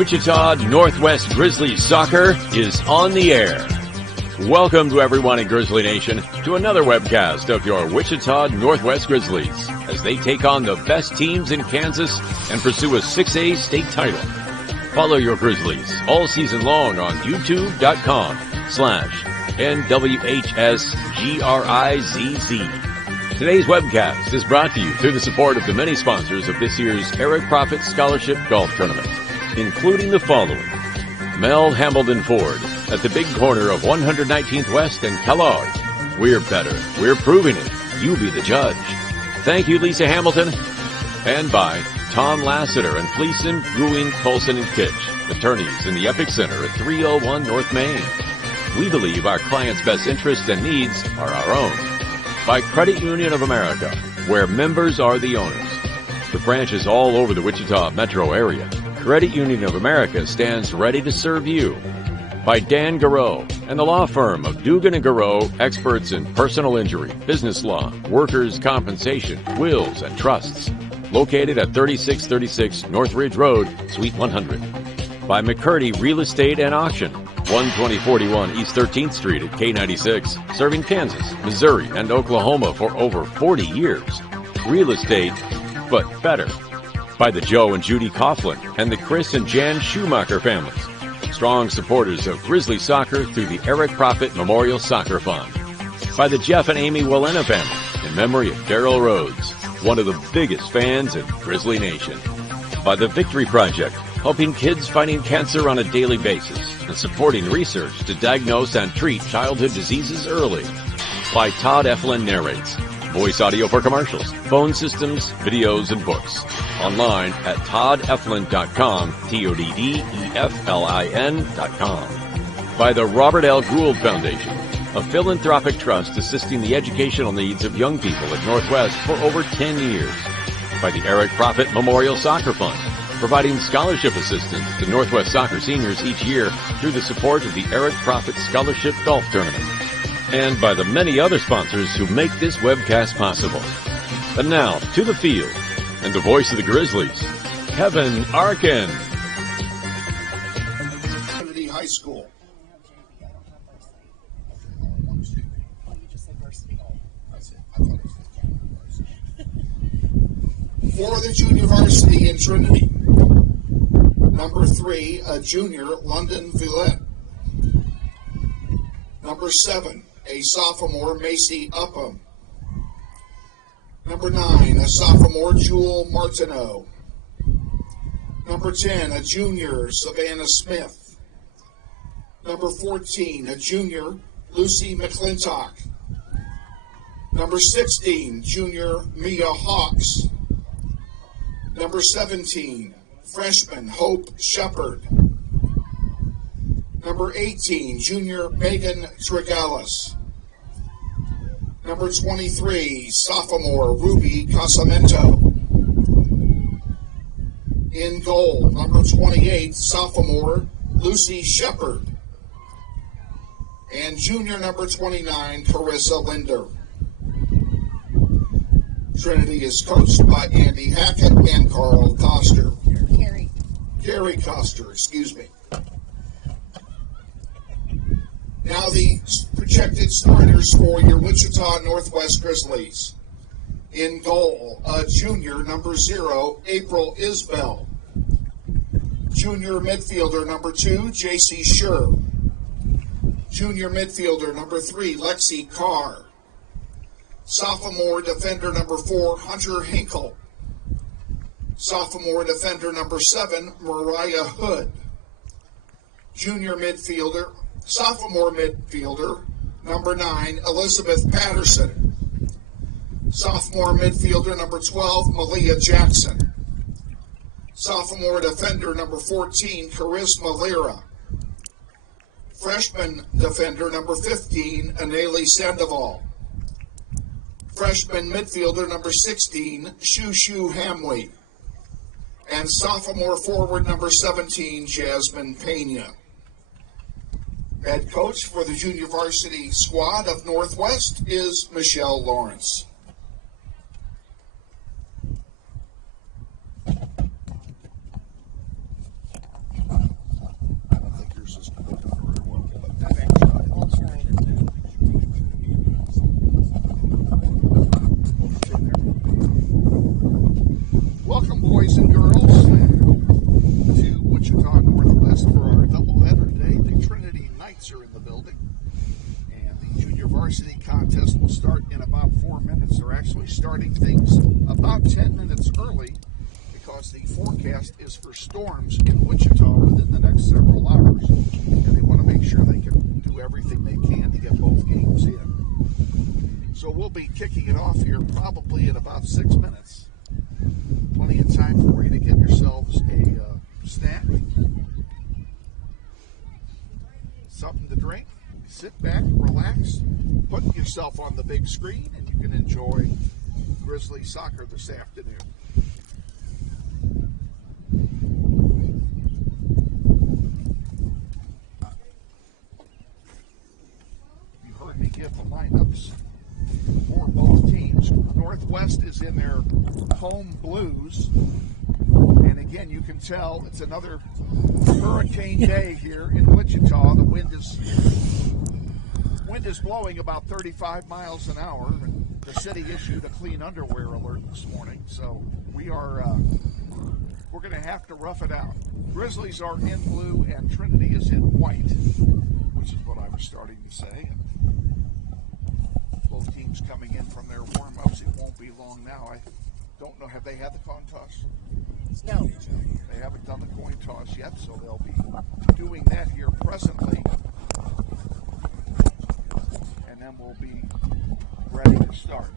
Wichita Northwest Grizzlies soccer is on the air. Welcome to everyone in Grizzly Nation to another webcast of your Wichita Northwest Grizzlies as they take on the best teams in Kansas and pursue a 6A state title. Follow your Grizzlies all season long on youtube.com/NWHSGRIZZ. Today's webcast is brought to you through the support of the many sponsors of this year's Eric Profit Scholarship Golf Tournament, including the following: Mel Hambledon Ford at the big corner of 119th West and Kellogg. We're better. We're proving it. You be the judge. Thank you, Lisa Hamilton. And by Tom Lassiter and Fleeson, Grewing, Colson, and Kitch, attorneys in the Epic Center at 301 North Main. We believe our clients' best interests and needs are our own. By Credit Union of America, where members are the owners. With branches all over the Wichita metro area, Credit Union of America stands ready to serve you. By Dan Garreau and the law firm of Dugan and Garreau, experts in personal injury, business law, workers' compensation, wills, and trusts. Located at 3636 North Ridge Road, Suite 100. By McCurdy Real Estate and Auction, 12041 East 13th Street at K96, serving Kansas, Missouri, and Oklahoma for over 40 years. Real estate, but better. By the Joe and Judy Coughlin and the Chris and Jan Schumacher families, strong supporters of Grizzly soccer through the Eric Profit Memorial Soccer Fund. By the Jeff and Amy Walena family, in memory of Daryl Rhodes, one of the biggest fans in Grizzly Nation. By the Victory Project, helping kids fighting cancer on a daily basis and supporting research to diagnose and treat childhood diseases early. By Todd Eflin Narrates, voice audio for commercials, phone systems, videos, and books. Online at toddeflin.com, TODDEFLIN.com. By the Robert L. Gould Foundation, a philanthropic trust assisting the educational needs of young people at Northwest for over 10 years. By the Eric Profit Memorial Soccer Fund, providing scholarship assistance to Northwest soccer seniors each year through the support of the Eric Profit Scholarship Golf Tournament. And by the many other sponsors who make this webcast possible. And now, to the field, and the voice of the Grizzlies, Kevin Arkin. Trinity High School. For the junior varsity in Trinity. Number 3, a junior, London Villette. Number 7, a sophomore, Macy Upham. Number 9, a sophomore, Jewel Martineau. Number 10, a junior, Savannah Smith. Number 14, a junior, Lucy McClintock. Number 16, junior, Mia Hawks. Number 17, freshman, Hope Shepard. Number 18, junior, Megan Trigalis. Number 23, sophomore, Ruby Casamento. In goal, number 28, sophomore, Lucy Shepard. And junior number 29, Carissa Linder. Trinity is coached by Andy Hackett and Carl Coster. Carrie Coster, excuse me. Now the projected starters for your Wichita Northwest Grizzlies. In goal, junior number 0, April Isbell. Junior midfielder number 2, J.C. Schur. Junior midfielder number 3, Lexi Carr. Sophomore defender number 4, Hunter Hinkle. Sophomore defender number 7, Mariah Hood. Sophomore midfielder number 9, Elizabeth Patterson. Sophomore midfielder number 12, Malia Jackson. Sophomore defender number 14, Charisma Lira. Freshman defender number 15, Aneli Sandoval. Freshman midfielder number 16, Shushu Hamway. And sophomore forward number 17, Jasmine Pena. Head coach for the junior varsity squad of Northwest is Michelle Lawrence. varsity contest will start in about 4 minutes. They're actually starting things about 10 minutes early because the forecast is for storms in Wichita within the next several hours. And they want to make sure they can do everything they can to get both games in. So we'll be kicking it off here probably in about 6 minutes. Plenty of time for you to get yourselves a snack, something to drink. Sit back, relax, put yourself on the big screen, and you can enjoy Grizzlies soccer this afternoon. You heard me give the lineups for both teams. Northwest is in their home blues. And again, you can tell it's another hurricane day here in Wichita. The wind is blowing about 35 miles an hour. And the city issued a clean underwear alert this morning. So we're going to have to rough it out. Grizzlies are in blue and Trinity is in white, which is what I was starting to say. Both teams coming in from their warm-ups. It won't be long now. I don't know. Have they had the coin toss? No. They haven't done the coin toss yet, so they'll be doing that here presently. And then we'll be ready to start.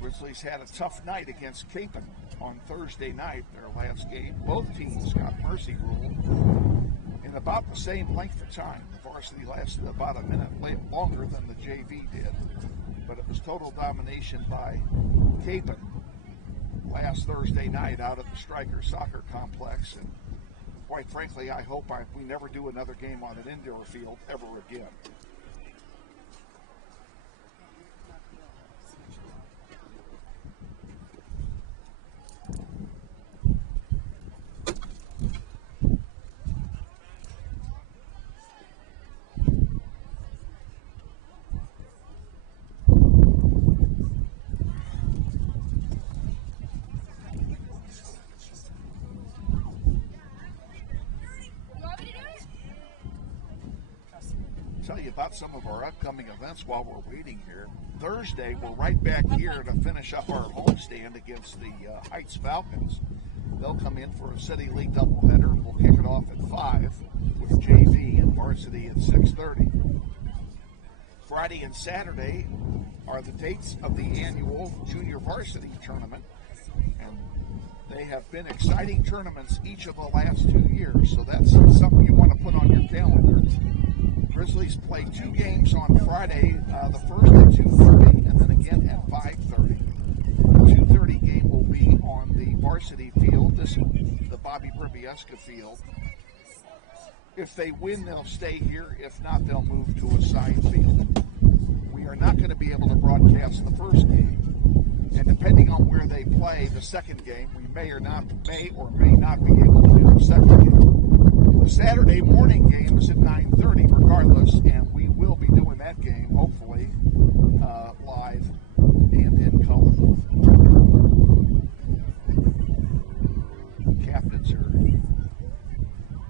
Grizzlies had a tough night against Capon on Thursday night, their last game. Both teams got mercy ruled in about the same length of time. The varsity lasted about a minute longer than the JV did, but it was total domination by Capon last Thursday night out at the Stryker Soccer Complex. And quite frankly, I hope we never do another game on an indoor field ever again. Tell you about some of our upcoming events while we're waiting here. Thursday, we're right back here to finish up our homestand against the Heights Falcons. They'll come in for a City League doubleheader. We'll kick it off at 5 with JV and varsity at 6:30. Friday and Saturday are the dates of the annual junior varsity tournament, and they have been exciting tournaments each of the last 2 years, so that's something you want to put on your calendar. Grizzlies play 2 games on Friday, the first at 2:30 and then again at 5:30. The 2:30 game will be on the varsity field, the Bobby Bribieska field. If they win, they'll stay here. If not, they'll move to a side field. We are not going to be able to broadcast the first game, and depending on where they play the second game, we may or may not be able to do the second game. The Saturday morning game is at 9:30 regardless, and we will be doing that game, hopefully, live and in color. Captains are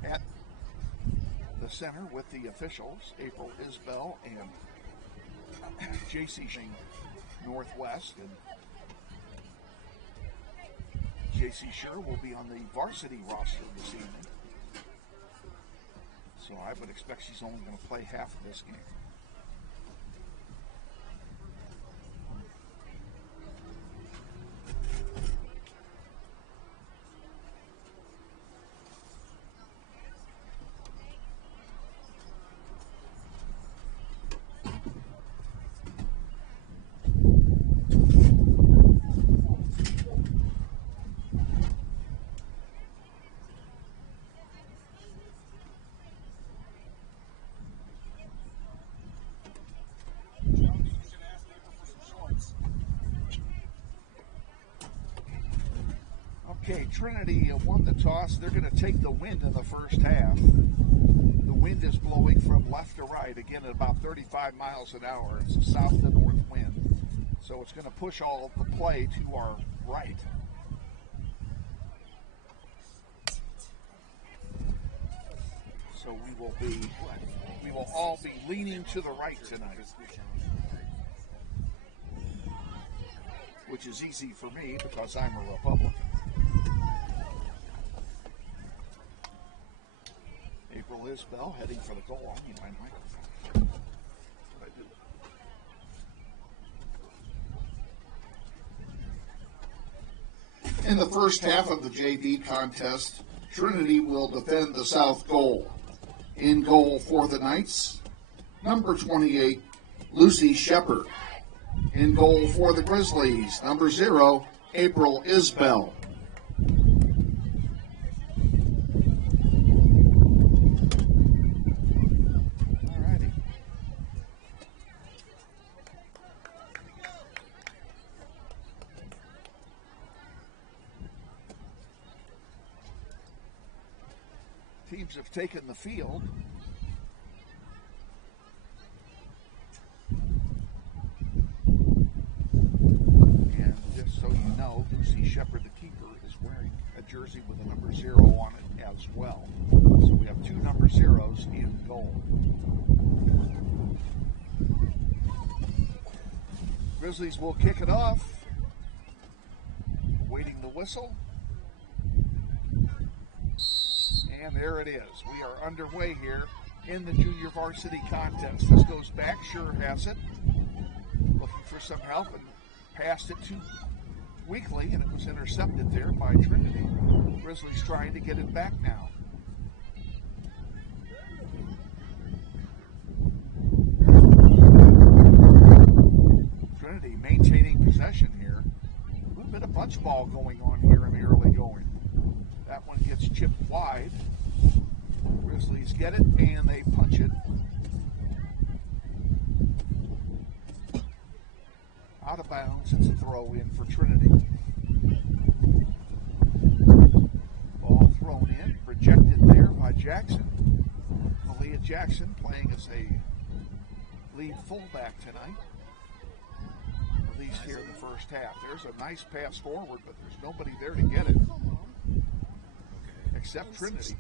at the center with the officials, April Isbell and JC Northwest, and JC Sure will be on the varsity roster this evening. So I would expect she's only going to play half of this game. Okay, Trinity won the toss. They're going to take the wind in the first half. The wind is blowing from left to right, again at about 35 miles an hour. It's a south to north wind. So it's going to push all of the play to our right. So we will all be leaning to the right tonight, which is easy for me because I'm a Republican. April Isbell heading for the goal. I need my microphone. In the first half of the JV contest, Trinity will defend the south goal. In goal for the Knights, number 28, Lucy Shepard. In goal for the Grizzlies, number 0, April Isbell. Alrighty. Teams have taken the field. And just so you know, Lucy Shepard, the keeper, is wearing a jersey with the number 0 on it as well. So we have 2 number 0s in goal. Grizzlies will kick it off. Waiting the whistle. And there it is. We are underway here in the junior varsity contest. This goes back. Sure has it. Looking for some help and passed it too weakly, and it was intercepted there by Trinity. Grizzlies trying to get it back now. Trinity maintaining possession here. A little bit of bunch ball going on here in the early going. That one gets chipped wide. Grizzlies get it, and they punch it. Out of bounds, it's a throw in for Trinity. Ball thrown in, rejected there by Jackson. Malia Jackson playing as a lead fullback tonight. At least here in the first half. There's a nice pass forward, but there's nobody there to get it. Except Trinity.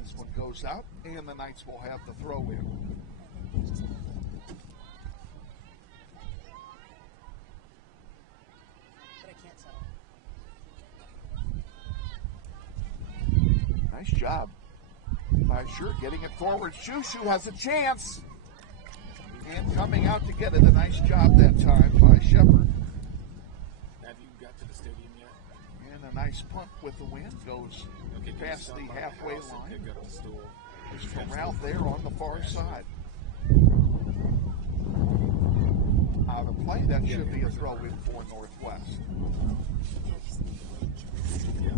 This one goes out, and the Knights will have the throw in. Nice job by Sure getting it forward. Shushu has a chance. And coming out to get it, a nice job that time by Shepard. Have you got to the stadium yet? And a nice punt with the wind goes past the halfway line. There's Corral there on the far side. Out of play, that should be a throw in for Northwest. Yeah.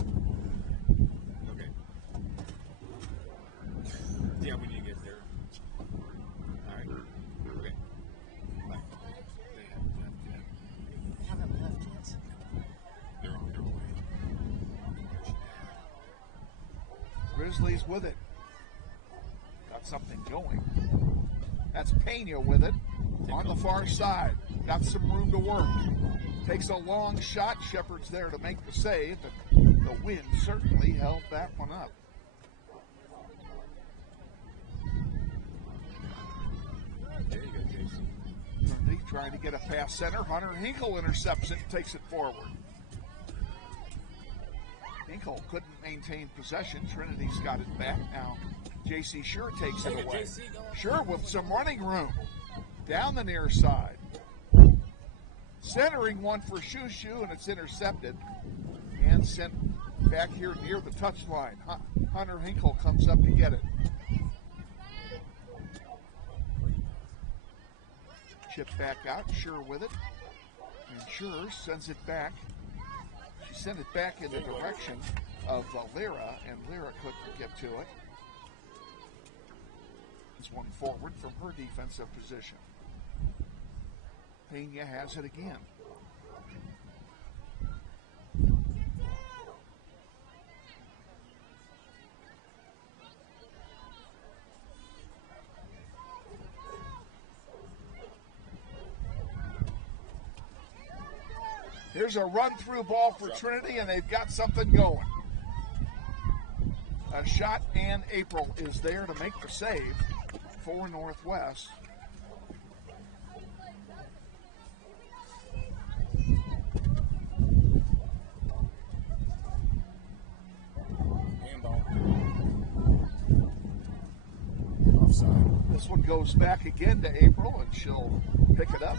Okay. Yeah, when you get there. All right. Okay. Bye. They haven't left yet. They're on their way. Grizzlies with it. Got something going. That's Pena with it on the far side. Got some room to work. Takes a long shot. Shepard's there to make the save, but the wind certainly held that one up. There you go, Jason. Trinity trying to get a pass center. Hunter Hinkle intercepts it and takes it forward. Hinkle couldn't maintain possession. Trinity's got it back now. JC Sure takes it away. Sure with some running room. Down the near side. Centering one for Shushu, and it's intercepted. And sent back here near the touchline. Hunter Hinkle comes up to get it. Chip back out, Sure with it. And Sure sends it back. She sent it back in the direction of Lyra, and Lyra couldn't get to it. This one forward from her defensive position. Pena has it again. Here's a run-through ball for Trinity, and they've got something going. A shot, and April is there to make the save for Northwest. This one goes back again to April, and she'll pick it up.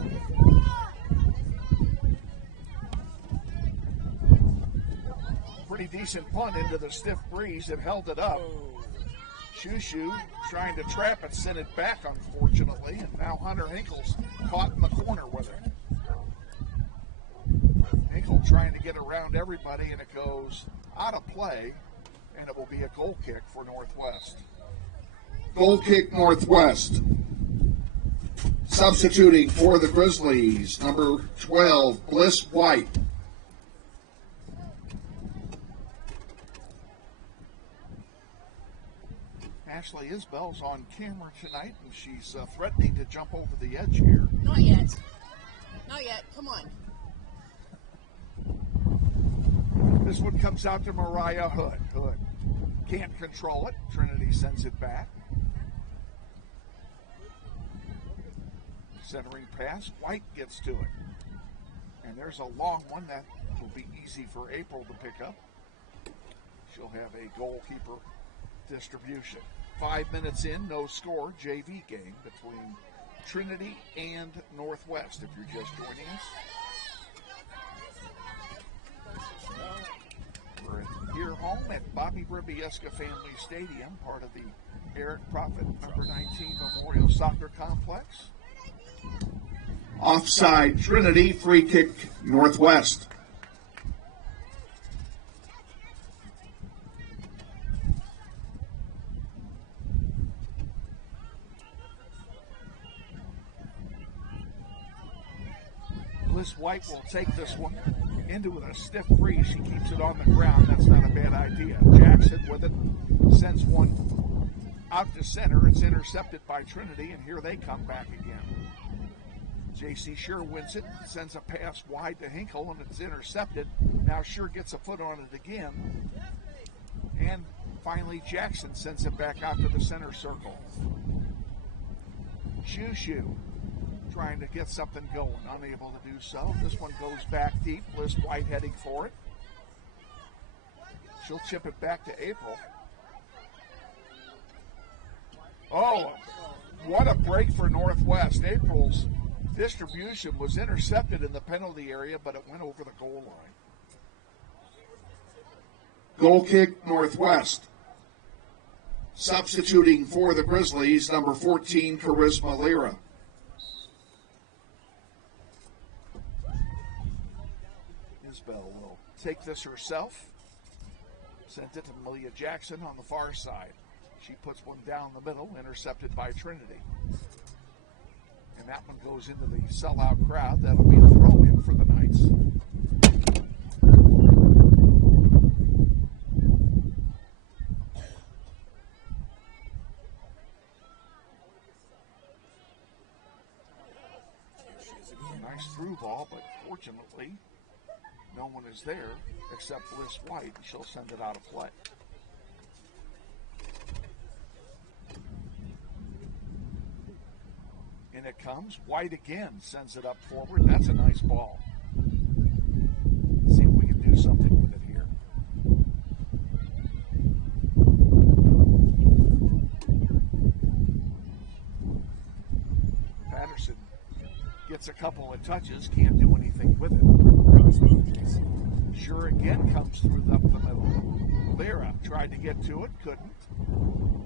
Pretty decent punt into the stiff breeze. It held it up. Shushu trying to trap it, sent it back, unfortunately. And now Hunter Hinkle's caught in the corner with it. Hinkle trying to get around everybody, and it goes out of play, and it will be a goal kick for Northwest. Goal kick, Northwest. Substituting for the Grizzlies, number 12, Bliss White. Ashley Isbell's on camera tonight, and she's threatening to jump over the edge here. Not yet. Not yet. Come on. This one comes out to Mariah Hood. Hood can't control it. Trinity sends it back. Centering pass. White gets to it. And there's a long one that will be easy for April to pick up. She'll have a goalkeeper distribution. 5 minutes in, no score, JV game between Trinity and Northwest, if you're just joining us. We're here home at Bobby Bribieska Family Stadium, part of the Eric Prophet number 19 Memorial Soccer Complex. Offside, Trinity, free kick, Northwest. Bliss White will take this one into a stiff breeze. She keeps it on the ground. That's not a bad idea. Jackson with it sends one out to center. It's intercepted by Trinity, and here they come back again. J.C. Sure wins it, sends a pass wide to Hinkle, and it's intercepted. Now Sure gets a foot on it again. And finally Jackson sends it back out to the center circle. Shushu trying to get something going, unable to do so. This one goes back deep. Bliss White heading for it. She'll chip it back to April. Oh, what a break for Northwest. April's distribution was intercepted in the penalty area, but it went over the goal line. Goal kick, Northwest. Substituting for the Grizzlies, number 14, Charisma Lira. Isbell will take this herself. Sent it to Malia Jackson on the far side. She puts one down the middle, intercepted by Trinity. And that one goes into the sellout crowd. That'll be a throw-in for the Knights. Nice through ball, but fortunately, no one is there except Bliss White, and she'll send it out of play. And it comes. White again sends it up forward. That's a nice ball. Let's see if we can do something with it here. Patterson gets a couple of touches, can't do anything with it. Sure again comes through up the middle. Lira tried to get to it, couldn't.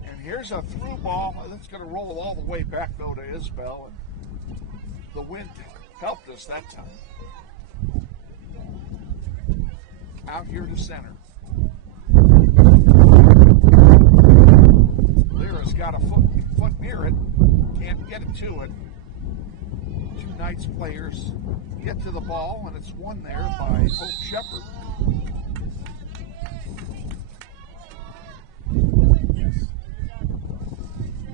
And here's a through ball that's going to roll all the way back, though, to Isbell. And the wind helped us that time. Out here to center. Lira's got a foot near it. Can't get it to it. Two Knights players get to the ball, and it's won there by Hope Shepard.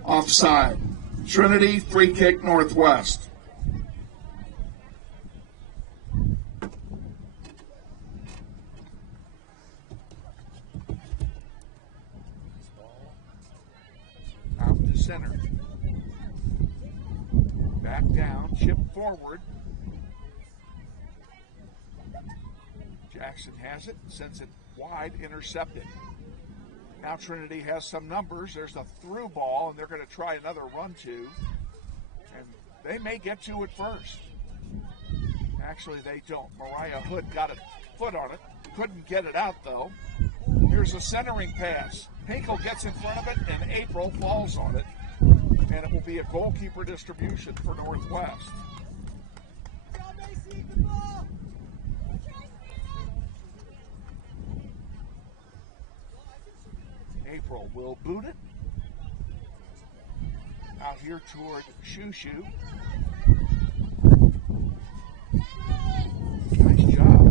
Offside. Trinity, free kick, Northwest. center. Back down, chip forward. Jackson has it, sends it wide, intercepted. Now Trinity has some numbers. There's a through ball, and they're going to try another run-to. And they may get to it first. Actually, they don't. Mariah Hood got a foot on it. Couldn't get it out, though. Here's a centering pass. Hinkle gets in front of it, and April falls on it. And it will be a goalkeeper distribution for Northwest. April will boot it. Out here toward Shoo. Nice job.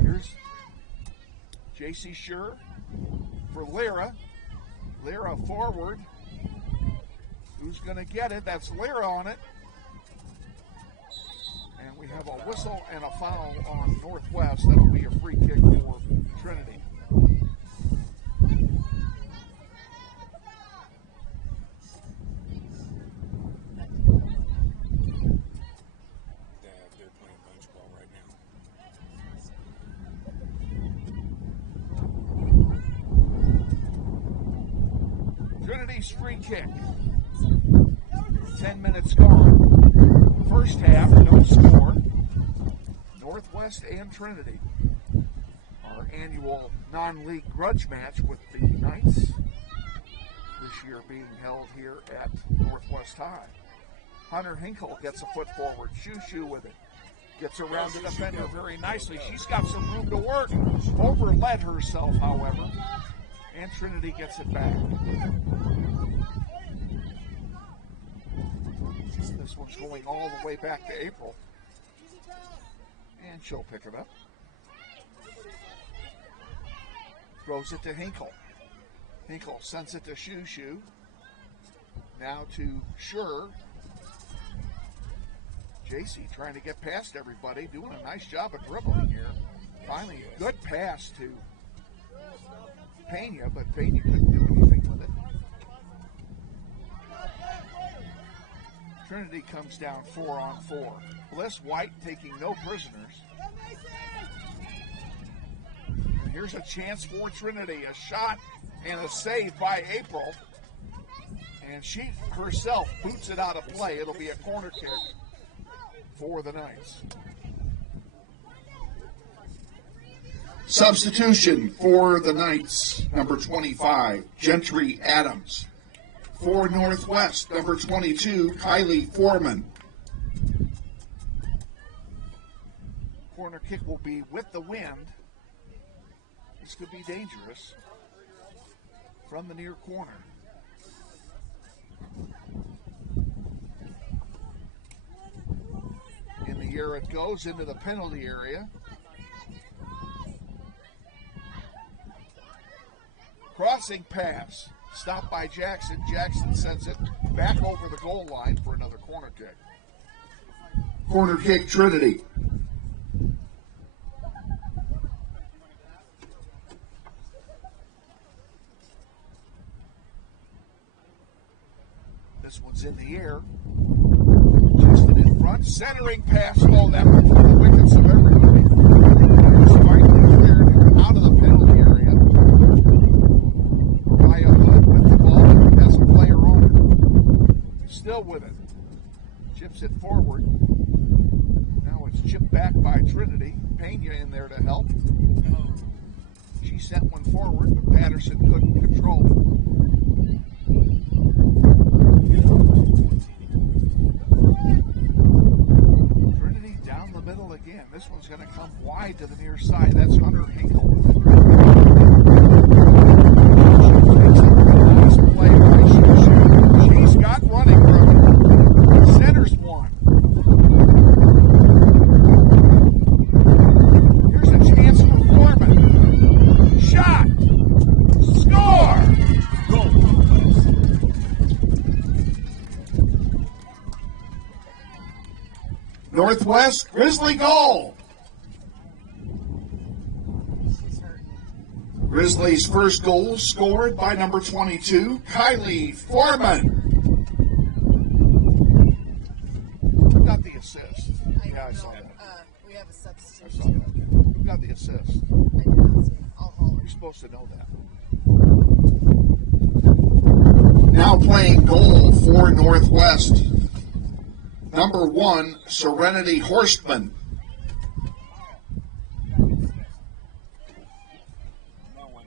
Here's J.C. Sure for Lyra. Lyra forward. Who's going to get it? That's Lyra on it. And we have a whistle and a foul on Northwest. That'll be a free kick for Trinity. They're playing bunch ball right now. Trinity's free kick. 10 minutes gone. First half, no score. Northwest and Trinity. Our annual non-league grudge match with the Knights. This year being held here at Northwest High. Hunter Hinkle gets a foot forward. Shoo with it. Gets around the defender very nicely. She's got some room to work. Overled herself, however. And Trinity gets it back. This one's going all the way back to April. And she'll pick it up. Throws it to Hinkle. Hinkle sends it to Shoo. Now to Sure. JC trying to get past everybody. Doing a nice job of dribbling here. Finally, a good pass to Pena, but Pena couldn't do anything with it. Trinity comes down 4-on-4. Bliss White taking no prisoners. And here's a chance for Trinity. A shot and a save by April. And she herself boots it out of play. It'll be a corner kick for the Knights. Substitution for the Knights, number 25, Gentry Adams. For Northwest, number 22, Kylie Foreman. Corner kick will be with the wind. This could be dangerous from the near corner. In the air it goes into the penalty area. Crossing pass. Stopped by Jackson. Jackson sends it back over the goal line for another corner kick. Corner kick, Trinity. This one's in the air. Justin in front. Centering pass. Oh, that went through the wickets of everybody. It's finally cleared out of the penalty area. Mariah Hood with the ball. Has a player on it. Still with it. Chips it forward. Now it's chipped back by Trinity. Pena in there to help. She sent one forward, but Patterson couldn't control it. Trinity down the middle again. This one's going to come wide to the near side. That's Hunter Hinkle. Nice play by Shoo. She's got running room. Centers one. Here's a chance for Foreman. Shot. Score. Goal. Northwest, Grizzly goal. Grizzlies' first goal scored by number 22, Kylie Foreman. Who got the assist? Yeah, I saw that. We have a I substitute. saw that. Who got the assist? I did not see it. I'll holler. You're supposed to know that. Now playing goal for Northwest, number 1, Serenity Horstman. No one.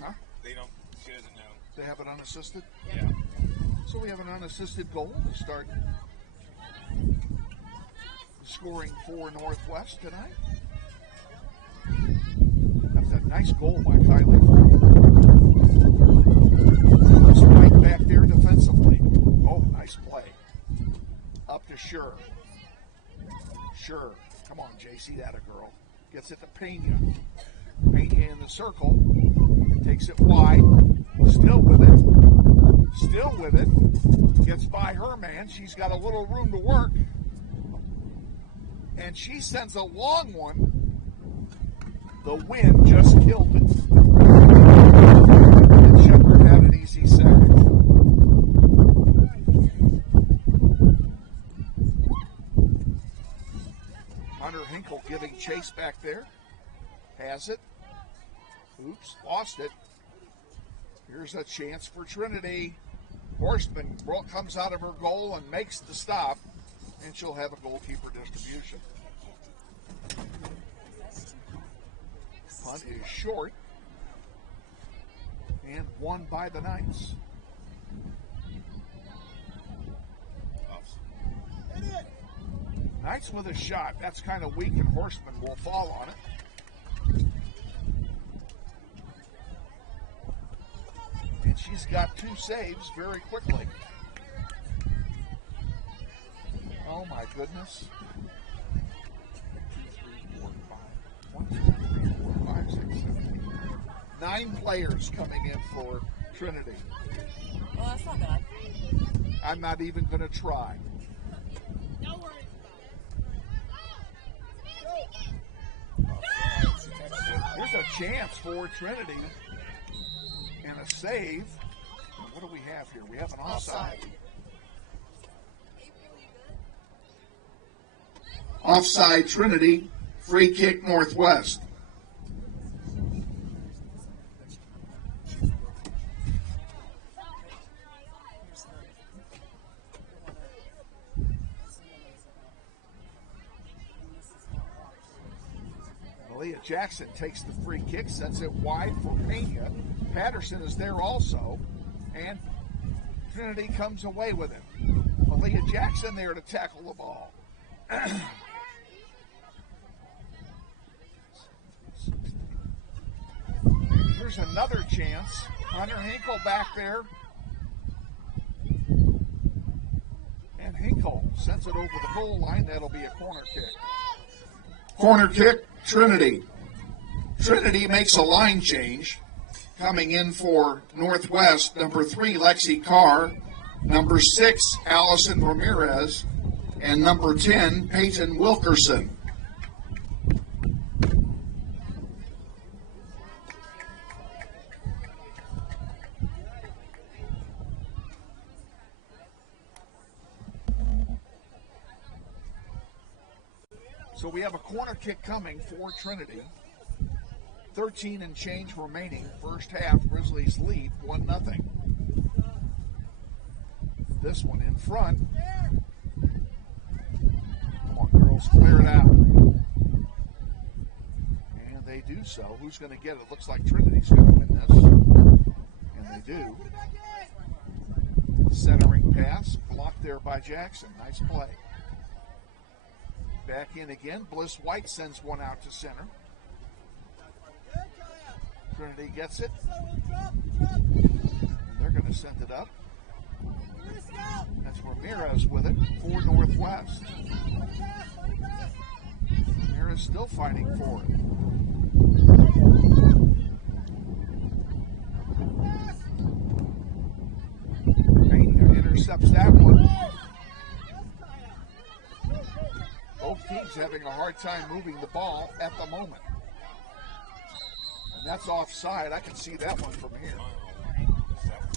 Huh? They don't. She doesn't know. They have it unassisted? Yeah. So we have an unassisted goal to start scoring for Northwest tonight. That's a nice goal by Kylie. Just right back there defensively. Oh, nice play. Up to Sure. Sure. Come on, JC, that a girl. Gets it to Pena. Pena in the circle. Takes it wide. Still with it. Still with it. Gets by her man. She's got a little room to work. And she sends a long one. The wind just killed it. And Shepard had an easy second. Hunter Hinkle giving chase back there. Has it. Oops, lost it. Here's a chance for Trinity. Horstman comes out of her goal and makes the stop, and she'll have a goalkeeper distribution. Punt is short and won by the Knights. Knights with a shot. That's kind of weak, and Horstman will fall on it. And she's got 2 saves very quickly. Oh my goodness. 1, 2, 3, 4, 5, 6, 7, 8. 9 players coming in for Trinity. Well, that's not bad. I'm not even going to try. Here's a chance for Trinity and a save. What do we have here? We have an offside. Offside Trinity, free kick Northwest. Malia Jackson takes the free kick, sends it wide for Pena. Patterson is there also, and Trinity comes away with it. Malia Jackson there to tackle the ball. Here's another chance. Hunter Hinkle back there. And Hinkle sends it over the goal line. That'll be a corner kick. Corner kick, Trinity. Trinity makes a line change. Coming in for Northwest, number 3, Lexi Carr. Number 6, Allison Ramirez. And number 10, Peyton Wilkerson. So we have a corner kick coming for Trinity. 13 and change remaining. First half, Grizzlies lead 1-0. This one in front. Come on, girls, clear it out. And they do so. Who's going to get it? Looks like Trinity's going to win this. And they do. Centering pass, blocked there by Jackson. Nice play. Back in again. Bliss White sends one out to center. Trinity gets it. And they're going to send it up. That's Ramirez with it for Northwest. Ramirez still fighting for it. Pena intercepts that one. Both teams having a hard time moving the ball at the moment. And that's offside. I can see that one from here.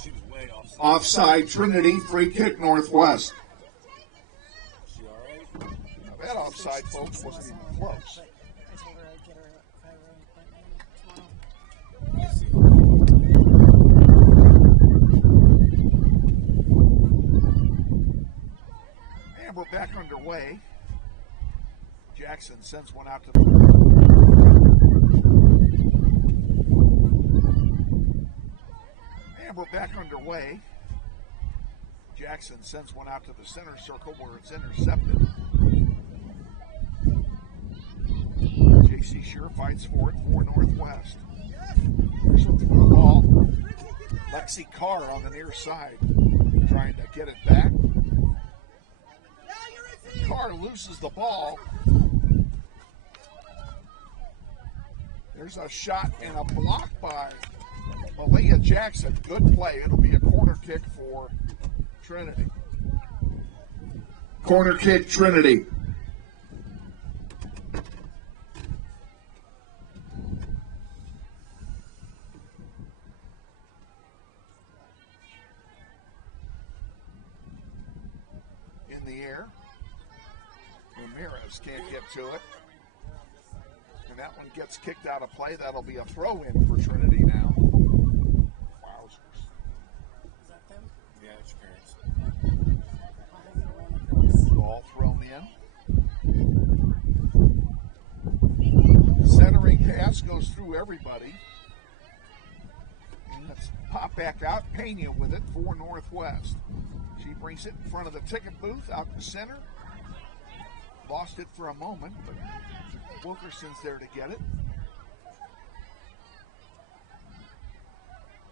She was way off. Offside, Trinity, free kick, Northwest. She all right? Now that offside, folks, wasn't even close. I told her I'd get her a Cairo appointment tomorrow. Let's see. And we're back underway. Jackson sends one out to the... And we're back underway. Jackson sends one out to the center circle where it's intercepted. J.C. Sure fights for it for Northwest. There's a through ball. Lexi Carr on the near side trying to get it back. Carr loses the ball. There's a shot and a block by Malia Jackson. Good play. It'll be a corner kick for Trinity. Corner kick, Trinity. In the air. Ramirez can't get to it. And that one gets kicked out of play. That'll be a throw in for Trinity now. Wowzers. Is that them? Yeah, it's your parents. I have to run across. Ball thrown in. Centering pass goes through everybody. And let's pop back out. Pena with it for Northwest. She brings it in front of the ticket booth out to center. Lost it for a moment, but Wilkerson's there to get it.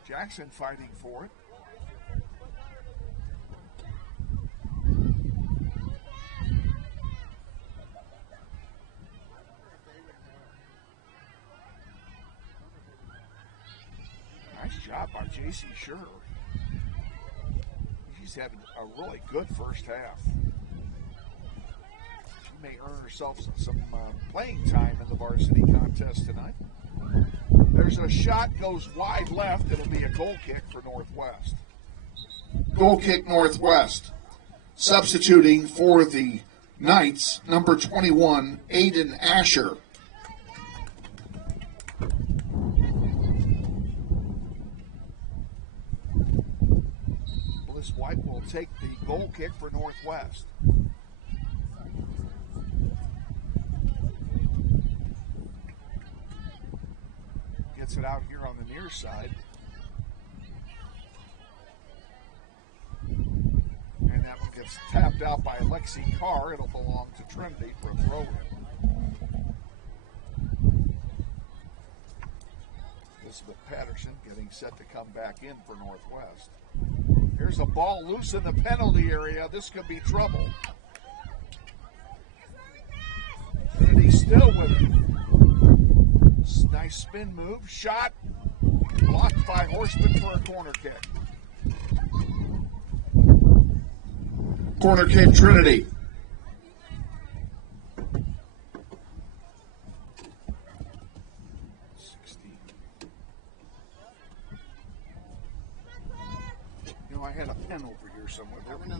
Jackson fighting for it. Nice job by J.C. Sure. She's having a really good first half. She may earn herself some playing time in the varsity contest tonight. There's a shot, goes wide left. It'll be a goal kick for Northwest. Goal kick, Northwest. Substituting for the Knights, number 21, Aiden Asher. Bliss White will take the goal kick for Northwest. Gets it out here on the near side. And that one gets tapped out by Lexi Carr. It'll belong to Trinity for a throw-in. Elizabeth Patterson getting set to come back in for Northwest. Here's a ball loose in the penalty area. This could be trouble. Trinity still with it. Nice spin move. Shot. Blocked by Horseman for a corner kick. Corner kick, Trinity. I had a pen over here somewhere. There we go.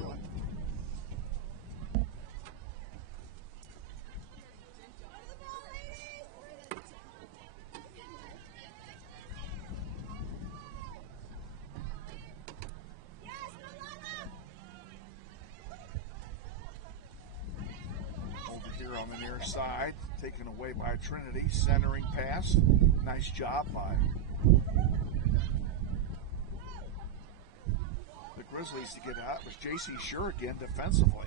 Over here on the near side, taken away by Trinity. Centering pass. Nice job by Grizzlies to get out. It was J.C. Sure again defensively.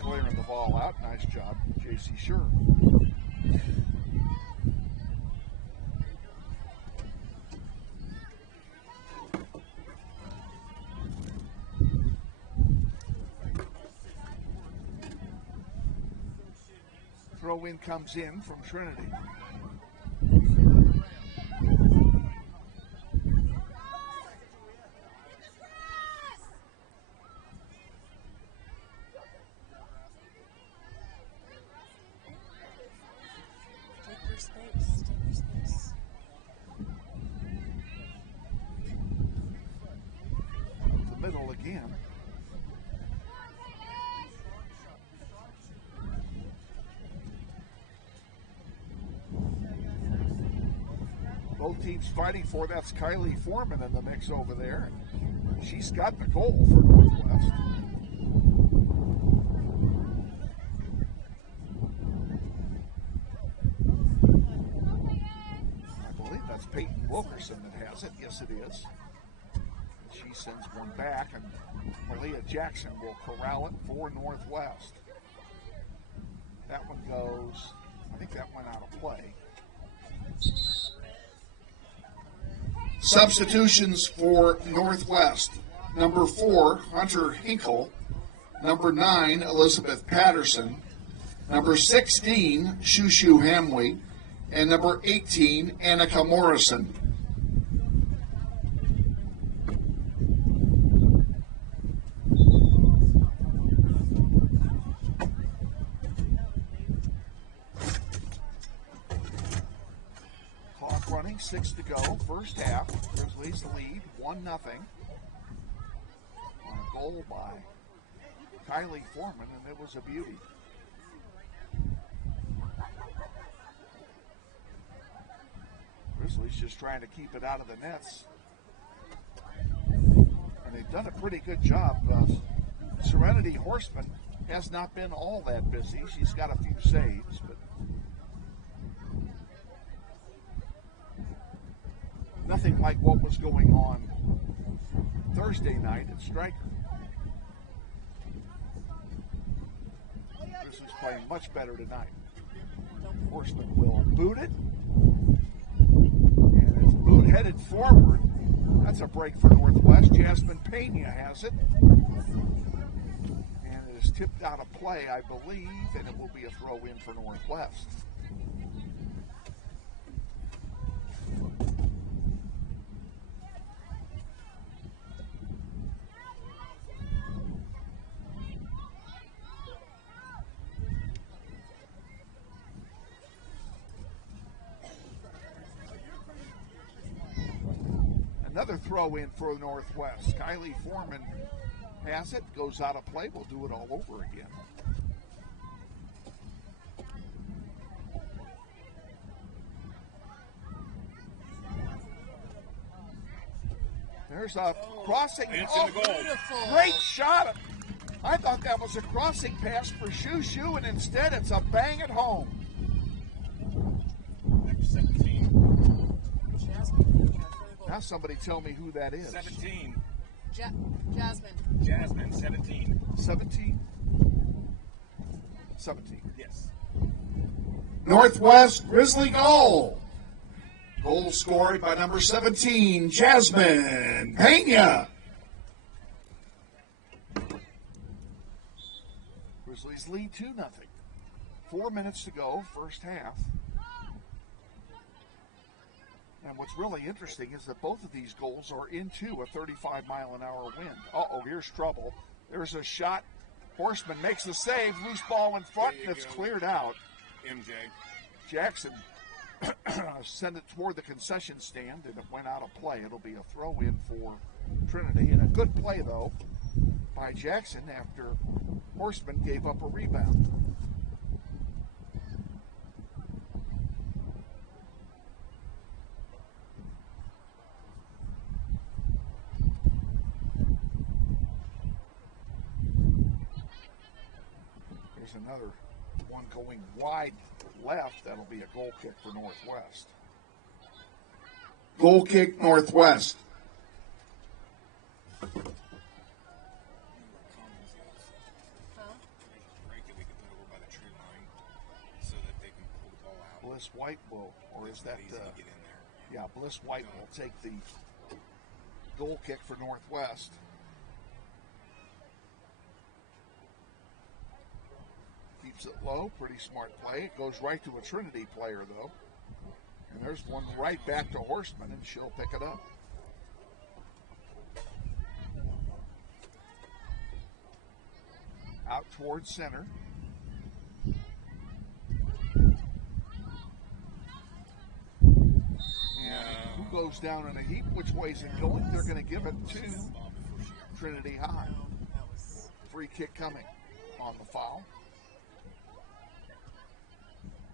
Clearing the ball out. Nice job, J.C. Sure. Throw in comes in from Trinity. Take your space. Take your space. both teams fighting for. That's Kylie Foreman in the mix over there. She's got the goal for Northwest. I believe that's Peyton Wilkerson that has it. Yes, it is. She sends one back, and Malia Jackson will corral it for Northwest. That one goes, I think that went out of play. Substitutions for Northwest. Number 4, Hunter Hinkle. Number 9, Elizabeth Patterson. Number 16, Shushu Hamwee. And number 18, Annika Morrison. Clock running, 6 to go, first half. Grizzlies lead 1-0. On a goal by Kylie Foreman, and it was a beauty. Grizzlies just trying to keep it out of the nets. And they've done a pretty good job. Serenity Horseman has not been all that busy. She's got a few saves, but nothing like what was going on Thursday night at Stryker. Grizzlies playing much better tonight. Horseman will boot it. And it's boot headed forward. That's a break for Northwest. Jasmine Pena has it. And it is tipped out of play, I believe, and it will be a throw in for Northwest. Another throw in for Northwest. Kylie Foreman has it, goes out of play. We'll do it all over again. There's a crossing. Oh, great shot. I thought that was a crossing pass for Shushu, and instead it's a bang at home. Now somebody tell me who that is. 17. Jasmine. Jasmine, 17. 17? 17. Yes. Northwest Grizzly goal. Goal scored by number 17, Jasmine Pena. Grizzlies lead 2-0. 4 minutes to go, first half. And what's really interesting is that both of these goals are into a 35-mile-an-hour wind. Uh-oh, here's trouble. There's a shot. Horseman makes the save. Loose ball in front, and it's cleared out. MJ. Jackson sent it toward the concession stand, and it went out of play. It'll be a throw-in for Trinity. And a good play, though, by Jackson after Horseman gave up a rebound. Another one going wide left. That'll be a goal kick for Northwest. Goal kick Northwest. Bliss White will, or is that, yeah, Bliss White will take the goal kick for Northwest. Keeps it low, pretty smart play. It goes right to a Trinity player, though. And there's one right back to Horseman, and she'll pick it up. Out towards center. And who goes down in a heap? Which way's it going? They're going to give it to Trinity High. Free kick coming on the foul.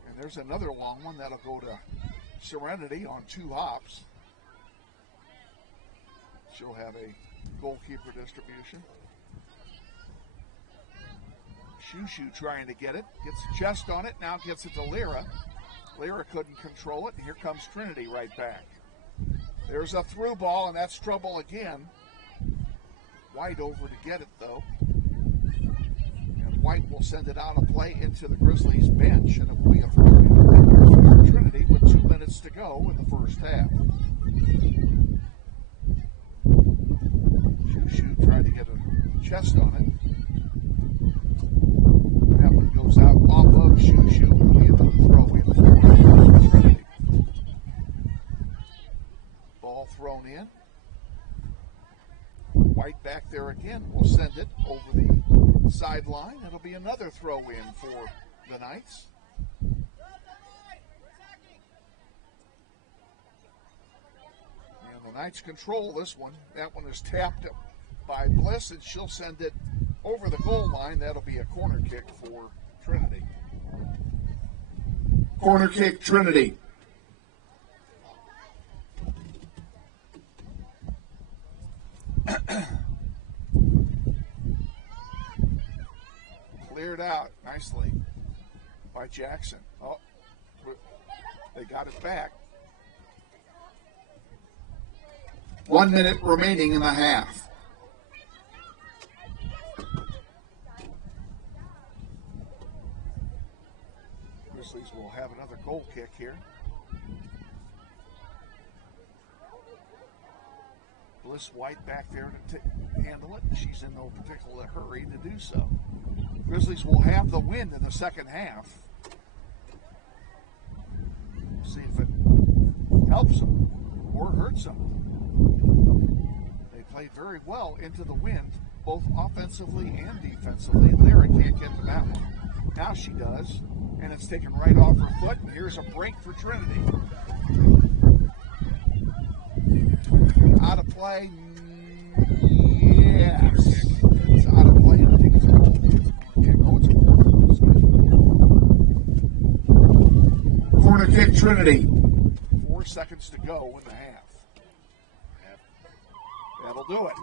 And there's another long one that'll go to Serenity on 2 hops. She'll have a goalkeeper distribution. Shoo trying to get it. Gets a chest on it. Now gets it to Lyra. Lyra couldn't control it. And here comes Trinity right back. There's a through ball, and that's trouble again. White over to get it, though. And White will send it out of play into the Grizzlies bench, and it will be a throw-in for Trinity with 2 minutes to go in the first half. Shoo tried to get a chest on it. That one goes out off of Shoo. It'll be another throw-in for Trinity. Ball thrown in. White back there again will send it over the sideline. It'll be another throw-in for the Knights. And the Knights control this one. That one is tapped by Bliss, and she'll send it over the goal line. That'll be a corner kick for Trinity. Corner kick, Trinity. Cleared out nicely by Jackson. Oh, they got it back. 1 minute remaining in the half. Grizzlies will have another goal kick here. Bliss White back there to handle it. She's in no particular hurry to do so. Grizzlies will have the win in the second half. See if it helps them or hurts them. They played very well into the wind, both offensively and defensively. Lyra can't get to that one. Now she does, and it's taken right off her foot, and here's a break for Trinity. Out of play. Yes. It's out of play. I think it's a goal kick. Oh, it's a corner. Corner kick, Trinity. 4 seconds to go in the half. That'll do it.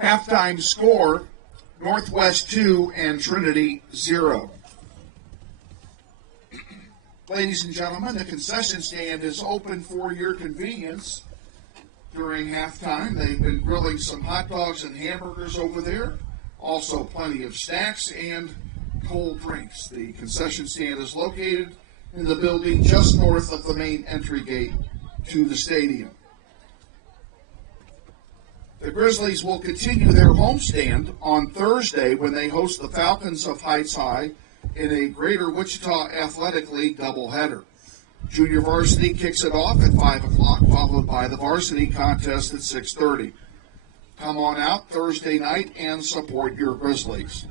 Halftime score, Northwest 2 and Trinity 0. Ladies and gentlemen, the concession stand is open for your convenience during halftime. They've been grilling some hot dogs and hamburgers over there. Also plenty of snacks and cold drinks. The concession stand is located in the building just north of the main entry gate to the stadium. The Grizzlies will continue their homestand on Thursday when they host the Falcons of Heights High in a Greater Wichita Athletic League doubleheader. Junior varsity kicks it off at 5 o'clock, followed by the varsity contest at 6:30. Come on out Thursday night and support your Grizzlies.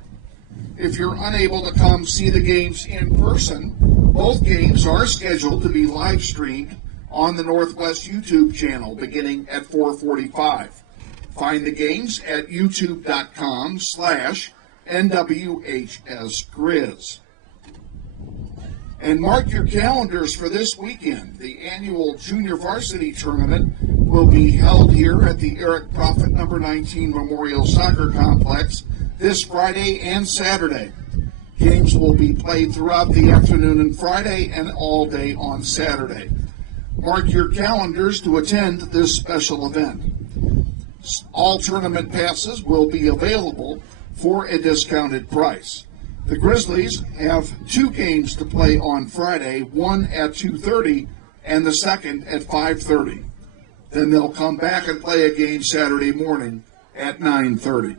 If you're unable to come see the games in person, both games are scheduled to be live streamed on the Northwest YouTube channel beginning at 4:45. Find the games at youtube.com/NWHSGrizz. And mark your calendars for this weekend. The annual Junior Varsity Tournament will be held here at the Eric Prophet No. 19 Memorial Soccer Complex this Friday and Saturday. Games will be played throughout the afternoon on Friday and all day on Saturday. Mark your calendars to attend this special event. All tournament passes will be available for a discounted price. The Grizzlies have 2 games to play on Friday, one at 2:30 and the second at 5:30. Then they'll come back and play a game Saturday morning at 9:30.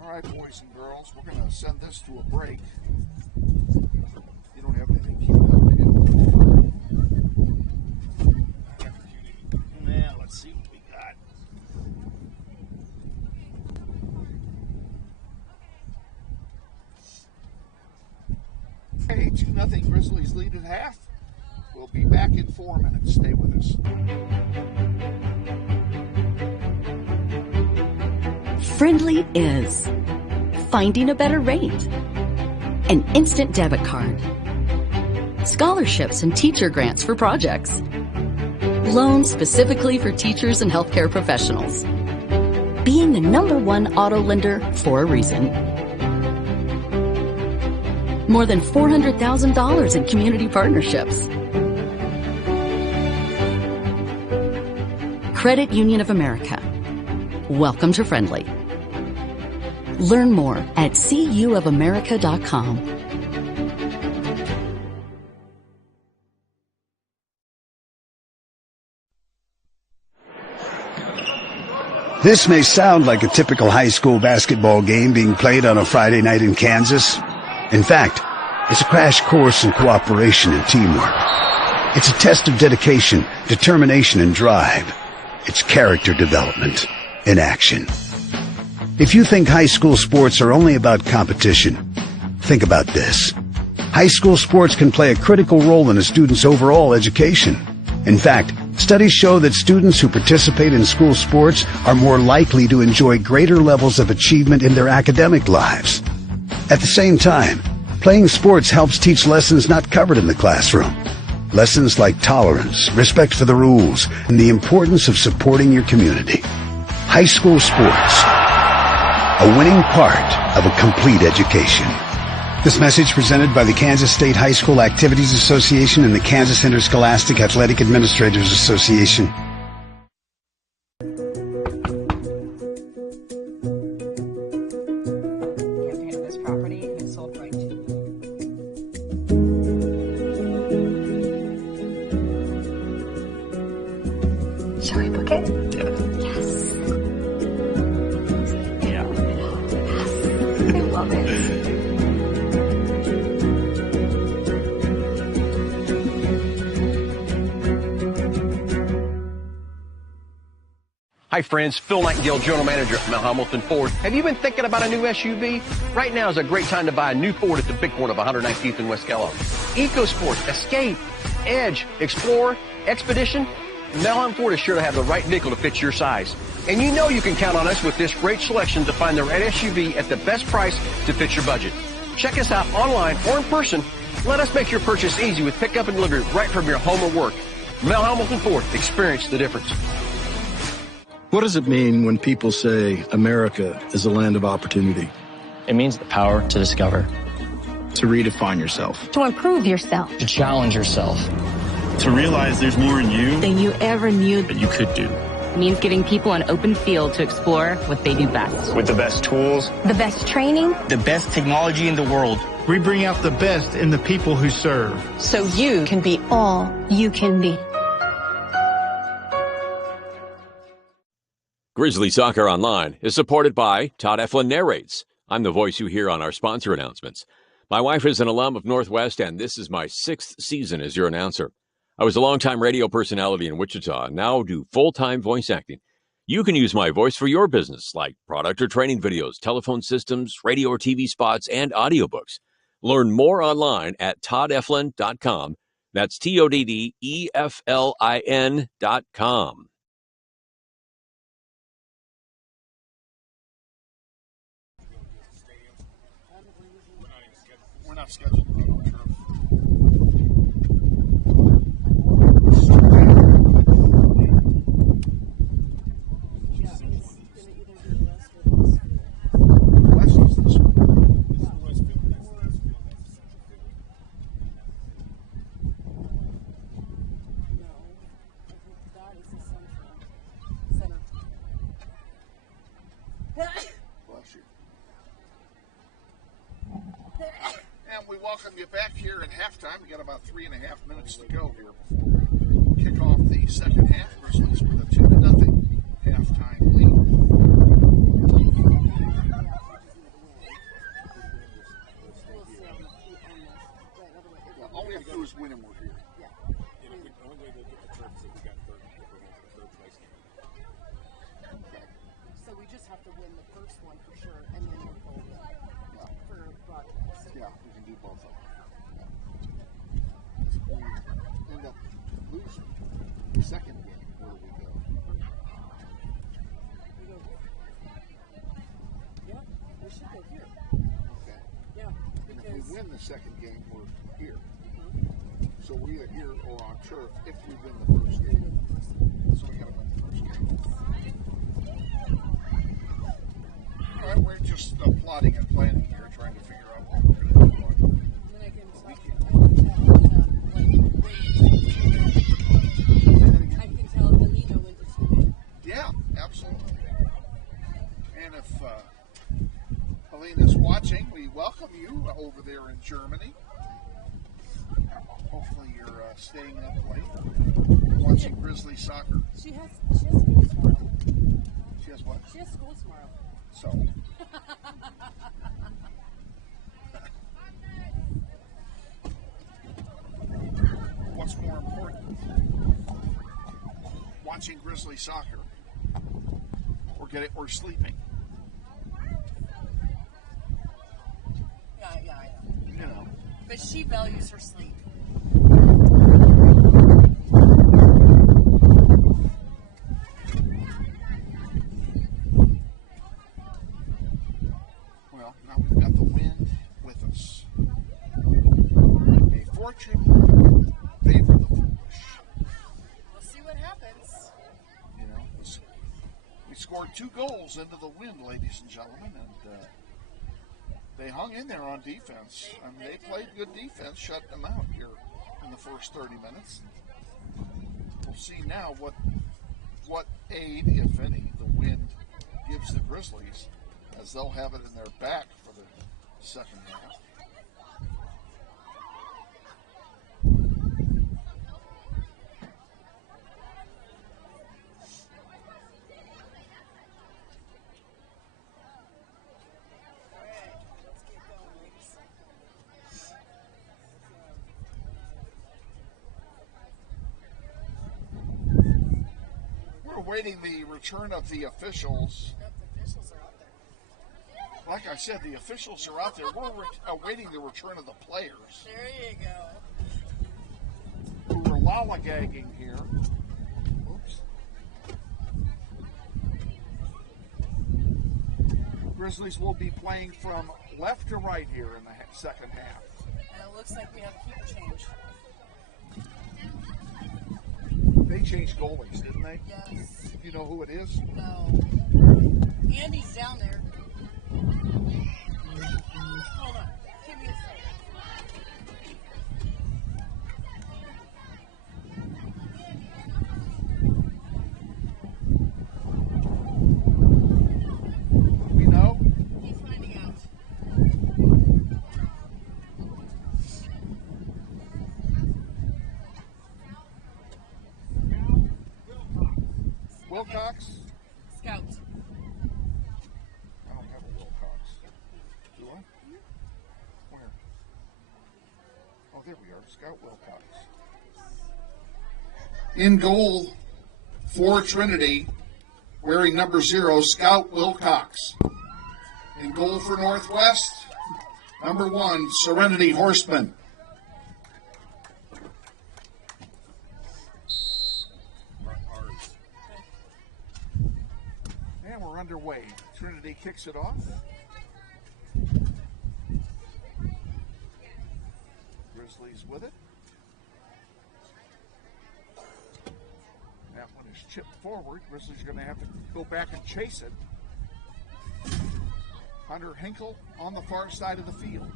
All right, boys and girls, we're going to send this to a break. You don't have anything queued up, do you? Now, let's see what we got. Hey, 2-0 Grizzlies lead at half. We'll be back in 4 minutes. Stay with us. Friendly is. finding a better rate. An instant debit card. Scholarships and teacher grants for projects. Loans specifically for teachers and healthcare professionals. Being the #1 auto lender for a reason. More than $400,000 in community partnerships. Credit Union of America. Welcome to Friendly. Learn more at cuofamerica.com. This may sound like a typical high school basketball game being played on a Friday night in Kansas. In fact, it's a crash course in cooperation and teamwork. It's a test of dedication, determination, and drive. It's character development in action. If you think high school sports are only about competition, think about this. High school sports can play a critical role in a student's overall education. In fact, studies show that students who participate in school sports are more likely to enjoy greater levels of achievement in their academic lives. At the same time, playing sports helps teach lessons not covered in the classroom. Lessons like tolerance, respect for the rules, and the importance of supporting your community. High school sports, a winning part of a complete education. This message presented by the Kansas State High School Activities Association and the Kansas Interscholastic Athletic Administrators Association. This property and it's sold right to you. Shall we book it? Yes. Yeah. Yes. I love it. Hi friends, Phil Nightingale, General Manager at Mel Hamilton Ford. Have you been thinking about a new SUV? Right now is a great time to buy a new Ford at the big corner of 119th and West Kellogg. EcoSport, Escape, Edge, Explorer, Expedition. Mel Hamilton Ford is sure to have the right vehicle to fit your size. And you know you can count on us with this great selection to find the right SUV at the best price to fit your budget. Check us out online or in person. Let us make your purchase easy with pickup and delivery right from your home or work. Mel Hamilton Ford, experience the difference. What does it mean when people say America is a land of opportunity? It means the power to discover. To redefine yourself. To improve yourself. To challenge yourself. To realize there's more in you than you ever knew that you could do. It means giving people an open field to explore what they do best. With the best tools. The best training. The best technology in the world. We bring out the best in the people who serve. So you can be all you can be. Grizzly Soccer Online is supported by Todd Eflin Narrates. I'm the voice you hear on our sponsor announcements. My wife is an alum of Northwest, and this is my 6th season as your announcer. I was a longtime radio personality in Wichita and now do full-time voice acting. You can use my voice for your business, like product or training videos, telephone systems, radio or TV spots, and audiobooks. Learn more online at toddeflin.com. That's TODDEFLIN.com. We're not scheduled to go to turf. West is this one. Bless you. And we welcome you back here at halftime. We got about 3.5 minutes to go here before we kick off the second half. Grizzlies with a 2-0 halftime lead. Yeah, all we have to do is win and we're here. So we just have to win the first one for sure, and then we'll hold it for broadcast. Yeah, we can do both of them. Yeah. End up losing the second game. Where do we go? We go here. Yeah, we should go here. the second game, we're here. So we're either here or on turf if we win the first game. So we got to win the first game. All right, we're just plotting and planning here, trying to figure out what we're going to do on the weekend. I can tell if Alina went to school. Yeah, absolutely. And if Alina's watching, we welcome you over there in Germany. Hopefully you're staying up late, watching Grizzly soccer. She has school tomorrow. She has what? She has school tomorrow. So. What's more important? Watching Grizzly soccer or sleeping? Yeah, I know. You know. But she values her sleep. Well, now we've got the wind with us. May fortune favor the foolish. We'll see what happens. You know, we scored 2 goals into the wind, ladies and gentlemen, and they hung in there on defense. I mean, they played good defense, shut them out here in the first 30 minutes. We'll see now what aid, if any, the wind gives the Grizzlies, as they'll have it in their back for the second half. Awaiting the return of the officials. Yep, the officials are out there. Like I said, the officials are out there. We're awaiting the return of the players. There you go. We were lollygagging here. Oops. Grizzlies will be playing from left to right here in the second half. And it looks like we have a keeper change. They changed goalies, didn't they? Yes. Do you know who it is? No. Andy's down there. Hold on. Give me a second. We know? He's finding out. Wilcox? Scout. I don't have a Wilcox. Do I? Where? Oh, there we are. Scout Wilcox. In goal for Trinity, wearing number 0, Scout Wilcox. In goal for Northwest, number 1, Serenity Horseman. And we're underway. Trinity kicks it off. Grizzlies with it. That one is chipped forward. Grizzlies are going to have to go back and chase it. Hunter Hinkle on the far side of the field.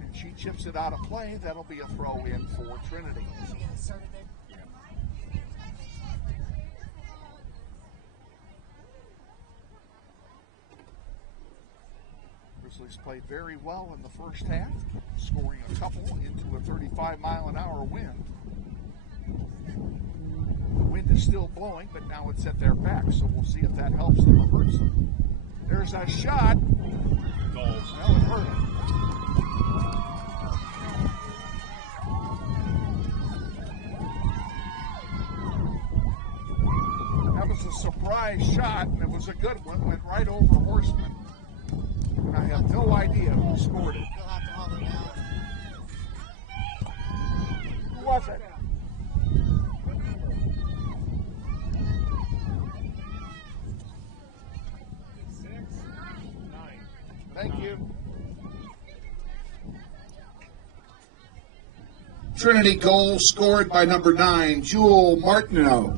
And she chips it out of play. That'll be a throw in for Trinity. She get started there. Grizzlies played very well in the first half, scoring a couple into a 35-mile-an-hour wind. The wind is still blowing, but now it's at their back, so we'll see if that helps them or hurts them. There's a shot. Goal. Well, it hurt him. That was a surprise shot, and it was a good one. Went right over Horseman. And I have no idea who scored it. You'll have to haul it out. Who was it? Thank you. Trinity goal scored by number 9, Jewel Martineau.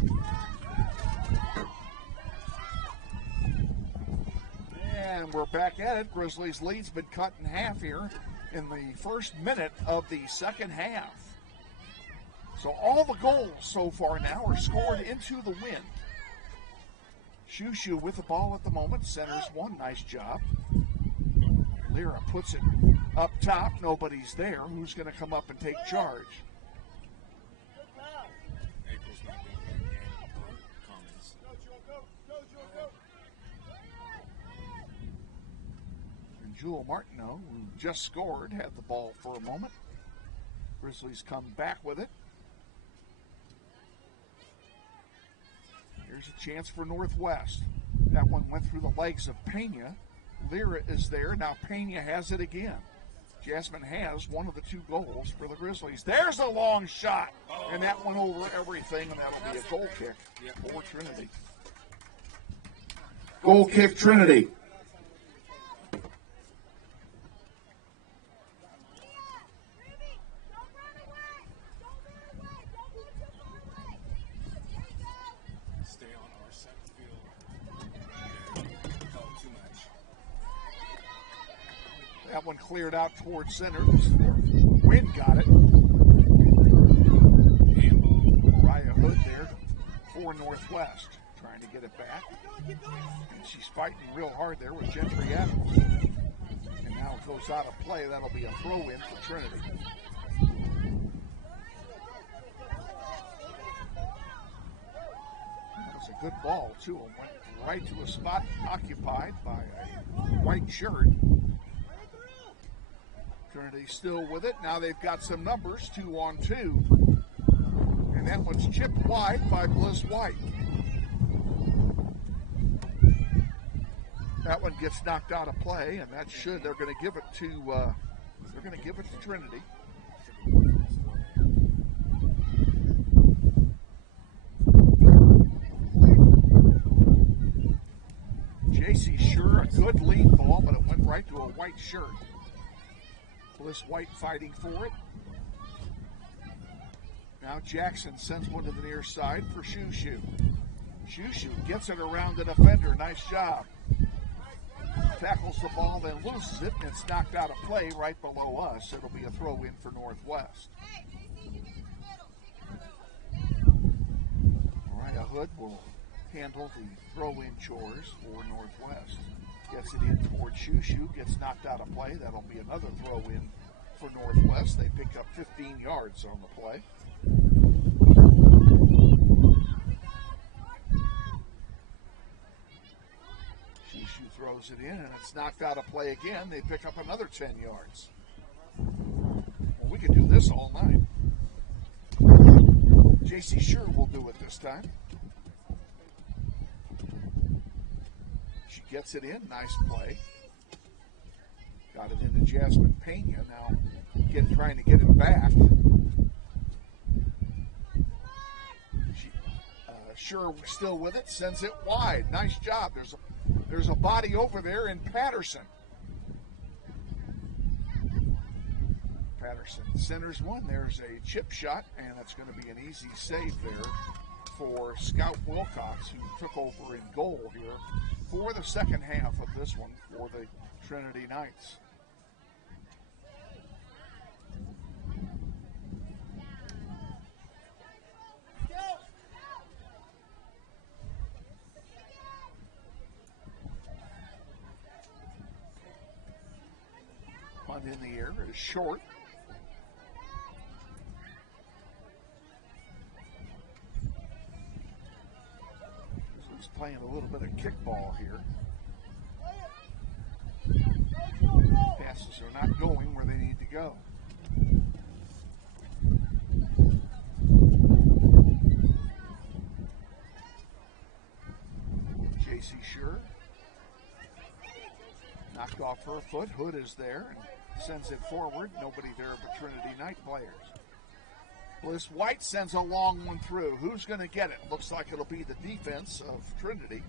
And we're back at it. Grizzlies' lead's been cut in half here in the first minute of the second half. So all the goals so far now are scored into the wind. Shushu with the ball at the moment. Centers one. Nice job. Lyra puts it up top. Nobody's there. Who's going to come up and take charge? And Jewel Martineau, who just scored, had the ball for a moment. Grizzlies come back with it. Here's a chance for Northwest. That one went through the legs of Pena. Lyra is there. Now Pena has it again. Jasmine has one of the 2 goals for the Grizzlies. There's a long shot. And that went over everything, and that'll be a goal kick for Trinity. Goal kick, Trinity. That one cleared out towards center. Wind got it. Mariah Hood there for Northwest. Trying to get it back. And she's fighting real hard there with Gentry Adams. And now it goes out of play. That'll be a throw-in for Trinity. That was a good ball, too. It went right to a spot occupied by a white shirt. Trinity still with it. Now they've got some numbers, 2-on-2. And that one's chipped wide by Bliss White. That one gets knocked out of play, and that should, they're going to give it to Trinity. JC Sure, a good lead ball, but it went right to a white shirt. Bliss White fighting for it. Now Jackson sends one to the near side for Shushu. Shushu gets it around the defender. Nice job. Tackles the ball, then loses it, and it's knocked out of play right below us. It'll be a throw-in for Northwest. Mariah Hood will handle the throw-in chores for Northwest. Gets it in towards Shushu, gets knocked out of play. That'll be another throw-in for Northwest. They pick up 15 yards on the play. Shushu throws it in, and it's knocked out of play again. They pick up another 10 yards. Well, we could do this all night. JC Sure will do it this time. She gets it in. Nice play. Got it into Jasmine Pena. Now trying to get it back. Sure still with it. Sends it wide. Nice job. There's a body over there in Patterson. Patterson centers one. There's a chip shot, and it's going to be an easy save there for Scout Wilcox, who took over in goal here for the second half of this one for the Trinity Knights. Punt in the air is short. He's playing a little bit of kickball here. Passes are not going where they need to go. JC Sure knocked off her foot. Hood is there and sends it forward. Nobody there but Trinity Knight players. Bliss White sends a long one through. Who's going to get it? Looks like it'll be the defense of Trinity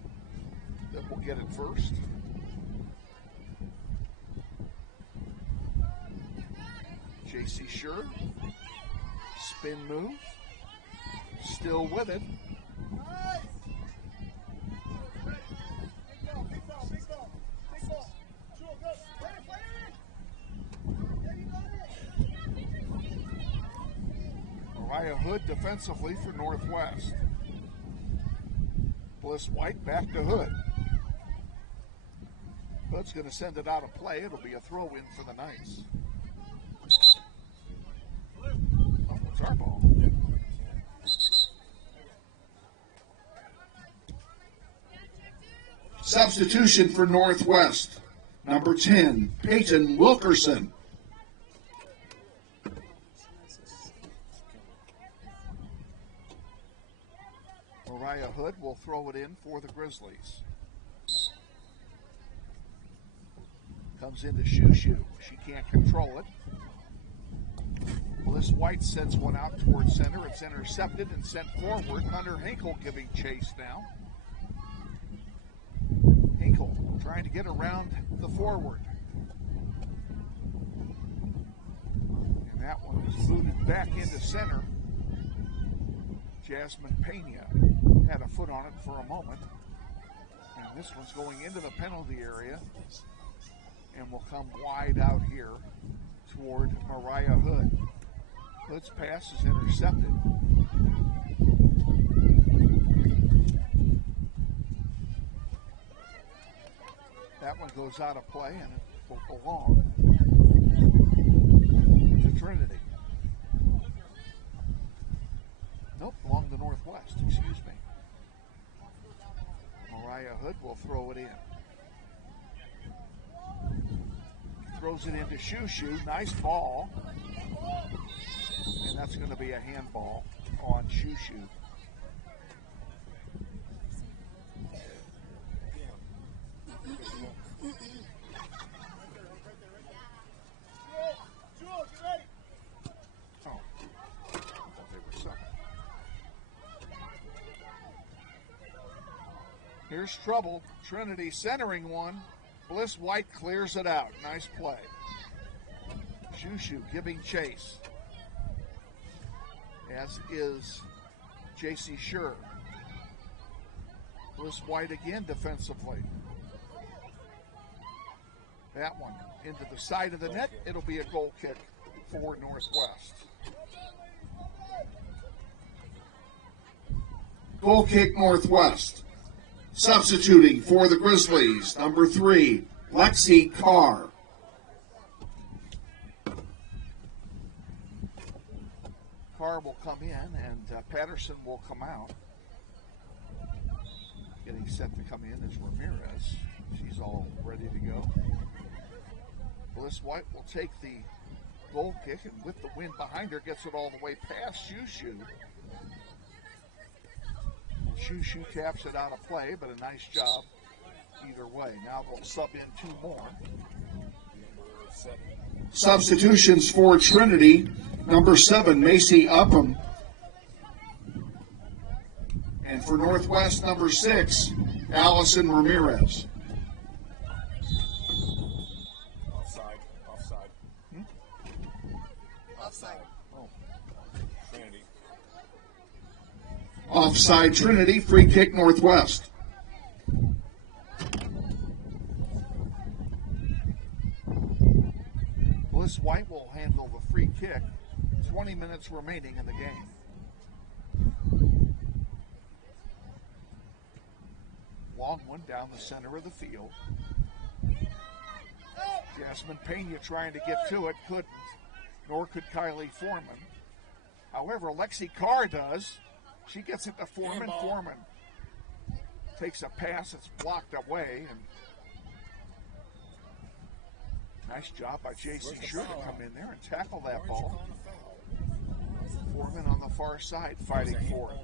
that will get it first. JC Sure Spin move. Still with it. Mariah Hood defensively for Northwest. Bliss White back to Hood. Hood's going to send it out of play. It'll be a throw-in for the Knights. Oh, it's our ball. Substitution for Northwest. Number 10, Peyton Wilkerson. Mariah Hood will throw it in for the Grizzlies. Comes into Shoo. She can't control it. Bliss White sends one out towards center. It's intercepted and sent forward. Hunter Hinkle giving chase now. Hinkle trying to get around the forward. And that one is booted back into center. Jasmine Pena had a foot on it for a moment. And this one's going into the penalty area and will come wide out here toward Mariah Hood. Hood's pass is intercepted. That one goes out of play and it will belong to Trinity. Nope, belong to Northwest, excuse me. Mariah Hood will throw it in. Throws it into Shoo. Nice ball. And that's going to be a handball on Shoo. Oh, I thought they were sucking. Here's trouble. Trinity centering one. Bliss White clears it out. Nice play. Shoo giving chase. As is J.C. Scher. Bliss White again defensively. That one into the side of the net. It'll be a goal kick for Northwest. Goal kick Northwest. Substituting for the Grizzlies, number 3, Lexi Carr. Carr will come in and Patterson will come out. Getting set to come in is Ramirez. She's all ready to go. Bliss White will take the goal kick and with the wind behind her gets it all the way past Shoo. Shoo taps it out of play, but a nice job either way. Now we'll sub in 2 more. Substitutions for Trinity, number 7, Macy Upham. And for Northwest, number 6, Allison Ramirez. Offside. Offside. Oh. Trinity. Offside Trinity, free kick Northwest. Bliss White will handle the free kick. 20 minutes remaining in the game. Long one down the center of the field. Jasmine Pena trying to get to it, couldn't, nor could Kylie Foreman. However, Lexi Carr does. She gets it to Foreman. Foreman takes a pass that's blocked away, and nice job by J.C. Scher to come in there and tackle that ball. Foreman on the far side fighting for it.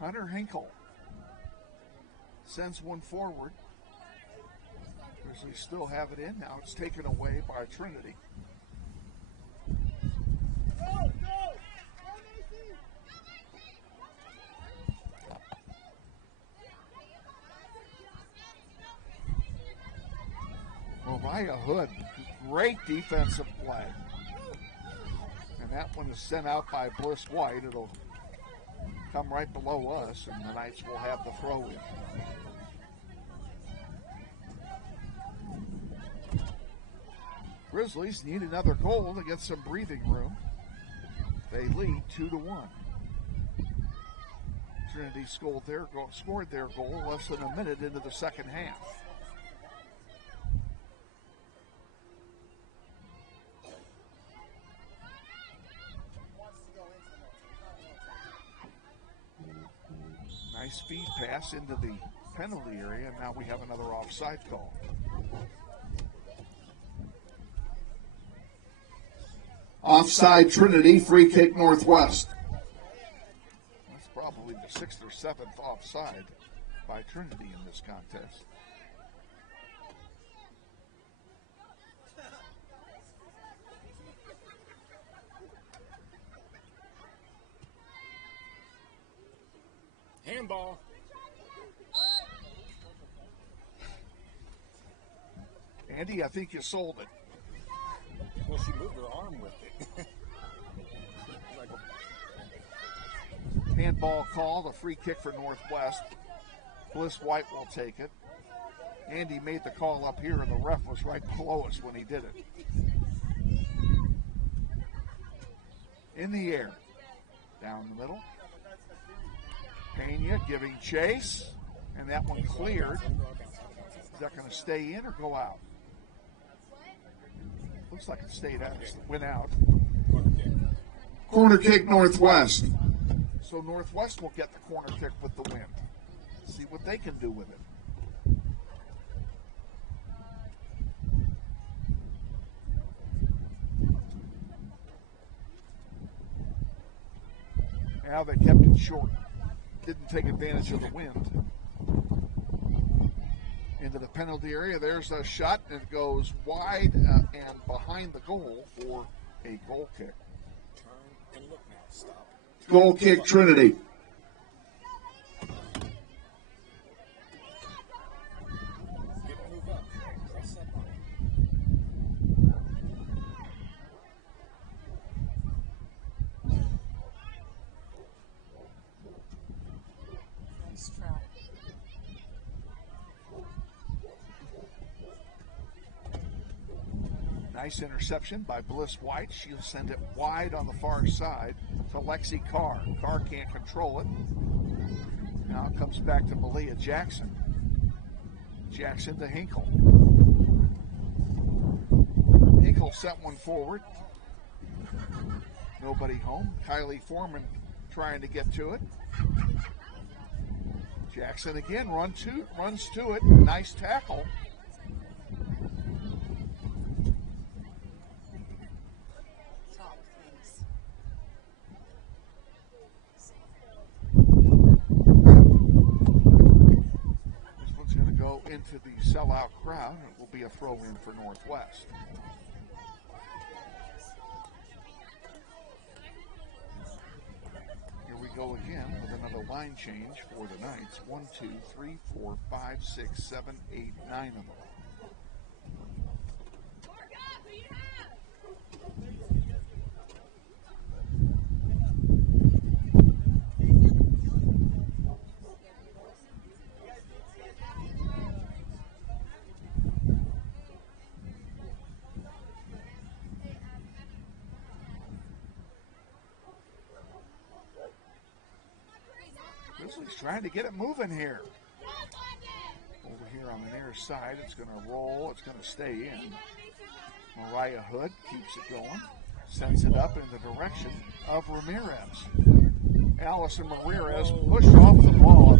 Hunter Hinkle sends one forward. Grizzlies still have it in. Now it's taken away by Trinity. Mariah Hood, great defensive play. And that one is sent out by Bliss White. It'll come right below us, and the Knights will have the throw in. Grizzlies need another goal to get some breathing room. They lead 2-1. Trinity scored their goal less than a minute into the second half. Nice speed pass into the penalty area, and now we have another offside call. Offside Trinity, free kick Northwest. That's probably the 6th or 7th offside by Trinity in this contest. Handball. Andy, I think you sold it. Well, she moved her arm with it. Handball called, a free kick for Northwest. Bliss White will take it. Andy made the call up here, and the ref was right below us when he did it. In the air. Down the middle. Pena giving chase, and that one cleared. Is that going to stay in or go out? Looks like it stayed out. It went out. Corner kick Northwest. So Northwest will get the corner kick with the wind. See what they can do with it. Now they kept it short. Didn't take advantage of the wind. Into the penalty area. There's a shot, and it goes wide and behind the goal for a goal kick. Turn and look now. Stop. Goal kick Trinity. Move up. Press up on it. Nice try. Nice interception by Bliss White. She'll send it wide on the far side to Lexi Carr. Carr can't control it. Now it comes back to Malia Jackson. Jackson to Hinkle. Hinkle sent one forward. Nobody home. Kylie Foreman trying to get to it. Jackson again runs to it. Nice tackle. Into the sellout crowd. It will be a throw in for Northwest. Here we go again with another line change for the Knights. 1, 2, 3, 4, 5, 6, 7, 8, 9 of them. Grizzlies trying to get it moving here. Over here on the near side, it's going to roll. It's going to stay in. Mariah Hood keeps it going. Sends it up in the direction of Ramirez. Allison Ramirez pushed off the ball.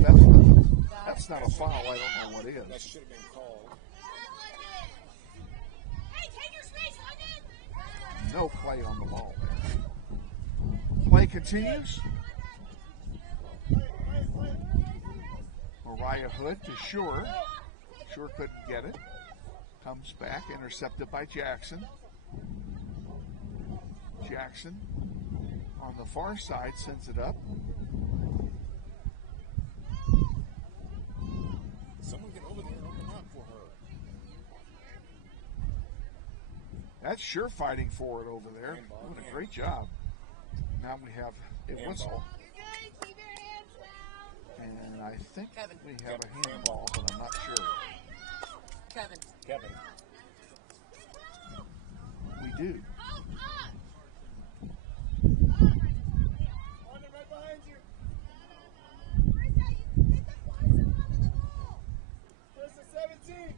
That's not a foul. I don't know what is. That should have been called. No play on the ball there. Play continues. Mariah Hood to Shure. Shure couldn't get it. Comes back, intercepted by Jackson. Jackson on the far side sends it up. Someone get over there and open up for her. That's sure fighting for it over there. Doing a great job. Now we have a whistle. And I think we have a handball, but I'm not sure. Kevin. We do. Right behind you. There's a 17.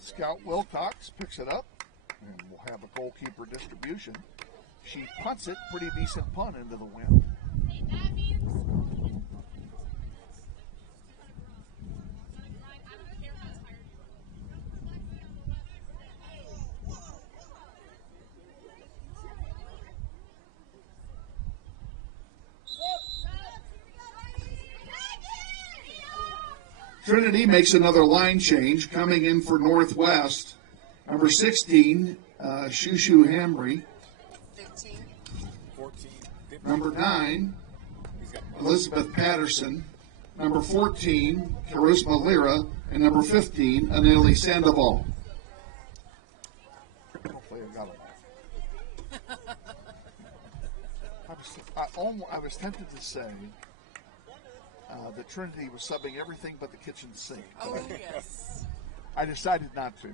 Scout Wilcox picks it up, and we'll have a goalkeeper distribution. She punts it, pretty decent punt into the wind. Trinity makes another line change, coming in for Northwest. Number 16, Shushu Hamry. 15. 14. 15. Number 9, Elizabeth Patterson. Number 14, Charisma Lira. And number 15, Aneli Sandoval. Hopefully I got it. I was tempted to say that Trinity was subbing everything but the kitchen sink. Oh, yes. I decided not to.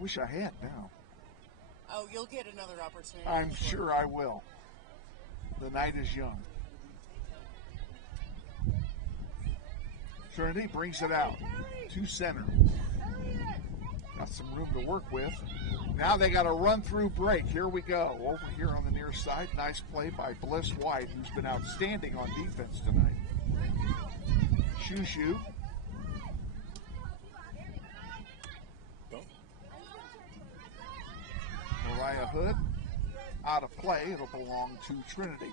Wish I had now. Oh, you'll get another opportunity. I'm sure I will. The night is young. Trinity brings it out to center. Got some room to work with. Now they got a run-through break. Here we go. Over here on the near side. Nice play by Bliss White, who's been outstanding on defense tonight. Shushu. Mariah Hood. Out of play. It'll belong to Trinity.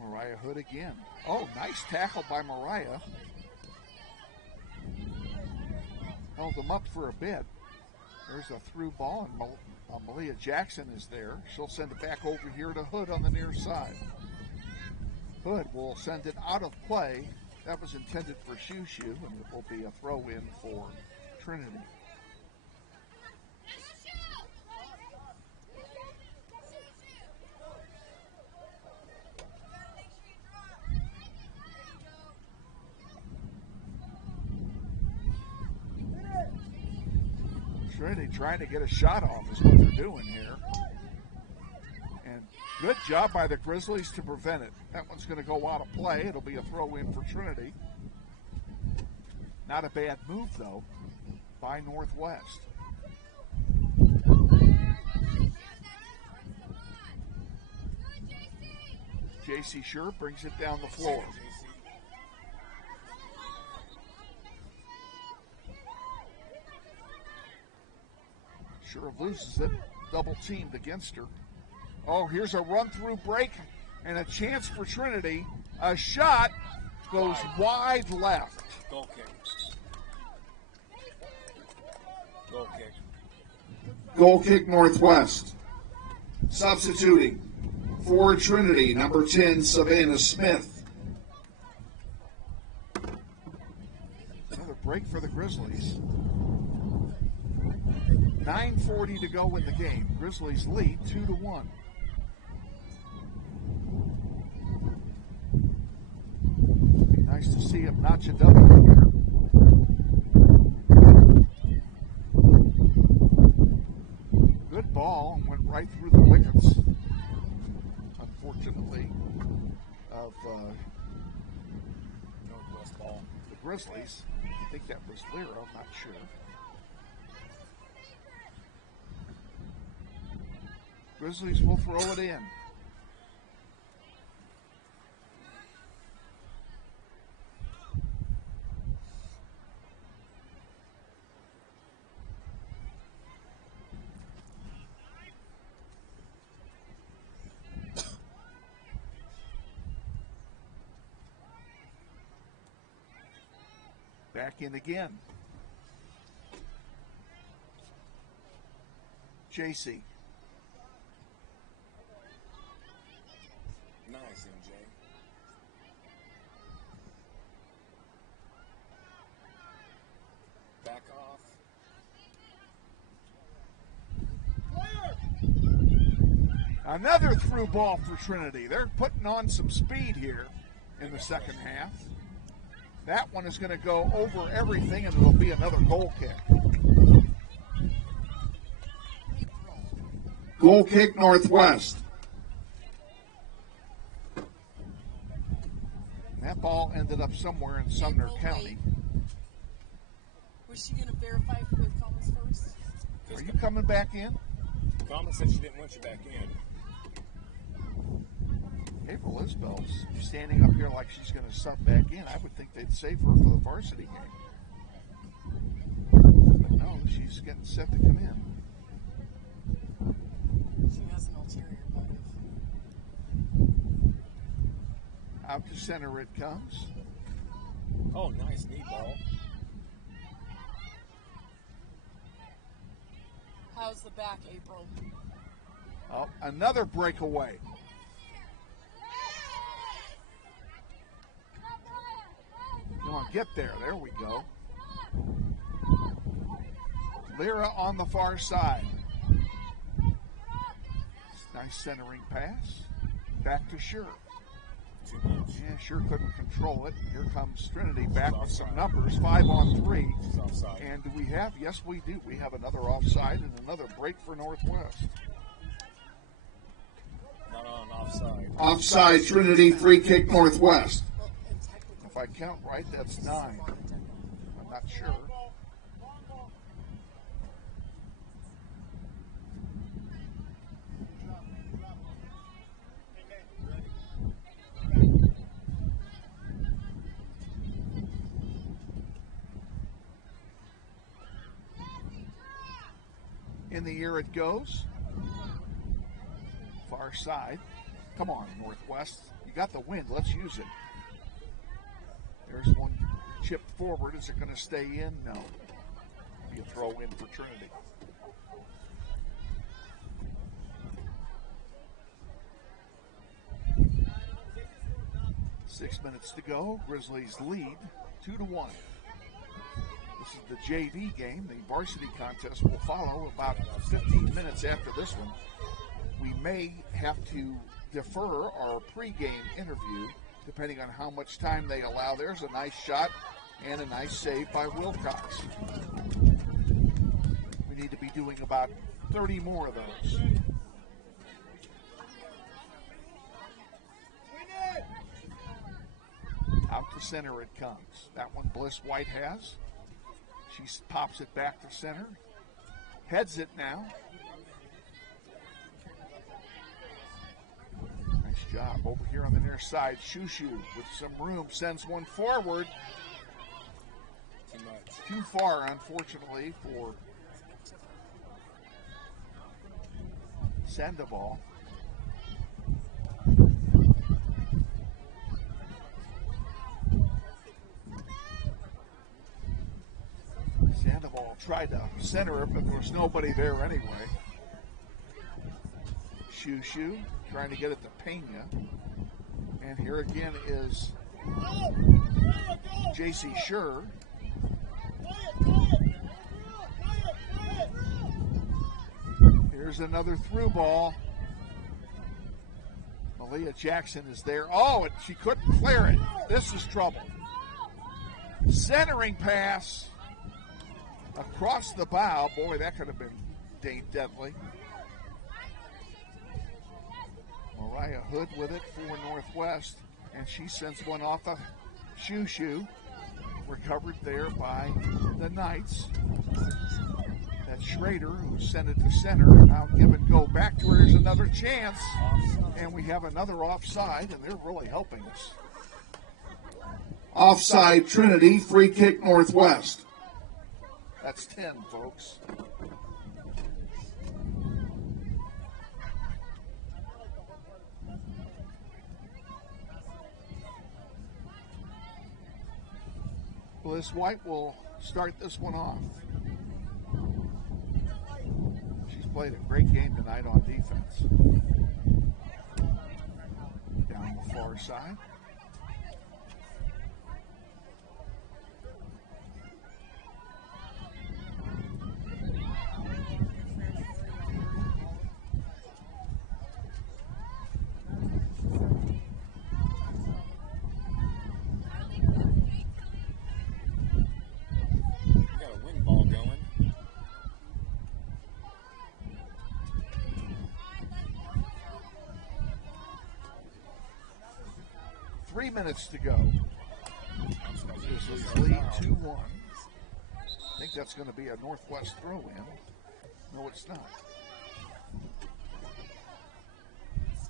Mariah Hood again. Oh, nice tackle by Mariah. Held them up for a bit. There's a through ball, and Malia Jackson is there. She'll send it back over here to Hood on the near side. Hood will send it out of play. That was intended for Shushu, and it will be a throw-in for Trinity. Trinity trying to get a shot off is what they're doing here. And good job by the Grizzlies to prevent it. That one's going to go out of play. It'll be a throw-in for Trinity. Not a bad move, though, by Northwest. J.C. Sure brings it down the floor. Sure loses it. Double teamed against her. Oh, here's a run-through break and a chance for Trinity. A shot goes wide left. Goal kick. Goal kick. Goal kick Northwest. Substituting for Trinity, number 10, Savannah Smith. Another break for the Grizzlies. 9:40 to go in the game. Grizzlies lead 2-1. Be nice to see him notch a double here. Good ball and went right through the wickets. Unfortunately, of Northwest ball. The Grizzlies. I think that was Lira, I'm not sure. Grizzlies will throw it in. Back in again. JC. Nice, MJ. Back off. Another through ball for Trinity. They're putting on some speed here in the second half. That one is going to go over everything, and it'll be another goal kick. Goal kick, Northwest. That ball ended up somewhere in Sumner County. Was she going to verify with Commons first? Are you coming back in? Commons said she didn't want you back in. April Isbell's standing up here like she's going to sub back in. I would think they'd save her for the varsity game. But no, she's getting set to come in. She has an ulterior motive. Out to center it comes. Oh, nice knee ball. How's the back, April? Oh, another breakaway. Come on, get there. There we go. Lyra on the far side. Nice centering pass. Back to Sure. Yeah, Sure couldn't control it. Here comes Trinity back with some numbers. 5-on-3. And do we have? Yes, we do. We have another offside and another break for Northwest. Not on offside. Offside, Trinity, free kick, Northwest. If I count right, that's 9. I'm not sure. In the air it goes. Far side. Come on, Northwest. You got the wind. Let's use it. There's one chipped forward. Is it going to stay in? No. Be a throw in for Trinity. Six minutes to go. Grizzlies lead 2-1. This is the JV game. The varsity contest will follow about 15 minutes after this one. We may have to defer our pregame interview depending on how much time they allow. There's a nice shot and a nice save by Wilcox. We need to be doing about 30 more of those. Out to center it comes. That one Bliss White has. She pops it back to center. Heads it now. Nice job over here on the near side. Shushu with some room sends one forward. Too far, unfortunately, for Sandoval. Sandoval tried to center it, but there was nobody there anyway. Shushu trying to get it to Pena. And here again is JC Sure. Here's another through ball. Malia Jackson is there. Oh, she couldn't clear it. This is trouble. Centering pass across the bow. Boy, that could have been deadly. Mariah Hood with it for Northwest, and she sends one off the Shushu. Recovered there by the Knights. That Schrader, who sent it to center. Now give and go back to where there's another chance. And we have another offside, and they're really helping us. Offside Trinity, free kick Northwest. That's 10, folks. Bliss White will start this one off. She's played a great game tonight on defense. Down the far side. Got a wind ball going. Three minutes to go. Grizzlies lead 2-1. I think that's going to be a Northwest throw-in. No, it's not.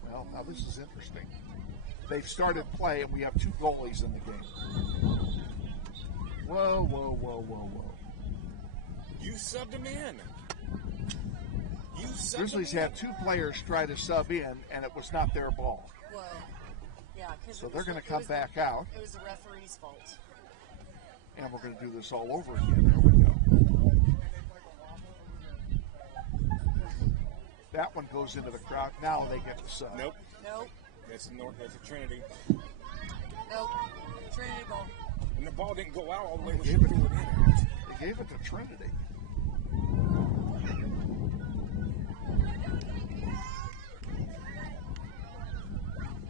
Well, now this is interesting. They've started play, and we have two goalies in the game. Whoa, whoa, whoa, whoa, whoa. You subbed him in. Grizzlies had two players try to sub in, and it was not their ball. Well, yeah, because So they're going to come back out. It was the referee's fault. And we're going to do this all over again. There we go. That one goes into the crowd. Now they get to sub. Nope. Nope. That's a Trinity. Nope. Trinity ball. And the ball didn't go out all the way. They gave it to Trinity.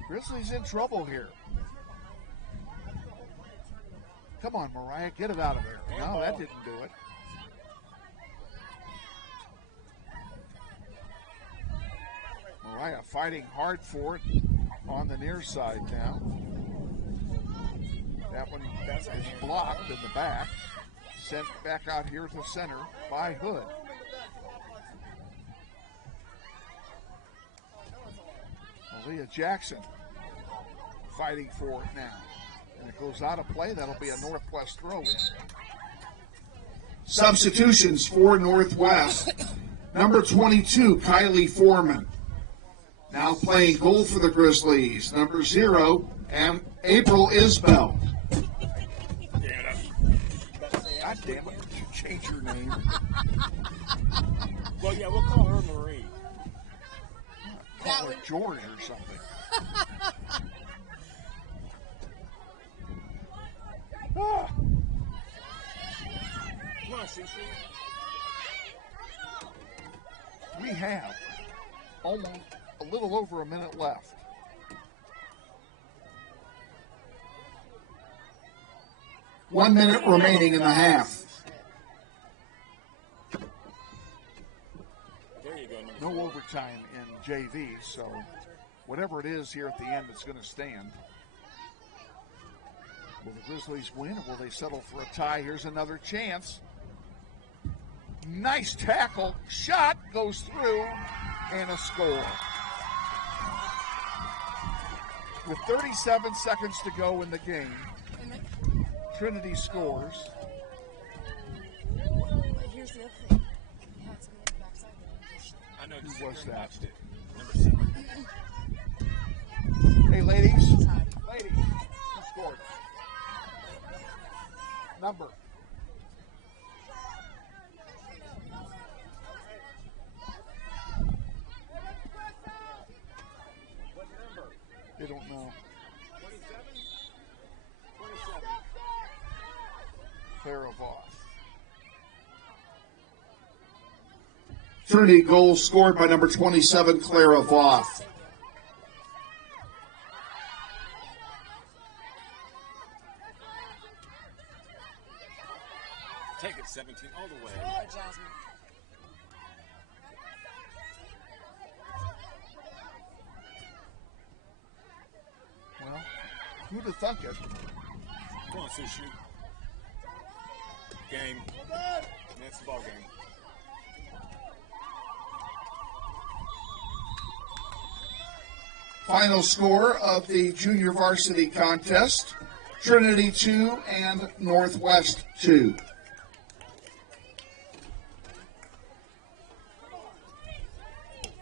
Grizzlies in trouble here. Come on, Mariah, get it out of there. No, that didn't do it. Mariah fighting hard for it on the near side now. That one is blocked in the back. Sent back out here to center by Hood. Aaliyah Jackson fighting for it now. And it goes out of play. That'll be a Northwest throw-in. Substitutions for Northwest. Number 22, Kylie Foreman. Now playing goal for the Grizzlies. Number 0, and April Isbell. God damn it, you change your name. Well, yeah, we'll call her Marie. Call her George or something. Ah. Come on, Cece. We have almost a little over a minute left. One minute remaining in the half. There you go. No overtime in JV, so whatever it is here at the end, it's going to stand. Will the Grizzlies win, or will they settle for a tie? Here's another chance. Nice tackle. Shot goes through, and a score. With 37 seconds to go in the game, Trinity scores. Here's the other thing. He had something on the backside. I know. Who was that? Number 7. Hey, ladies. Ladies, who scored? Number. They don't know. 27? Clara Voss. Trinity goal scored by number 27, Clara Voth. Take it, 17, all the way. Jasmine. Well, who'd have thunk it? Come on, Sushi. Game. That's the ball game. Final score of the junior varsity contest, Trinity 2 and Northwest 2.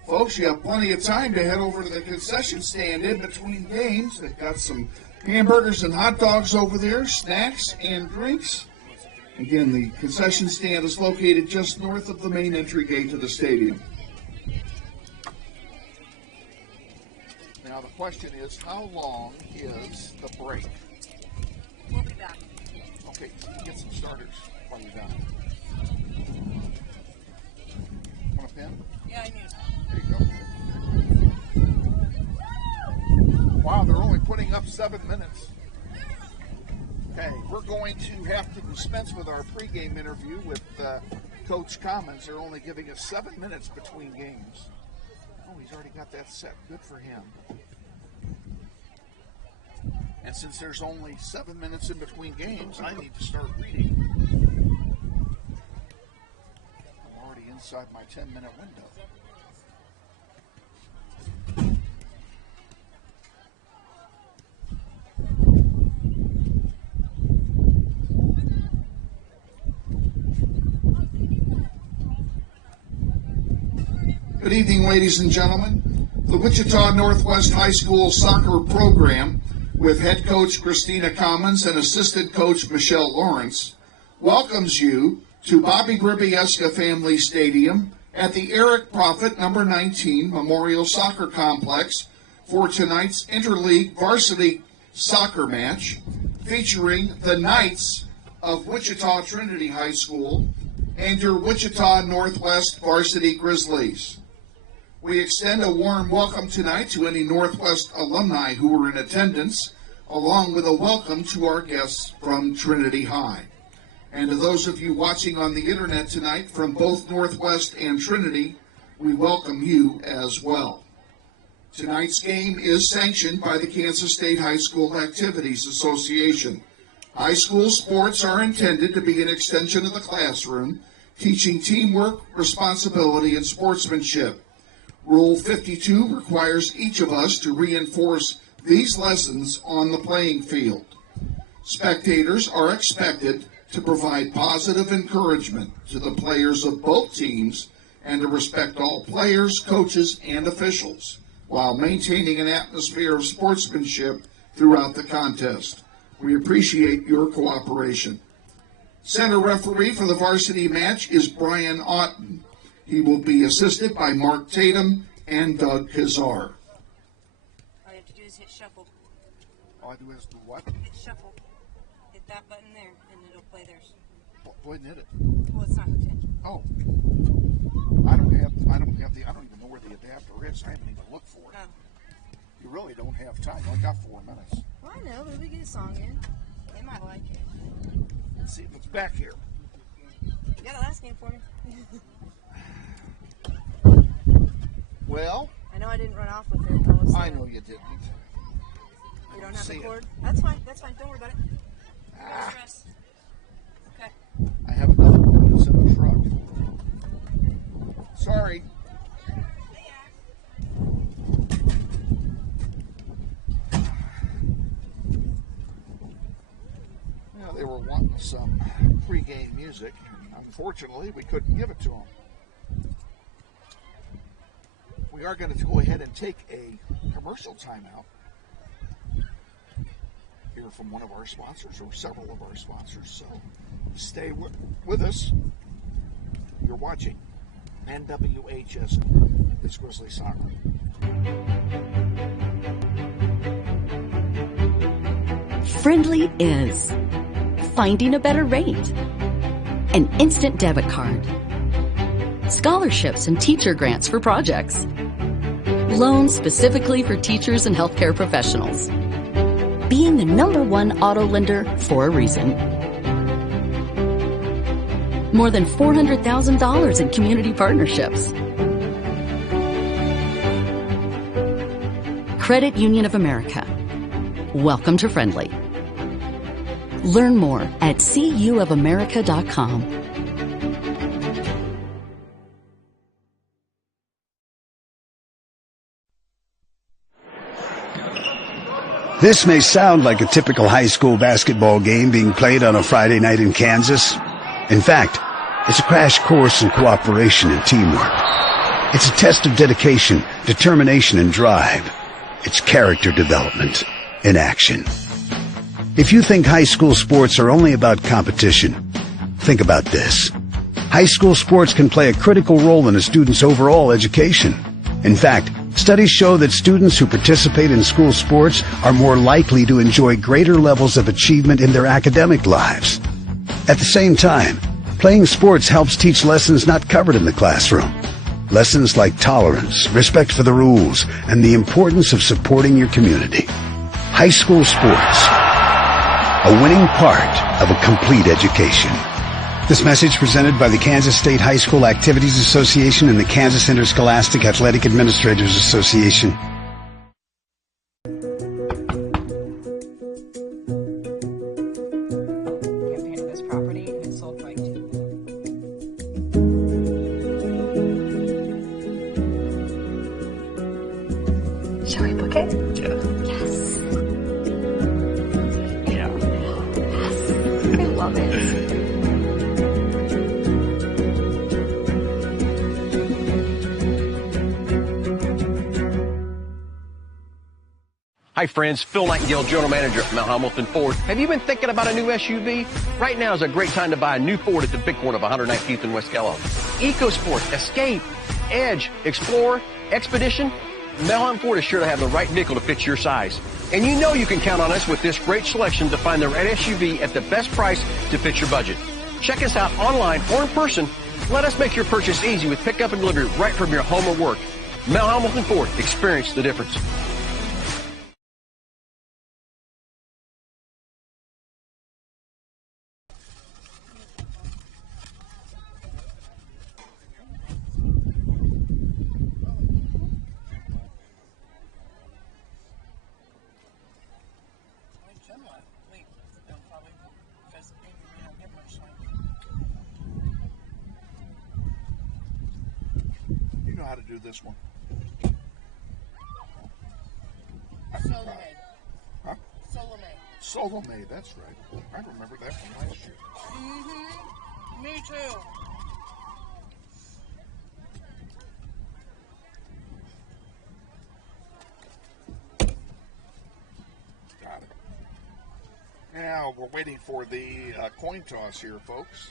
Folks, you have plenty of time to head over to the concession stand in between games. They've got some hamburgers and hot dogs over there, snacks and drinks. Again, the concession stand is located just north of the main entry gate to the stadium. Now the question is, how long is the break? We'll be back. Okay, get some starters while you're done. Want a pen? Yeah, I need it. There you go. Wow, they're only putting up 7 minutes. Okay, we're going to have to dispense with our pregame interview with Coach Commons. They're only giving us 7 minutes between games. Oh, he's already got that set. Good for him. And since there's only 7 minutes in between games, I need to start reading. I'm already inside my 10-minute window. Good evening, ladies and gentlemen. The Wichita Northwest High School soccer program, with head coach Christina Commons and assistant coach Michelle Lawrence, welcomes you to Bobby Gribieska Family Stadium at the Eric Prophet No. 19 Memorial Soccer Complex for tonight's interleague varsity soccer match featuring the Knights of Wichita Trinity High School and your Wichita Northwest varsity Grizzlies. We extend a warm welcome tonight to any Northwest alumni who were in attendance, along with a welcome to our guests from Trinity High. And to those of you watching on the internet tonight from both Northwest and Trinity, we welcome you as well. Tonight's game is sanctioned by the Kansas State High School Activities Association. High school sports are intended to be an extension of the classroom, teaching teamwork, responsibility, and sportsmanship. Rule 52 requires each of us to reinforce these lessons on the playing field. Spectators are expected to provide positive encouragement to the players of both teams and to respect all players, coaches, and officials while maintaining an atmosphere of sportsmanship throughout the contest. We appreciate your cooperation. Center referee for the varsity match is Brian Otten. He will be assisted by Mark Tatum and Doug Kazar. All you have to do is hit shuffle. All I do is do what? Hit shuffle. Hit that button there, and it'll play theirs. Go ahead and hit it. Well, it's not hooked in. Oh. I don't even know where the adapter is. I haven't even looked for it. Oh. You really don't have time. I got 4 minutes. Well, I know, but we get a song in. They might like it. Let's see if it's back here. You got a last game for me. Well, I know I didn't run off with it. I know you didn't. You don't have the see cord? it. That's fine. Don't worry about it. No stress. Okay. I have another one that's in the truck. Sorry. Yeah, they were wanting some pregame music. Unfortunately, we couldn't give it to them. We are going to go ahead and take a commercial timeout. Hear from one of our sponsors or several of our sponsors. So stay with us. You're watching NWHS. It's Grizzly Soccer. Friendly is finding a better rate, an instant debit card, scholarships and teacher grants for projects, loans specifically for teachers and healthcare professionals, being the #1 auto lender for a reason. More than $400,000 in community partnerships. Credit Union of America. Welcome to Friendly. Learn more at cuofamerica.com. This may sound like a typical high school basketball game being played on a Friday night in Kansas. In fact, it's a crash course in cooperation and teamwork. It's a test of dedication, determination, and drive. It's character development in action. If you think high school sports are only about competition, think about this. High school sports can play a critical role in a student's overall education. In fact, studies show that students who participate in school sports are more likely to enjoy greater levels of achievement in their academic lives. At the same time, playing sports helps teach lessons not covered in the classroom. Lessons like tolerance, respect for the rules, and the importance of supporting your community. High school sports, a winning part of a complete education. This message presented by the Kansas State High School Activities Association and the Kansas Interscholastic Athletic Administrators Association. Shall we book it? Yeah. Yes. Yeah. Yes. I love it. Hi friends, Phil Nightingale, General Manager at Mount Hamilton Ford. Have you been thinking about a new SUV? Right now is a great time to buy a new Ford at the big corner of 119th and West Kellogg. EcoSport, Escape, Edge, Explorer, Expedition. Mount Hamilton Ford is sure to have the right vehicle to fit your size. And you know you can count on us with this great selection to find the right SUV at the best price to fit your budget. Check us out online or in person. Let us make your purchase easy with pickup and delivery right from your home or work. Mount Hamilton Ford, experience the difference. You know how to do this one. Solome. Huh? Solome. Solome, that's right. I remember that from last year. Mm-hmm. Me too. Got it. Now we're waiting for the coin toss here, folks.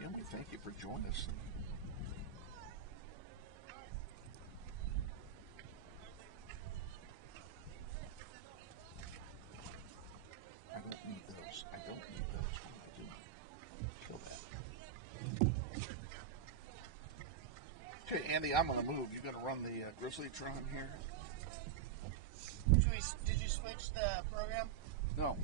And we thank you for joining us. I don't need those. I don't need those. Kill that. Okay, Andy, I'm going to move. You're going to run the Grizzlytron here? Did you switch the program? No.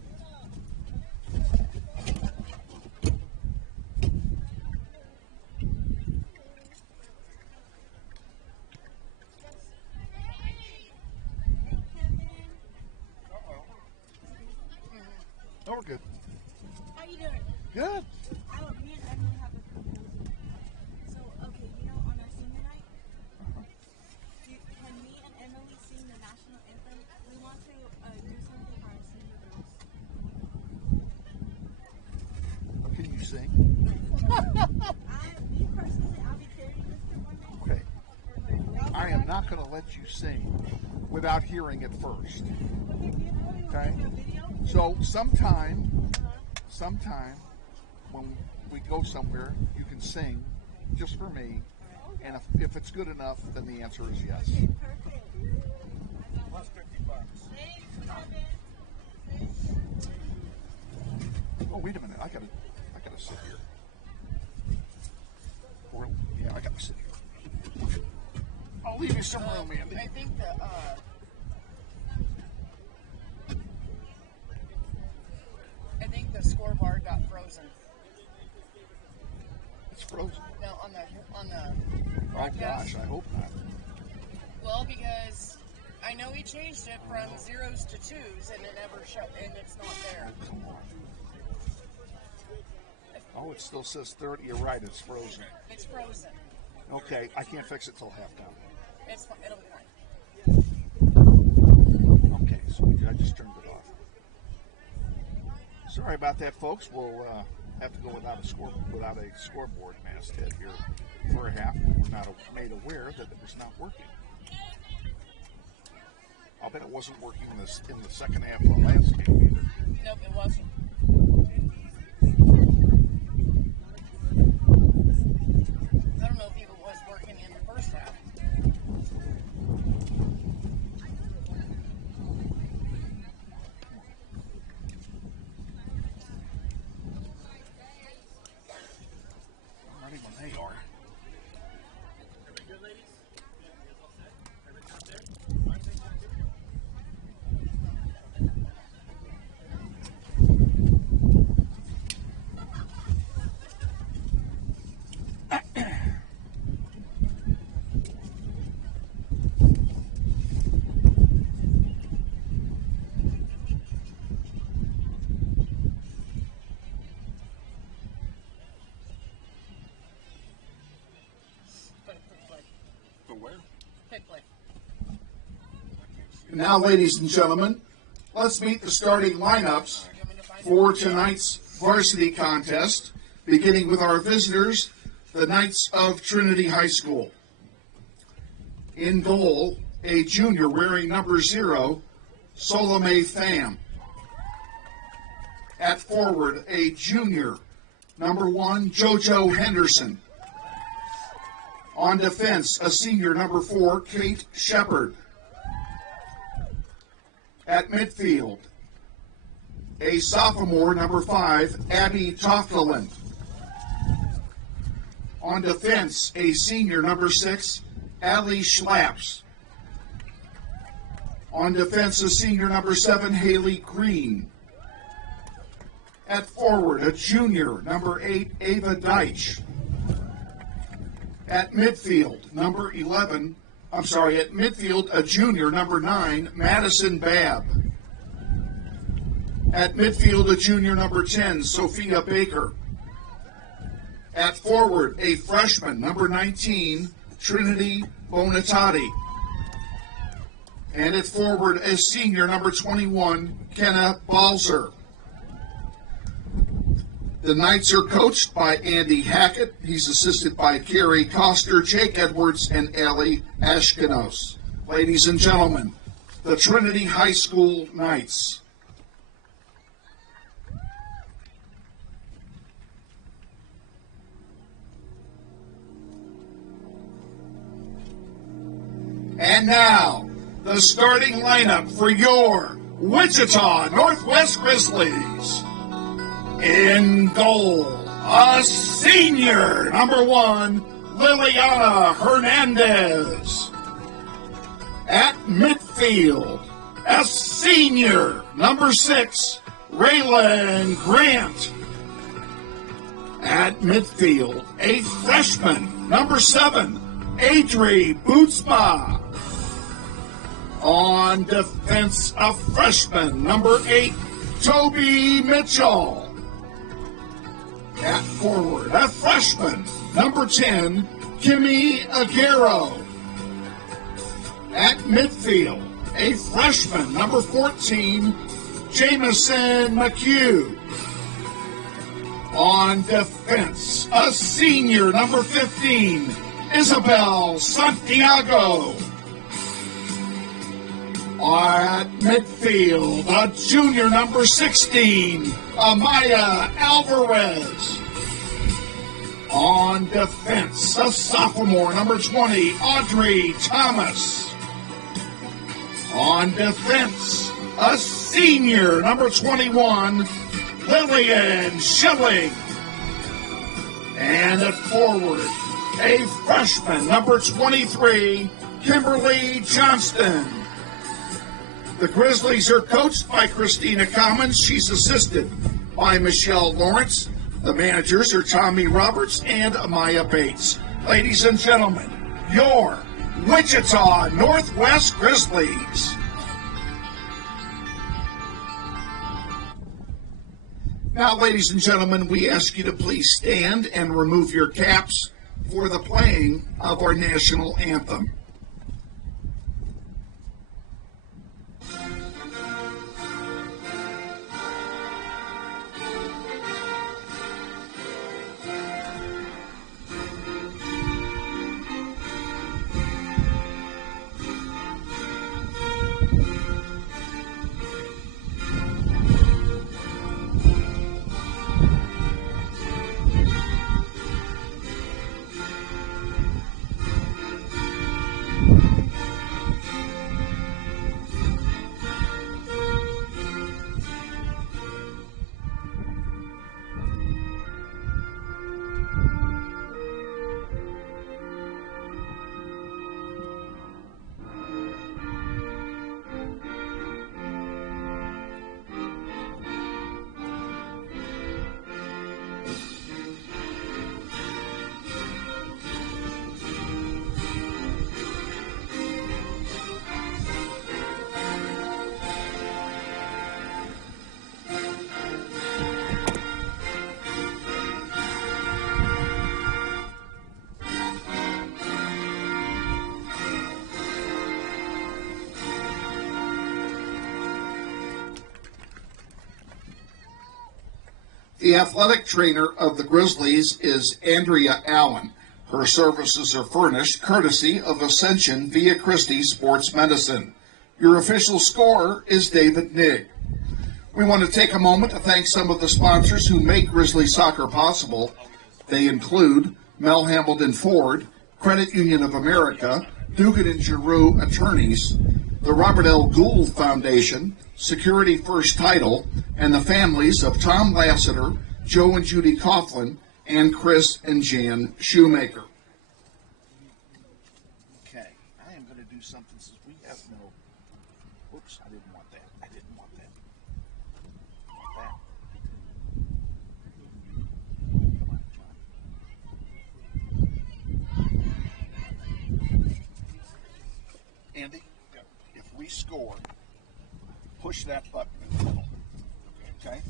Oh, we're good. How you doing? Good. Me and Emily have a proposal. So, okay, you know, on our senior night, can me and Emily sing the national anthem? We want to do something for our senior girls. Can you sing? Me personally, I'll be carrying this for one day. Okay. I am not going to let you sing without hearing it first. Okay? So sometime when we go somewhere, you can sing just for me. And if it's good enough, then the answer is yes. Plus $50. Oh, wait a minute. I gotta sit here. I gotta sit here. I'll leave you some room, Andy. I think the scoreboard got frozen. It's frozen. No, on the Oh broadcast. gosh, I hope not. Well, because I know he changed it from 0s to 2s, and it never showed, and it's not there. Oh, come on. Oh, it still says 30. You're right. It's frozen. It's frozen. Okay, I can't fix it till halftime. It'll be fine. So I just turned it off. Sorry about that, folks. We'll have to go without a scoreboard masthead here for a half. We were not made aware that it was not working. I'll bet it wasn't working in the second half of the last game either. Nope, it wasn't. I don't know if even was working in the first half. I'm ready when they are. Now, ladies and gentlemen, let's meet the starting lineups for tonight's varsity contest, beginning with our visitors, the Knights of Trinity High School. In goal, a junior wearing number 0, Solomé Pham. At forward, a junior, number 1, JoJo Henderson. On defense, a senior, number 4, Kate Shepard. At midfield, a sophomore, number 5, Abby Tofteland. On defense, a senior, number 6, Allie Schlaps. On defense, a senior, number 7, Haley Green. At forward, a junior, number 8, Ava Deitch. At midfield, at midfield, a junior, number 9, Madison Babb. At midfield, a junior, number 10, Sophia Baker. At forward, a freshman, number 19, Trinity Bonatati. And at forward, a senior, number 21, Kenna Balzer. The Knights are coached by Andy Hackett. He's assisted by Carrie Coster, Jake Edwards, and Allie Ashkenos. Ladies and gentlemen, the Trinity High School Knights. And now, the starting lineup for your Wichita Northwest Grizzlies. In goal, a senior, number 1, Liliana Hernandez. At midfield, a senior, number 6, Raylan Grant. At midfield, a freshman, number 7, Adri Bootsma. On defense, a freshman, number 8, Toby Mitchell. At forward, a freshman, number 10, Kimmy Aguero. At midfield, a freshman, number 14, Jamison McHugh. On defense, a senior, number 15, Isbell Santiago. At midfield, a junior, number 16, Amaya Alvarez. On defense, a sophomore, number 20, Audrey Thomas. On defense, a senior, number 21, Lillian Schilling. And at forward, a freshman, number 23, Kimberly Johnston. The Grizzlies are coached by Christina Commons. She's assisted by Michelle Lawrence. The managers are Tommy Roberts and Amaya Bates. Ladies and gentlemen, your Wichita Northwest Grizzlies. Now, ladies and gentlemen, we ask you to please stand and remove your caps for the playing of our national anthem. The athletic trainer of the Grizzlies is Andrea Allen. Her services are furnished courtesy of Ascension Via Christi Sports Medicine. Your official scorer is David Nigg. We want to take a moment to thank some of the sponsors who make Grizzly soccer possible. They include Mel Hambledon Ford, Credit Union of America, Dugan and Giroux Attorneys, the Robert L. Gould Foundation, Security First Title, and the families of Tom Lassiter, Joe and Judy Coughlin, and Chris and Jan Shoemaker. Okay, I am going to do something since we have no. Oops, I didn't want that. I didn't want that. Andy, if we score, push that button in the middle. Okay?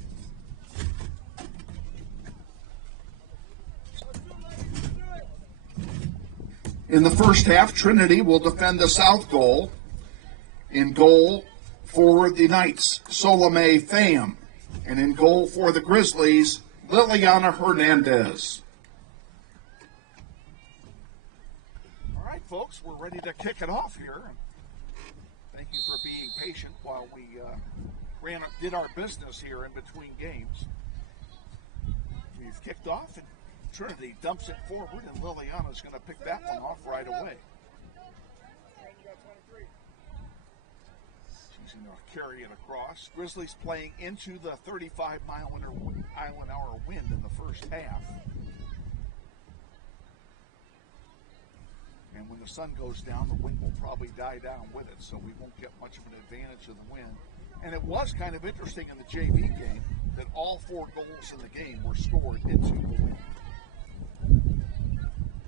In the first half, Trinity will defend the south goal. In goal for the Knights, Solomé Pham. And in goal for the Grizzlies, Liliana Hernandez. All right, folks, we're ready to kick it off here. Thank you for being patient while we did our business here in between games. We've kicked off, and Trinity dumps it forward, and Liliana's going to pick that one off right away. She's going to carry it across. Grizzlies playing into the 35-mile-an-hour wind in the first half. And when the sun goes down, the wind will probably die down with it, so we won't get much of an advantage of the wind. And it was kind of interesting in the JV game that all 4 goals in the game were scored into the wind.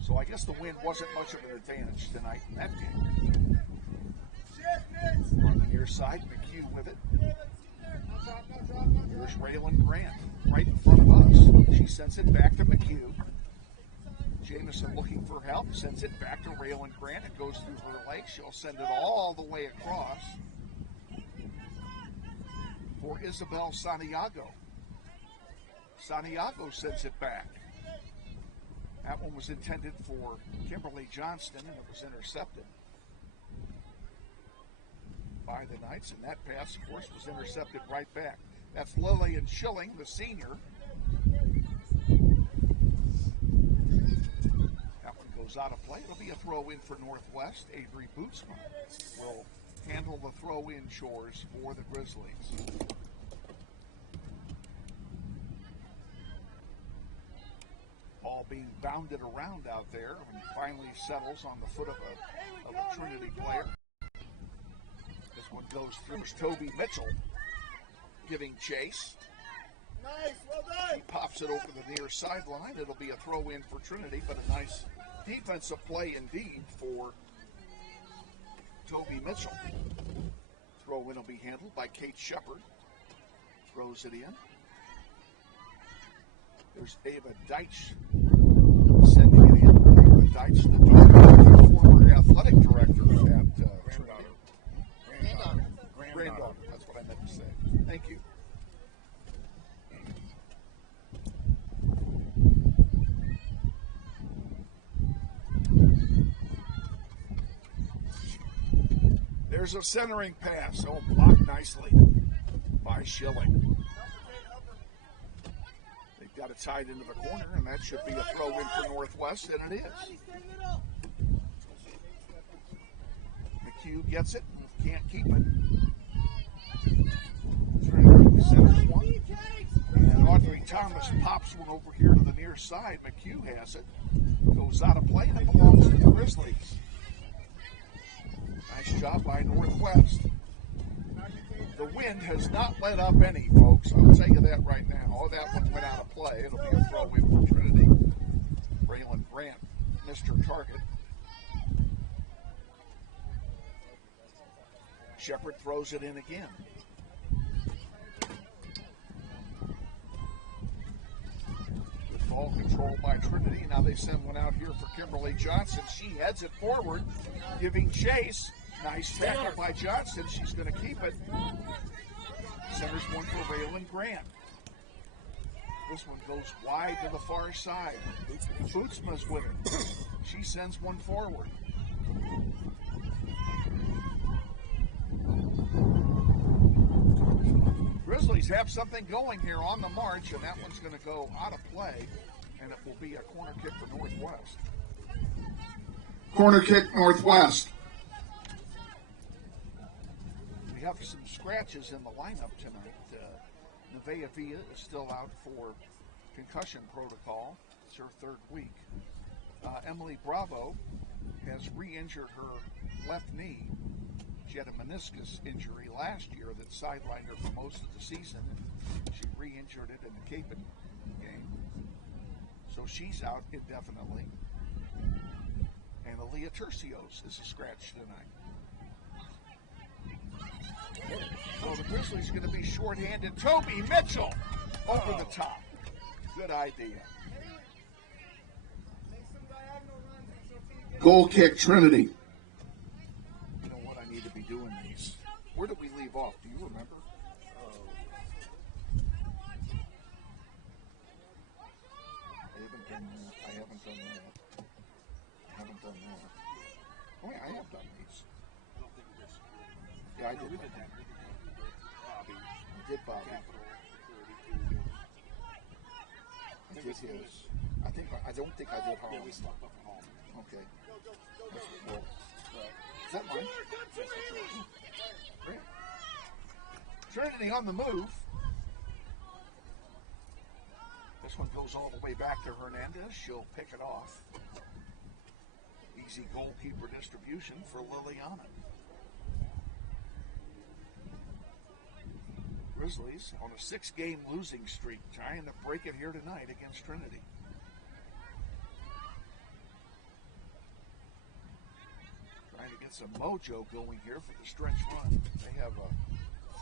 So I guess the wind wasn't much of an advantage tonight in that game. On the near side, McHugh with it. Here's Raylan Grant right in front of us. She sends it back to McHugh. Jamison looking for help, sends it back to Raylan Grant. It goes through her legs. She'll send it all the way across for Isbell Santiago. Santiago sends it back. That one was intended for Kimberly Johnston, and it was intercepted by the Knights, and that pass, of course, was intercepted right back. That's Lillian Schilling, the senior. That one goes out of play. It'll be a throw-in for Northwest. Avery Bootsman will handle the throw-in chores for the Grizzlies. Ball being bounded around out there and finally settles on the foot of a Trinity player. This one goes through Toby Mitchell giving chase. Nice, well done. He pops it over the near sideline. It'll be a throw-in for Trinity, but a nice defensive play indeed for Toby Mitchell. Throw-in will be handled by Kate Shepard. Throws it in. There's Ava Deitch sending it in. Ava Deitch, the former athletic director at Trinity. Granddaughter. That's what I meant to say. Thank you. There's a centering pass. Oh, blocked nicely by Schilling. They've got it tied into the corner, and that should be a throw-in for Northwest, and it is. McHugh gets it, can't keep it. Centers one. And Audrey Thomas pops one over here to the near side. McHugh has it. Goes out of play, and it belongs to the Grizzlies. Nice job by Northwest. The wind has not let up any, folks. I'll tell you that right now. Oh, that one went out of play. It'll be a throw-in for Trinity. Raylan Grant missed her target. Shepard throws it in again. Good ball control by Trinity. Now they send one out here for Kimberly Johnson. She heads it forward, giving chase. Nice tackle by Johnson. She's going to keep it. Centers one for Raylan Grant. This one goes wide to the far side. Bootsma's with it. She sends one forward. Grizzlies have something going here on the march, and that one's going to go out of play, and it will be a corner kick for Northwest. Corner kick, Northwest. We have some scratches in the lineup tonight. Nevaeh Villa is still out for concussion protocol. It's her third week. Emily Bravo has re-injured her left knee. She had a meniscus injury last year that sidelined her for most of the season. She re-injured it in the Capon game. So she's out indefinitely. And Aaliyah Tercios is a scratch tonight. So the Grizzlies are going to be shorthanded. Toby Mitchell over the top. Good idea. Goal kick, Trinity. You know what? I need to be doing these. Where did we leave off? Do you remember? I haven't done that. Oh, yeah, I have done these. Yeah, I did that. I did Bobby. I did his. I don't think I did Harlem. Okay. Well, is that mine? Great. Trinity on the move. This one goes all the way back to Hernandez. She'll pick it off. Easy goalkeeper distribution for Liliana. Grizzlies on a 6-game losing streak, trying to break it here tonight against Trinity. Trying to get some mojo going here for the stretch run. They have a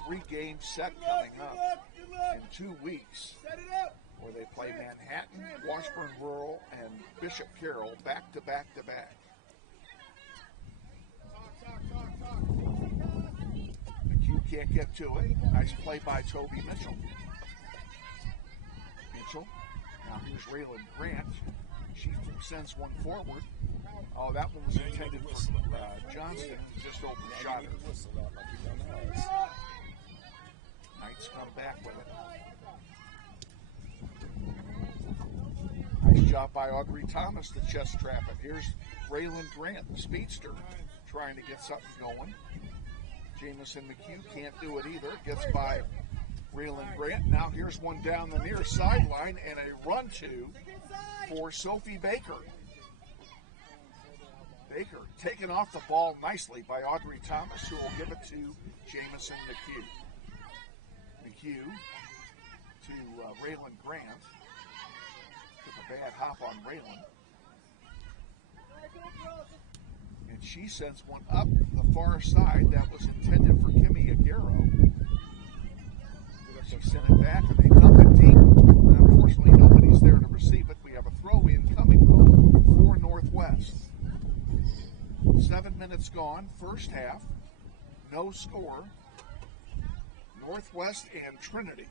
3-game set coming up in 2 weeks, where they play Manhattan, Washburn Rural, and Bishop Carroll back to back to back. McHugh can't get to it. Nice play by Toby Mitchell. Now here's Raylan Grant. She sends one forward. Oh, that one was intended for Johnston. Just overshot her. Knights come back with it. Nice job by Audrey Thomas to chest trap it. Here's Raylan Grant, the speedster, trying to get something going. Jamison McHugh can't do it either. Gets by Raylan Grant. Now here's one down the near sideline and a run-to for Sophie Baker. Baker taken off the ball nicely by Audrey Thomas, who will give it to Jamison McHugh. McHugh to Raylan Grant. Took a bad hop on Raylan. And she sends one up the far side that was intended for Kimmy Aguero. She sent it back and they dump it deep. And unfortunately, nobody's there to receive it. We have a throw-in coming for Northwest. 7 minutes gone, first half. No score. Northwest and Trinity.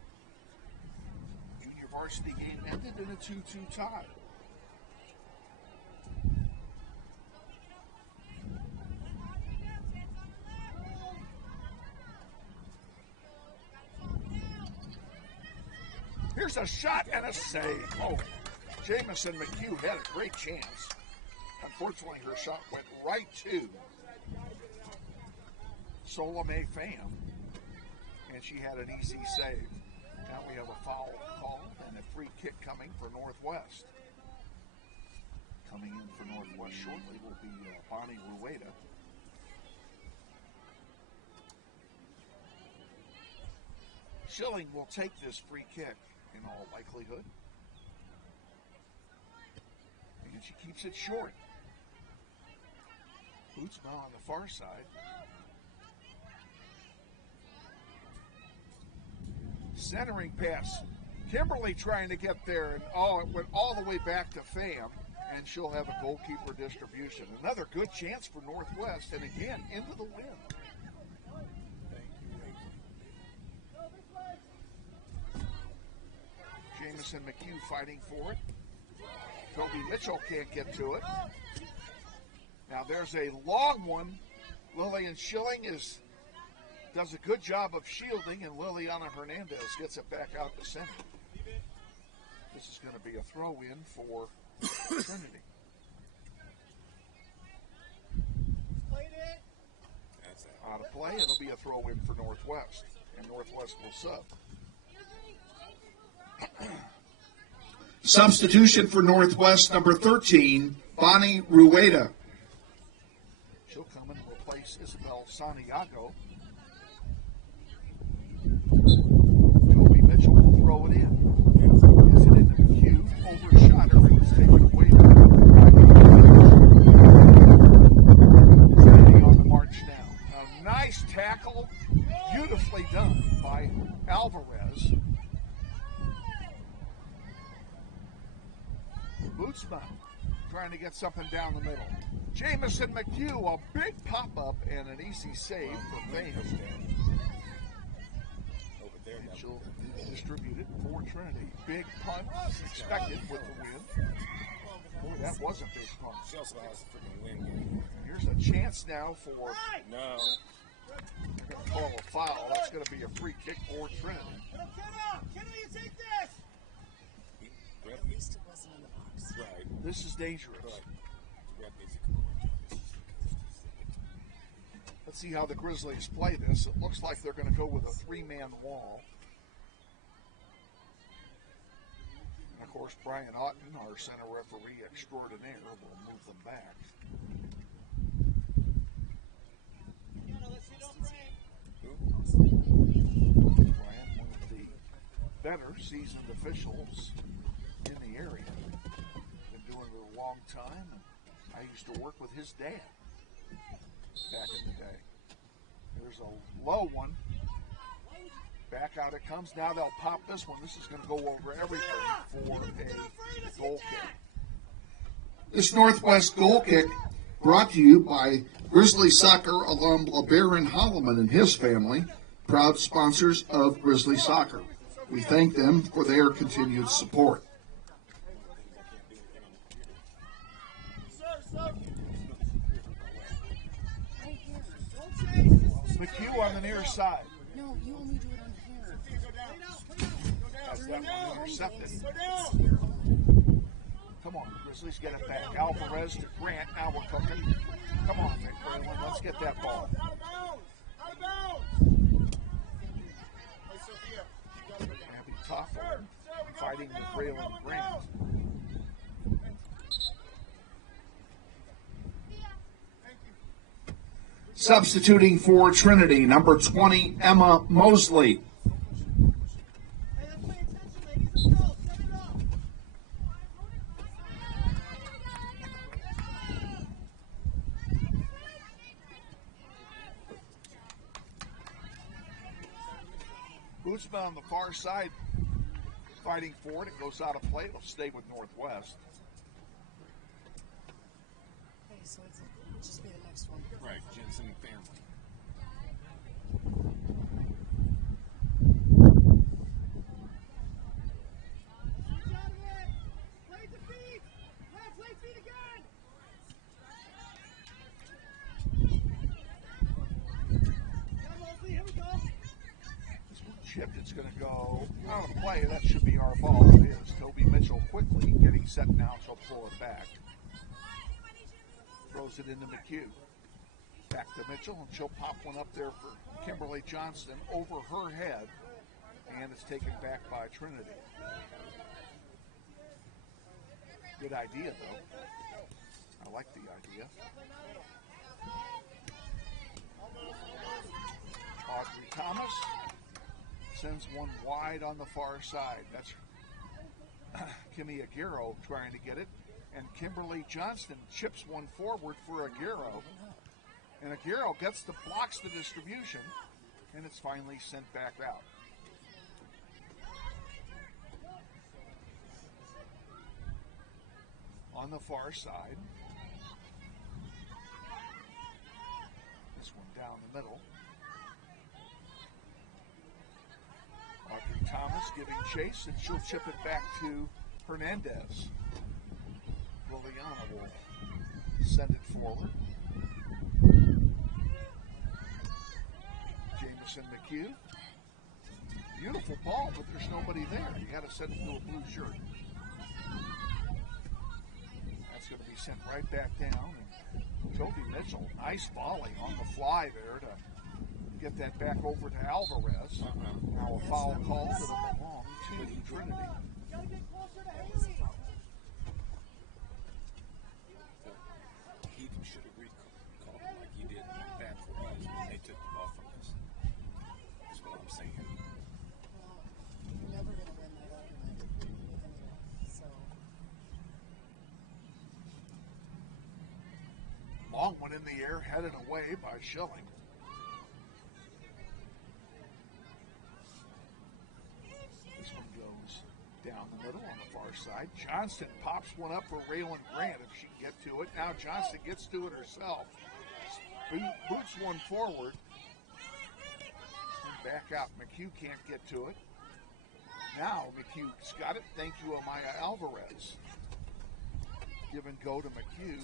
Junior varsity game ended in a 2-2 tie. Here's a shot and a save. Oh, Jamison McHugh had a great chance. Unfortunately, her shot went right to Solomé Pham, and she had an easy save. Now we have a foul call and a free kick coming for Northwest. Coming in for Northwest shortly will be Bonnie Rueda. Schilling will take this free kick in all likelihood. And she keeps it short. Bootsma on the far side. Centering pass. Kimberly trying to get there, and it went all the way back to Pham, and she'll have a goalkeeper distribution. Another good chance for Northwest, and again, into the wind. Jameson McHugh fighting for it. Toby Mitchell can't get to it. Now there's a long one. Lillian Schilling does a good job of shielding, and Liliana Hernandez gets it back out to center. This is going to be a throw-in for Trinity. Out of play, it'll be a throw-in for Northwest, and Northwest will sub. Substitution for Northwest, number 13, Bonnie Rueda. She'll come and replace Isbell Santiago. Toby Mitchell will throw it in. Gets it into McHugh, overshot her, and was taken away. Trinity on the march now. A nice tackle, beautifully done by Alvarez. Bootsman trying to get something down the middle. Jameson McHugh, a big pop-up and an easy save for Thames. Mitchell distributed for Trinity. Big punt expected with the win. Boy, that was a big punt. She also has a freaking win. Here's a chance now for... No. They're going to call a foul. That's going to be a free kick for Trinity. Kenna, you take this! At least it wasn't in the box. Right. This is dangerous. Let's see how the Grizzlies play this. It looks like they're going to go with a three-man wall. And of course, Brian Otten, our center referee extraordinaire, will move them back. Brian, one of the better seasoned officials in the area. Been doing it a long time, and I used to work with his dad back in the day. There's a low one. Back out it comes. Now they'll pop this one. This is going to go over everything for a goal kick. This Northwest goal kick brought to you by Grizzly soccer alum LeBaron Holloman and his family, proud sponsors of Grizzly Soccer. We thank them for their continued support. McHugh on the near side. No, you only do it on here. Has that one intercepted. Come on, Grizzlies get it back. Alvarez to Grant. Now we're cooking. Come on, McBraylon. Let's get that ball. Abby Toffler fighting with Braylon Grant. Substituting for Trinity, number 20, Emma Mosley. Bootsman on the far side fighting for it. It goes out of play. It'll stay with Northwest. Okay, so it'll just be the next one. Right, Jensen family. Chipped, it's going to go out of play. That should be our ball. It is. Toby Mitchell quickly getting set now. She'll pull it back. Throws it into McHugh. Back to Mitchell, and she'll pop one up there for Kimberly Johnston over her head, and it's taken back by Trinity. Good idea, though. I like the idea. Audrey Thomas sends one wide on the far side. That's Kimmy Aguero trying to get it. And Kimberly Johnston chips one forward for Aguero. And Aguero blocks the distribution, and it's finally sent back out. On the far side. This one down the middle. Arkin Thomas giving chase, and she'll chip it back to Hernandez. Liliana will send it forward. Jamison McHugh. Beautiful ball, but there's nobody there. You got to send it to a blue shirt. That's going to be sent right back down. And Toby Mitchell, nice volley on the fly there to get that back over to Alvarez. Now a foul call that'll belong to Trinity. He should have recalled him like he did back for us when they took the ball from us. That's what I'm saying. We're never going to win that argument with anyone. So. Long one in the air, headed away by Schilling. This one goes down the middle on the far side. Johnston pops one up for Raylan Grant if she can get to it. Now Johnston gets to it herself. Boots one forward. And back out. McHugh can't get to it. Now McHugh's got it. Thank you, Amaya Alvarez. Give and go to McHugh.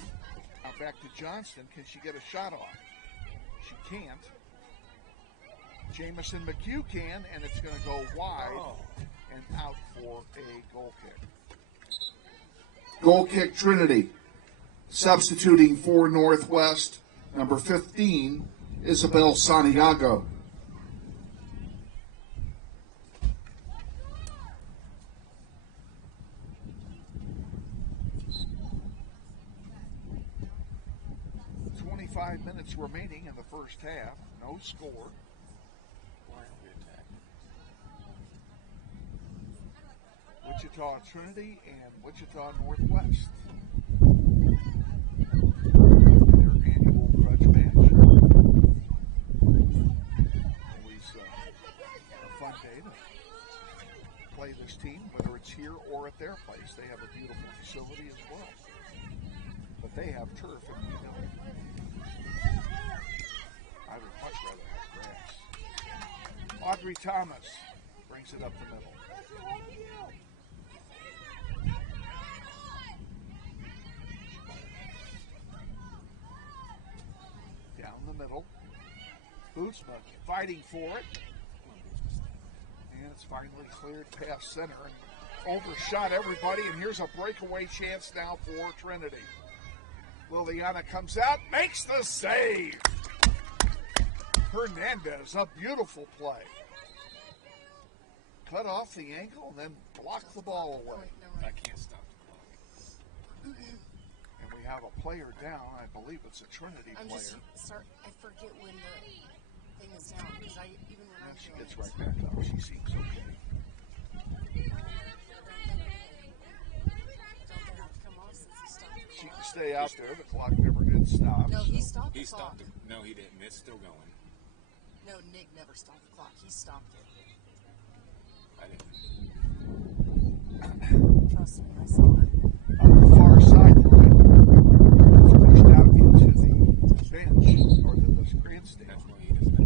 Now back to Johnston. Can she get a shot off? She can't. Jamison McHugh can, and it's going to go wide and out for a goal kick. Goal kick Trinity. Substituting for Northwest, number 15, Isbell Santiago. Minutes remaining in the first half. No score. Wichita Trinity and Wichita Northwest. Their annual grudge match. Always a fun day to play this team, whether it's here or at their place. They have a beautiful facility as well. But they have turf and we don't. I would much rather have grass. Audrey Thomas brings it up the middle. Down the middle. Bootsma fighting for it. And it's finally cleared past center and overshot everybody. And here's a breakaway chance now for Trinity. Liliana comes out, makes the save. Hernandez, a beautiful play. Cut off the ankle and then block the ball away. I can't stop the clock. And we have a player down. I believe it's a Trinity player. I forget when the thing is down because even when I'm she doing gets right back up. She seems okay. She can stay out there. The clock never did stop. No, he stopped the He clock. stopped it. No, he didn't. It's still going. No, Nick never stopped the clock. He stopped it. I didn't. Trust me, I saw it. On the far sideline, it's pushed out into the bench or to the grandstand. That's why he doesn't.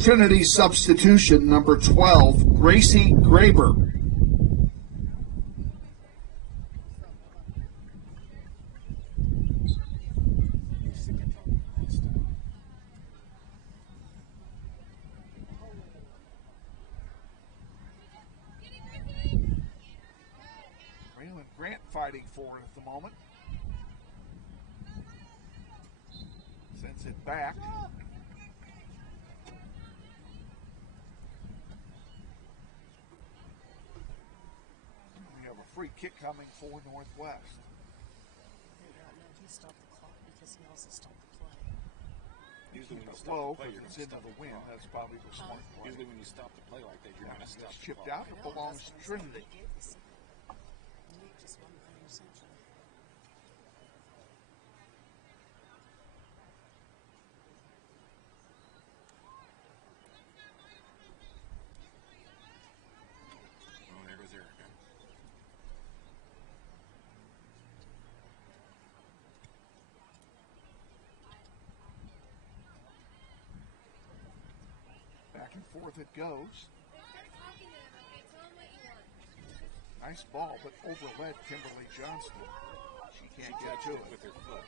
Trinity substitution, number 12, Gracie Graber. Grant fighting for it at the moment. Sends it back. We have a free kick coming for Northwest. He stopped the clock because he also stopped the play. Usually when you stop the play, it's into the wind. That's probably the smart play. Usually when you stop the play like that, you're going to stop It's the chipped clock. out. It belongs to Trinity. Back and forth it goes. Nice ball, but overled Kimberly Johnston. She can't get to it. With her foot.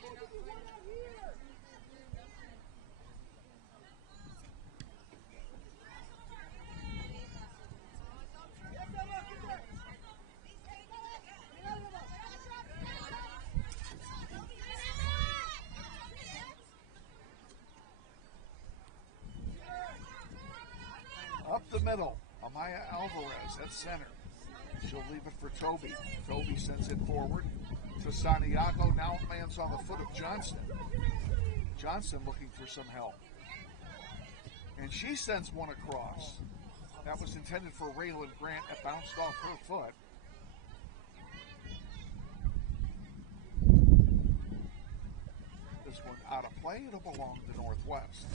Up the middle, Amaya Alvarez at center. She'll leave it for Toby. Toby sends it forward to Santiago. Now it lands on the foot of Johnston. Johnston looking for some help. And she sends one across. That was intended for Raylan Grant. It bounced off her foot. This one out of play. It'll belong to Northwest.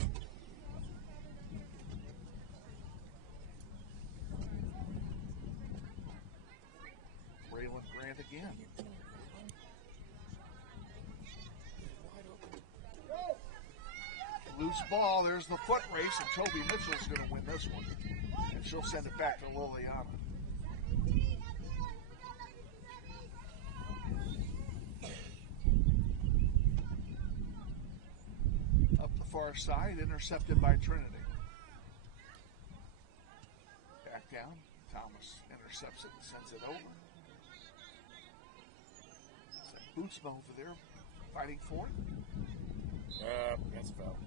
Raylan Grant again. Loose ball. There's the foot race, and Toby Mitchell's going to win this one. And she'll send it back to Liliana. Up the far side, intercepted by Trinity. Back down. Thomas intercepts it and sends it over. Bootsma over there fighting for it. That's a foul.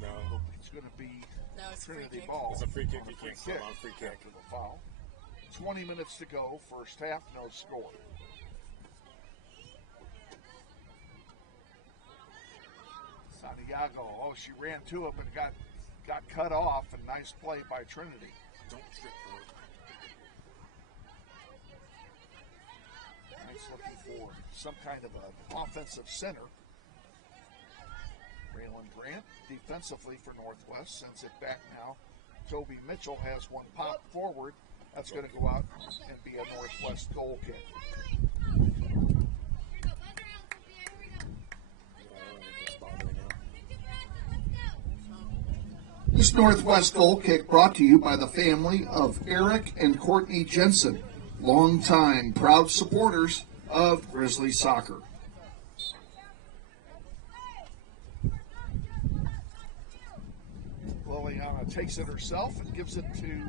No. It's going to be it's Trinity ball. It's a free kick. You can't call on free kick. After the foul. 20 minutes to go. First half, no score. Santiago. Oh, she ran to it, but got cut off. And nice play by Trinity. Don't trip for it. Looking for some kind of an offensive center. Raylan Grant defensively for Northwest sends it back now. Toby Mitchell has one pop forward. That's going to go out and be a Northwest goal kick. This Northwest goal kick brought to you by the family of Eric and Courtney Jensen, longtime proud supporters of Grizzlies soccer. Liliana takes it herself and gives it to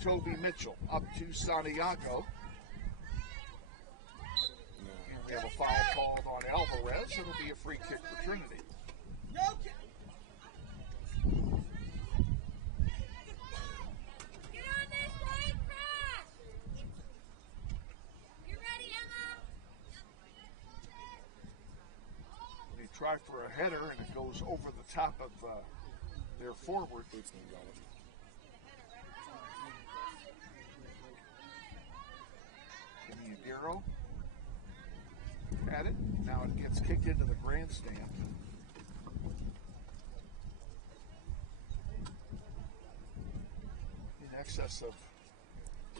Toby Mitchell. Up to Santiago. And we have a foul called on Alvarez. It'll be a free kick for Trinity. Try for a header, and it goes over the top of their forward. Guerrero had it. Now it gets kicked into the grandstand. In excess of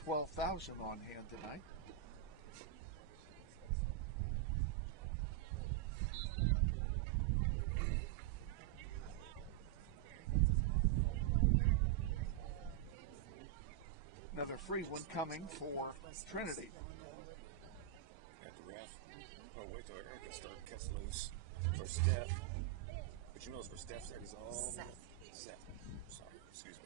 12,000 on hand tonight. Another free one coming for Trinity. At the ref. Oh, wait till Arkin start cuts loose for Steph. But you know, for Steph, that is all. Seth. Sorry, excuse me.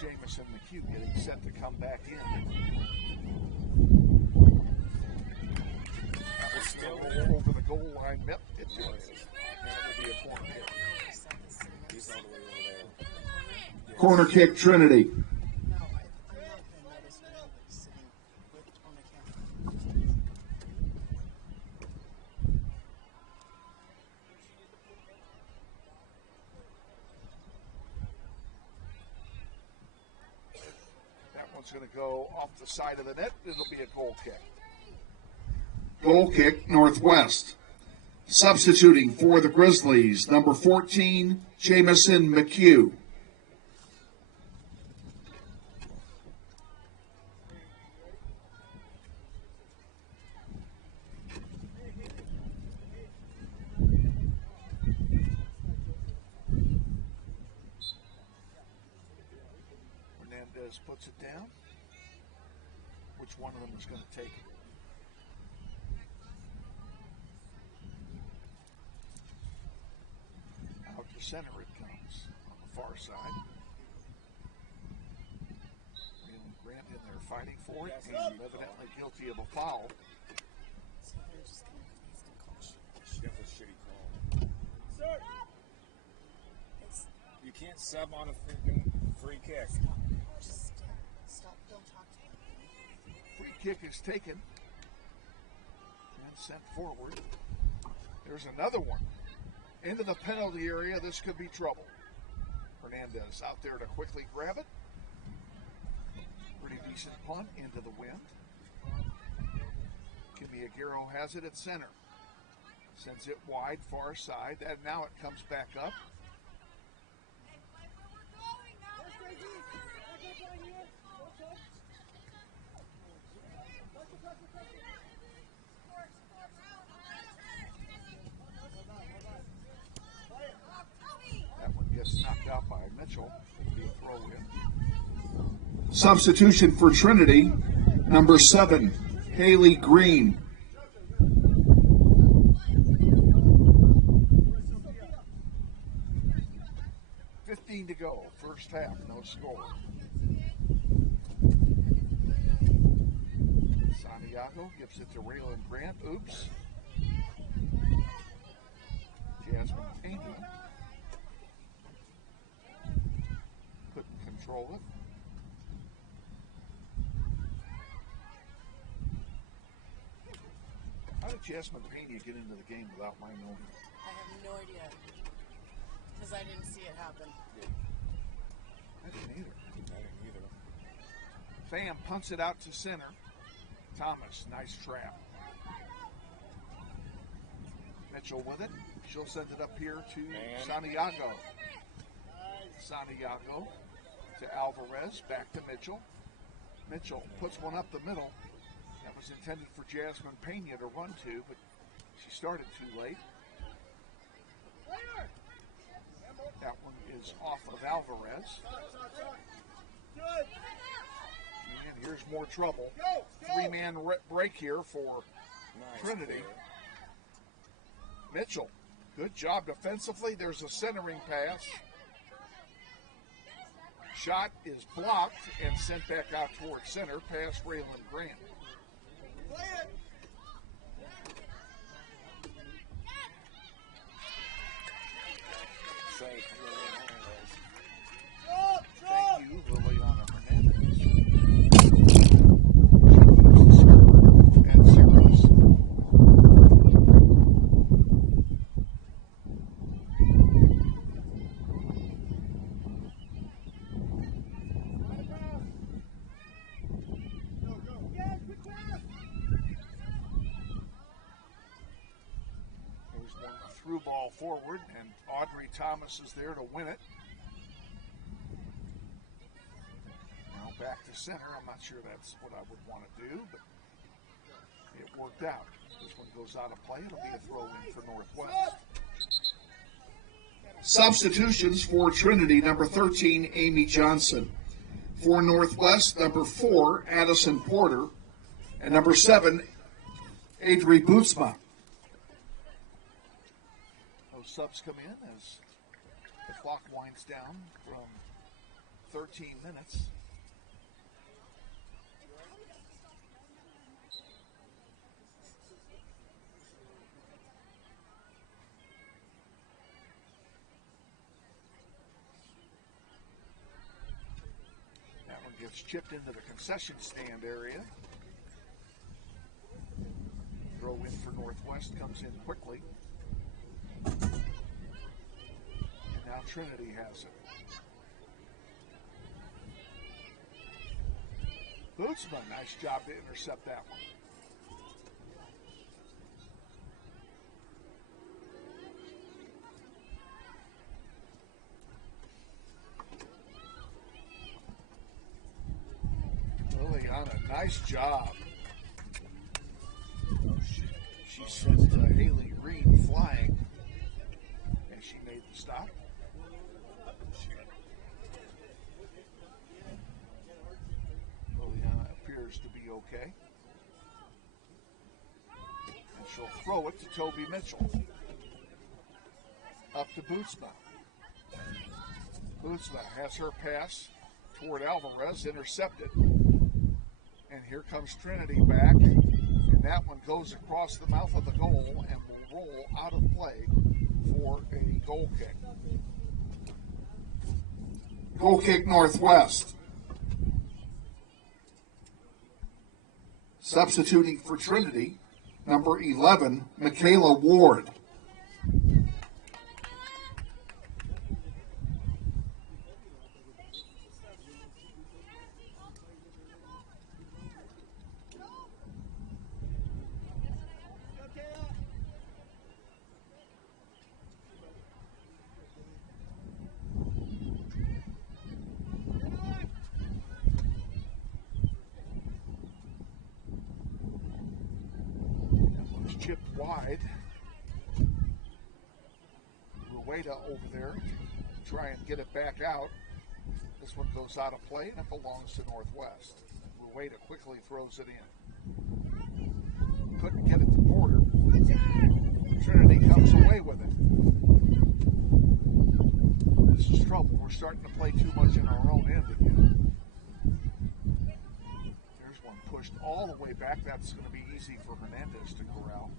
Jamison McHugh getting set to come back in. That was still over the goal line. Yep, it was. And it will be a corner kick. He's all the way over there. Corner kick, Trinity. One's going to go off the side of the net. It'll be a goal kick. Goal kick, Northwest. Substituting for the Grizzlies, number 14, Jamison McHugh. Hernandez puts it down. Which one of them is going to take it? Out to center it comes on the far side. Raylan Grant in there fighting for it, and evidently guilty of a foul. That's a shitty call. You can't sub on a freaking free kick. Just stop. Don't talk to me. Free kick is taken and sent forward. There's another one. Into the penalty area. This could be trouble. Hernandez out there to quickly grab it. Pretty decent punt into the wind. Kimi Aguero has it at center. Sends it wide, far side. And now it comes back up. That one gets knocked out by Mitchell. It'll be a throw in. Substitution for Trinity, number 7, Haley Green. To go, first half, no score. Santiago gives it to Raylan Grant. Oops. Jasmine Pena couldn't control it. How did Jasmine Pena get into the game without my knowing? I have no idea. Because I didn't see it happen. I didn't either. Pham punts it out to center. Thomas, nice trap. Mitchell with it. She'll send it up here to Santiago. Santiago to Alvarez. Back to Mitchell. Mitchell puts one up the middle. That was intended for Jasmine Pena to run to, but she started too late. That one is off of Alvarez. And here's more trouble. Three-man break here for Trinity. Mitchell, good job defensively. There's a centering pass. Shot is blocked and sent back out towards center, past Raylan Grant. Thank you, Liliana Hernandez. And zeros. There's one through ball forward, and Audrey Thomas is there to win it. Now back to center. I'm not sure that's what I would want to do, but it worked out. This one goes out of play. It'll be a throw in for Northwest. Substitutions for Trinity, number 13, Amy Johnson. For Northwest, number 4, Addison Porter. And number 7, Adri Bootsma. Those subs come in as the clock winds down from 13 minutes. That one gets chipped into the concession stand area. Throw in for Northwest comes in quickly. And now Trinity has it. Bootsman, nice job to intercept that one. Liliana, nice job. She sent Haley Green flying, and she made the stop. appears to be okay. And she'll throw it to Toby Mitchell. Up to Bootsma. Bootsma has her pass toward Alvarez, intercepted. And here comes Trinity back. And that one goes across the mouth of the goal and will roll out of play for a goal kick. Goal kick Northwest. Substituting for Trinity, number 11, Michaela Ward. Chipped wide. Rueda over there to try and get it back out. This one goes out of play and it belongs to Northwest. Rueda quickly throws it in. Couldn't get it to Porter. Trinity comes away with it. This is trouble. We're starting to play too much in our own end again. There's one pushed all the way back. That's going to be easy for Hernandez to corral.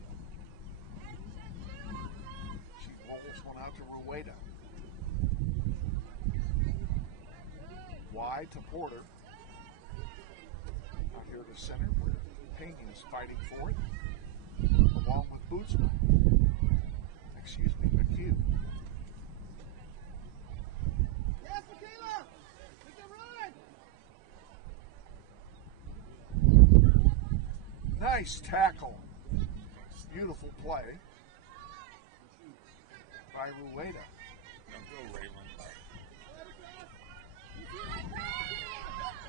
She rolls one out to Rueda. Wide to Porter. Out here to center where Pena is fighting for it. Along with Bootsman. Excuse me, McHugh. Yes, Michaela! We can run! Nice tackle. Beautiful play by Rueda.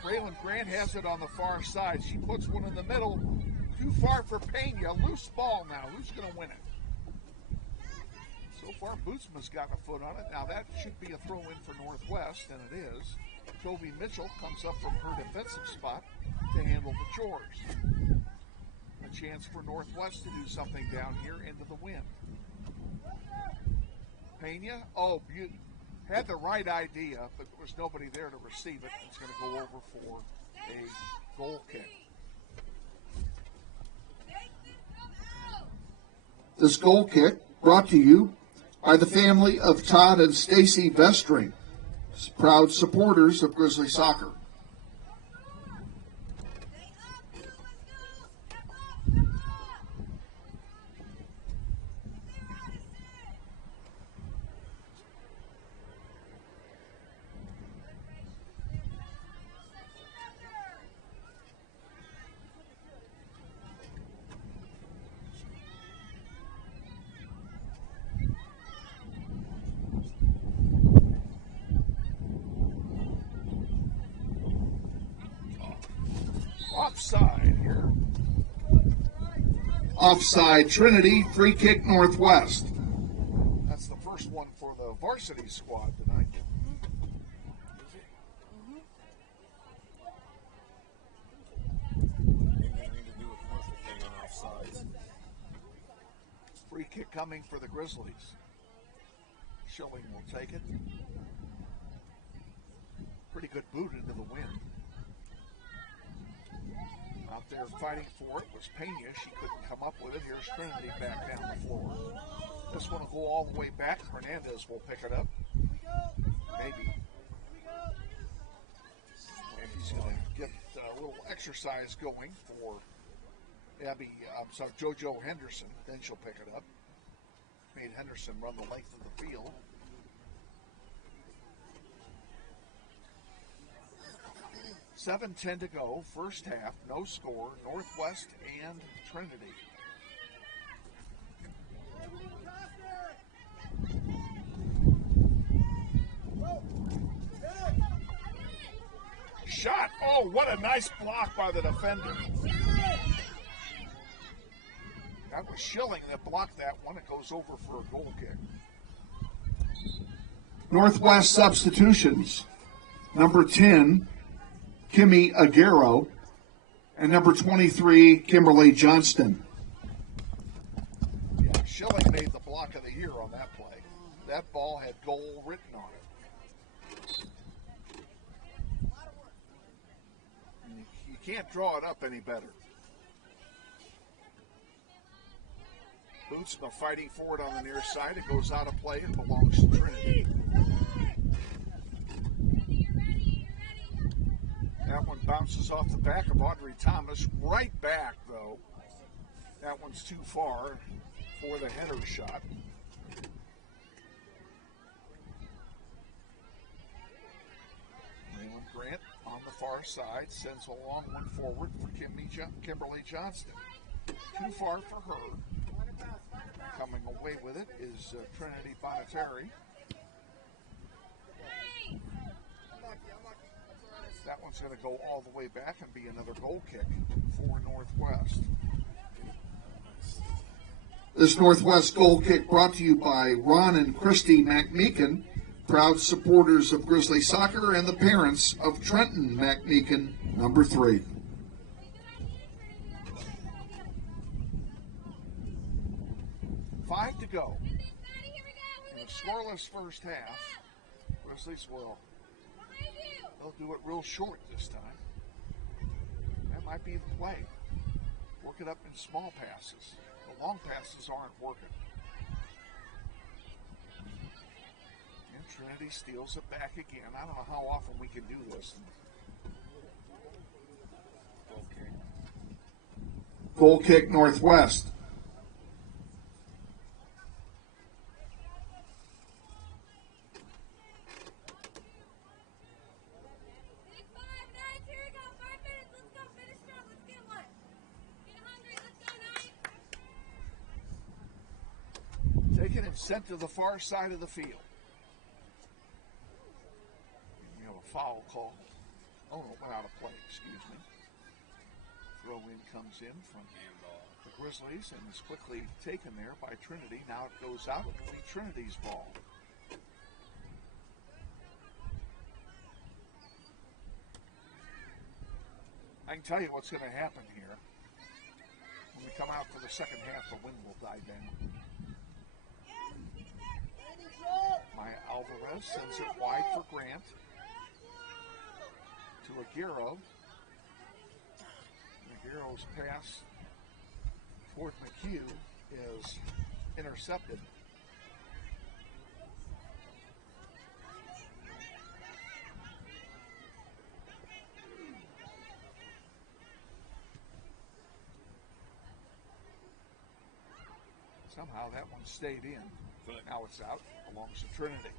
Raylan Grant has it on the far side. She puts one in the middle. Too far for Pena. Loose ball now. Who's going to win it? So far, Bootsman's got a foot on it. Now that should be a throw in for Northwest, and it is. Toby Mitchell comes up from her defensive spot to handle the chores. A chance for Northwest to do something down here into the wind. Pena, had the right idea, but there was nobody there to receive it. It's going to go over for a goal kick. This goal kick brought to you by the family of Todd and Stacy Vestring, proud supporters of Grizzly soccer. Offside here. Offside Trinity, free kick Northwest. That's the first one for the varsity squad tonight. Free kick coming for the Grizzlies. Schilling will take it. Pretty good boot into the wind. Out there fighting for it was Pena. She couldn't come up with it. Here's Trinity back down the floor. This one will go all the way back. Hernandez will pick it up. Maybe. And he's going to get a little exercise going for JoJo Henderson. Then she'll pick it up. Made Henderson run the length of the field. $7:10 to go, first half, no score, Northwest and Trinity. Shot, oh, what a nice block by the defender. That was Schilling that blocked that one. It goes over for a goal kick. Northwest substitutions. Number 10, Kimmy Aguero, and number 23, Kimberly Johnston. Yeah, Schilling made the block of the year on that play. That ball had goal written on it. You can't draw it up any better. Bootsma fighting for it on the near side. It goes out of play and belongs to Trinity. That one bounces off the back of Audrey Thomas. Right back, though. That one's too far for the header shot. Raylan Grant on the far side sends a long one forward for Kimberly Johnston. Too far for her. Coming away with it is Trinity Bonatari. That one's going to go all the way back and be another goal kick for Northwest. This Northwest goal kick brought to you by Ron and Christy McMeekin, proud supporters of Grizzly soccer and the parents of Trenton McMeekin, number 3. Five to go. In a scoreless first half, Grizzlies they'll do it real short this time. That might be the play. Work it up in small passes. The long passes aren't working. And Trinity steals it back again. I don't know how often we can do this. Goal kick Northwest. Taken and sent to the far side of the field. We have a foul call. Oh, no, it went out of play, excuse me. Throw in comes in from the Grizzlies and is quickly taken there by Trinity. Now it goes out. It'll be Trinity's ball. I can tell you what's going to happen here. When we come out for the second half, the wind will die down. Maya Alvarez sends it wide for Grant to Aguero. Aguero's pass toward McHugh is intercepted. Somehow that one stayed in. Now it's out. Belongs to Trinity.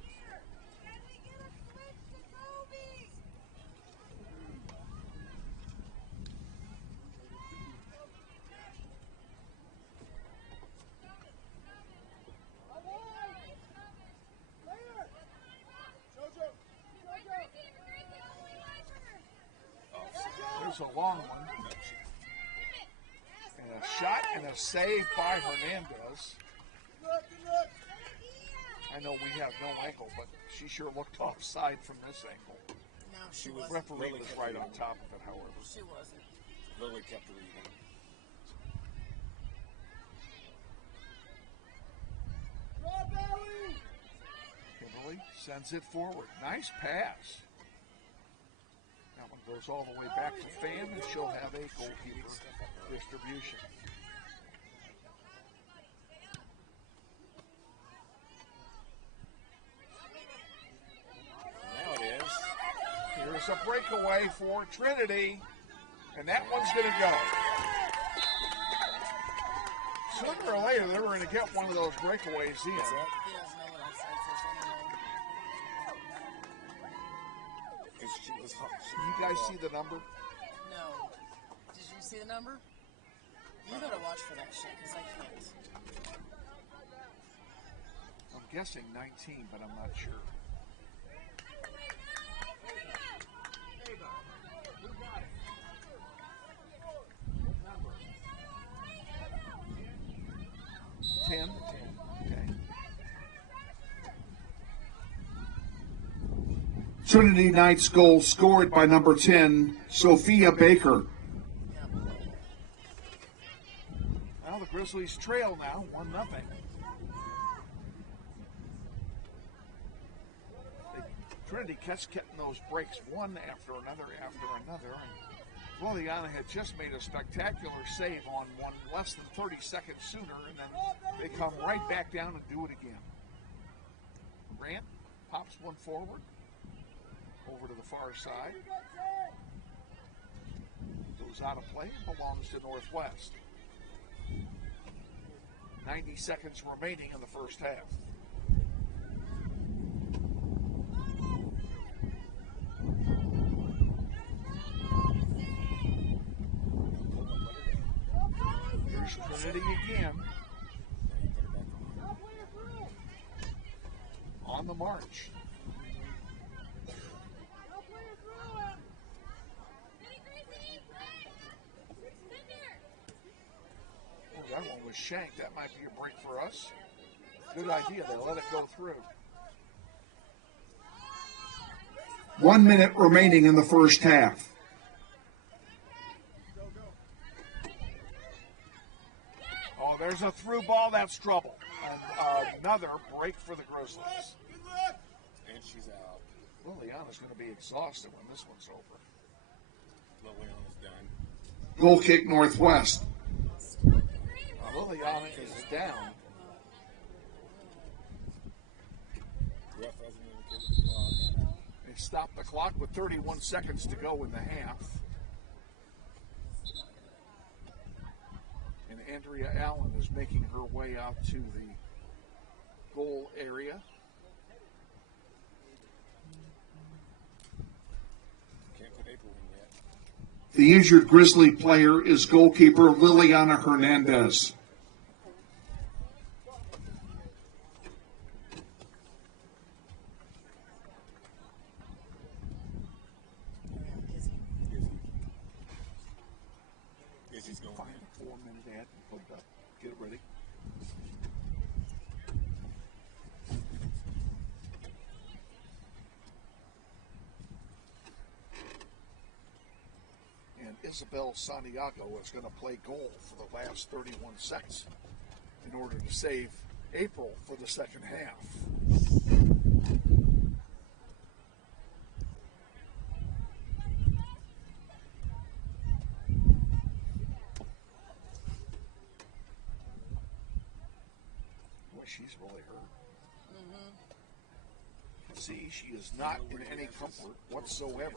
There's a long one. And a shot and a save by Hernandez. I know we have no angle, but she sure looked offside from this angle. No, she The wasn't. referee was right on top of it, however. She wasn't. Lily kept reading. Kimberly sends it forward. Nice pass. That one goes all the way back to Fan, and she'll have a goalkeeper distribution. Here's a breakaway for Trinity, and that one's going to go. Sooner or later, they're going to get one of those breakaways in. You guys see the number? No. Did you see the number? You gotta watch for that shit, because I can't. I'm guessing 19, but I'm not sure. Ten. Okay. Trinity Knight's goal scored by number 10, Sophia Baker. Grizzlies trail now, 1-0. Trinity kept getting those breaks one after another. And Liliana had just made a spectacular save on one less than 30 seconds sooner, and then they come right back down and do it again. Grant pops one forward, over to the far side. Goes out of play, belongs to Northwest. 90 seconds remaining in the first half. Here's Trinity again. On the march. Oh, that one was shanked. That might be a break for us. Good idea. They let it go through. 1 minute remaining in the first half. Oh, there's a through ball. That's trouble. And another break for the Grizzlies. And she's out. Liliana's going to be exhausted when this one's over. Liliana's done. Goal kick Northwest. Liliana is down. Ref hasn't indicated the clock. They stopped the clock with 31 seconds to go in the half. And Andrea Allen is making her way out to the goal area. Can't put April in yet. The injured Grizzly player is goalkeeper Liliana Hernandez. Izzy's going. Find a 4-minute ad and put it up. Get it ready. And Isbell Santiago is going to play goal for the last 31 seconds in order to save April for the second half. Boy, she's really hurt. See, she is not in any comfort whatsoever.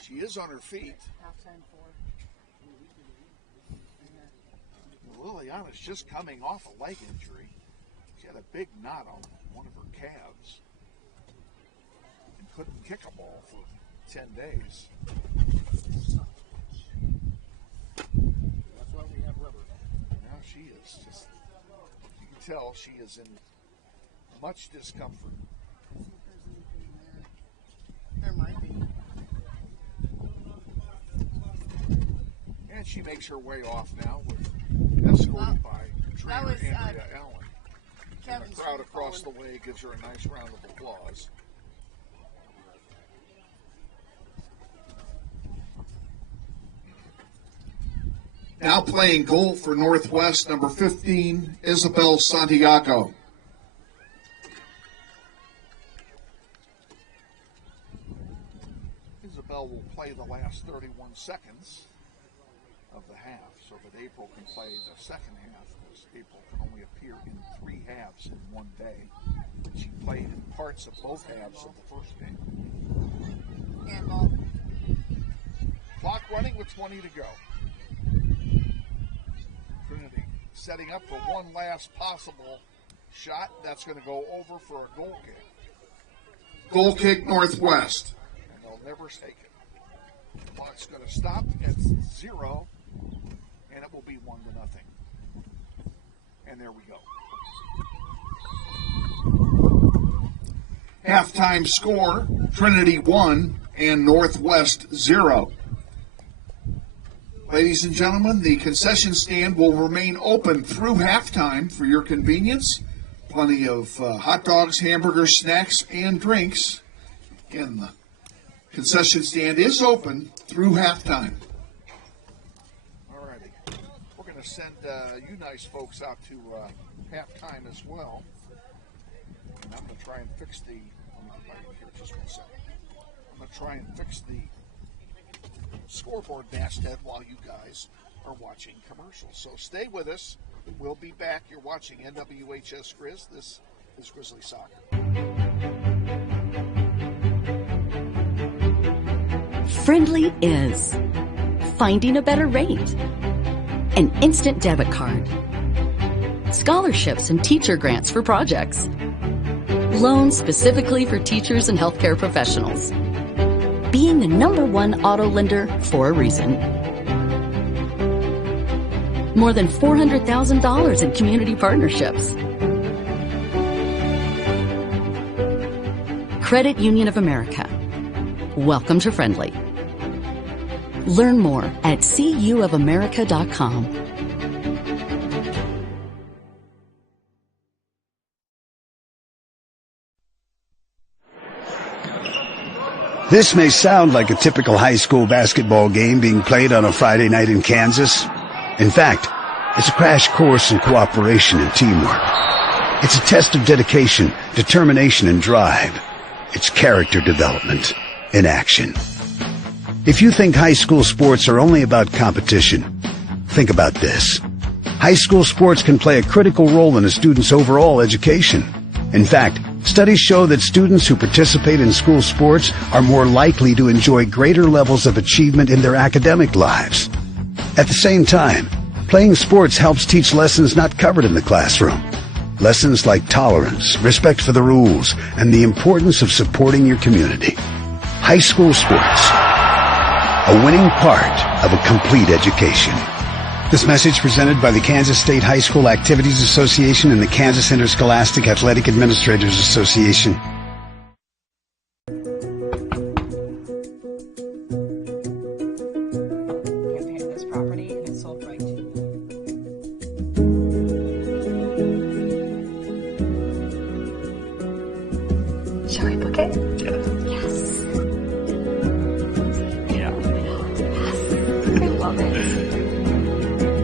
She is on her feet. Halftime 4. Liliana's just coming off a leg injury. She had a big knot on one of her calves and couldn't kick a ball for 10 days. That's why we have rubber. Now she is just, you can tell she is in much discomfort. There might be. And she makes her way off now, escorted by trainer Andrea Allen. And the crowd across the way gives her a nice round of applause. Now playing goal for Northwest, number 15, Isabel Santiago. Isabel will play the last 31 seconds of the half so that April can play the second half, because April can only appear in 3 halves in one day. She played in parts of both halves of the first game. Handball. Clock running with 20 to go. Trinity setting up for one last possible shot. That's going to go over for a goal kick. Goal kick Northwest. And they'll never take it. The clock's going to stop at 0, and it will be 1-0. And there we go. Halftime score, Trinity 1 and Northwest 0. Ladies and gentlemen, the concession stand will remain open through halftime for your convenience. Plenty of hot dogs, hamburgers, snacks, and drinks in the Concession stand is open through halftime. All righty. We're going to send you nice folks out to halftime as well. And I'm going to try and fix the, let me get my here just 1 second. I'm going to try and fix the scoreboard masthead while you guys are watching commercials. So stay with us. We'll be back. You're watching NWHS Grizz. This is Grizzly Soccer. Friendly is finding a better rate, an instant debit card, scholarships and teacher grants for projects, loans specifically for teachers and healthcare professionals, being the #1 auto lender for a reason. More than $400,000 in community partnerships. Credit Union of America. Welcome to Friendly. Learn more at cuofamerica.com. This may sound like a typical high school basketball game being played on a Friday night in Kansas. In fact, it's a crash course in cooperation and teamwork. It's a test of dedication, determination, and drive. It's character development in action. If you think high school sports are only about competition, think about this. High school sports can play a critical role in a student's overall education. In fact, studies show that students who participate in school sports are more likely to enjoy greater levels of achievement in their academic lives. At the same time, playing sports helps teach lessons not covered in the classroom. Lessons like tolerance, respect for the rules, and the importance of supporting your community. High school sports, a winning part of a complete education. This message presented by the Kansas State High School Activities Association and the Kansas Interscholastic Athletic Administrators Association. Shall we book it? Yes. Yeah. Yes. I love it.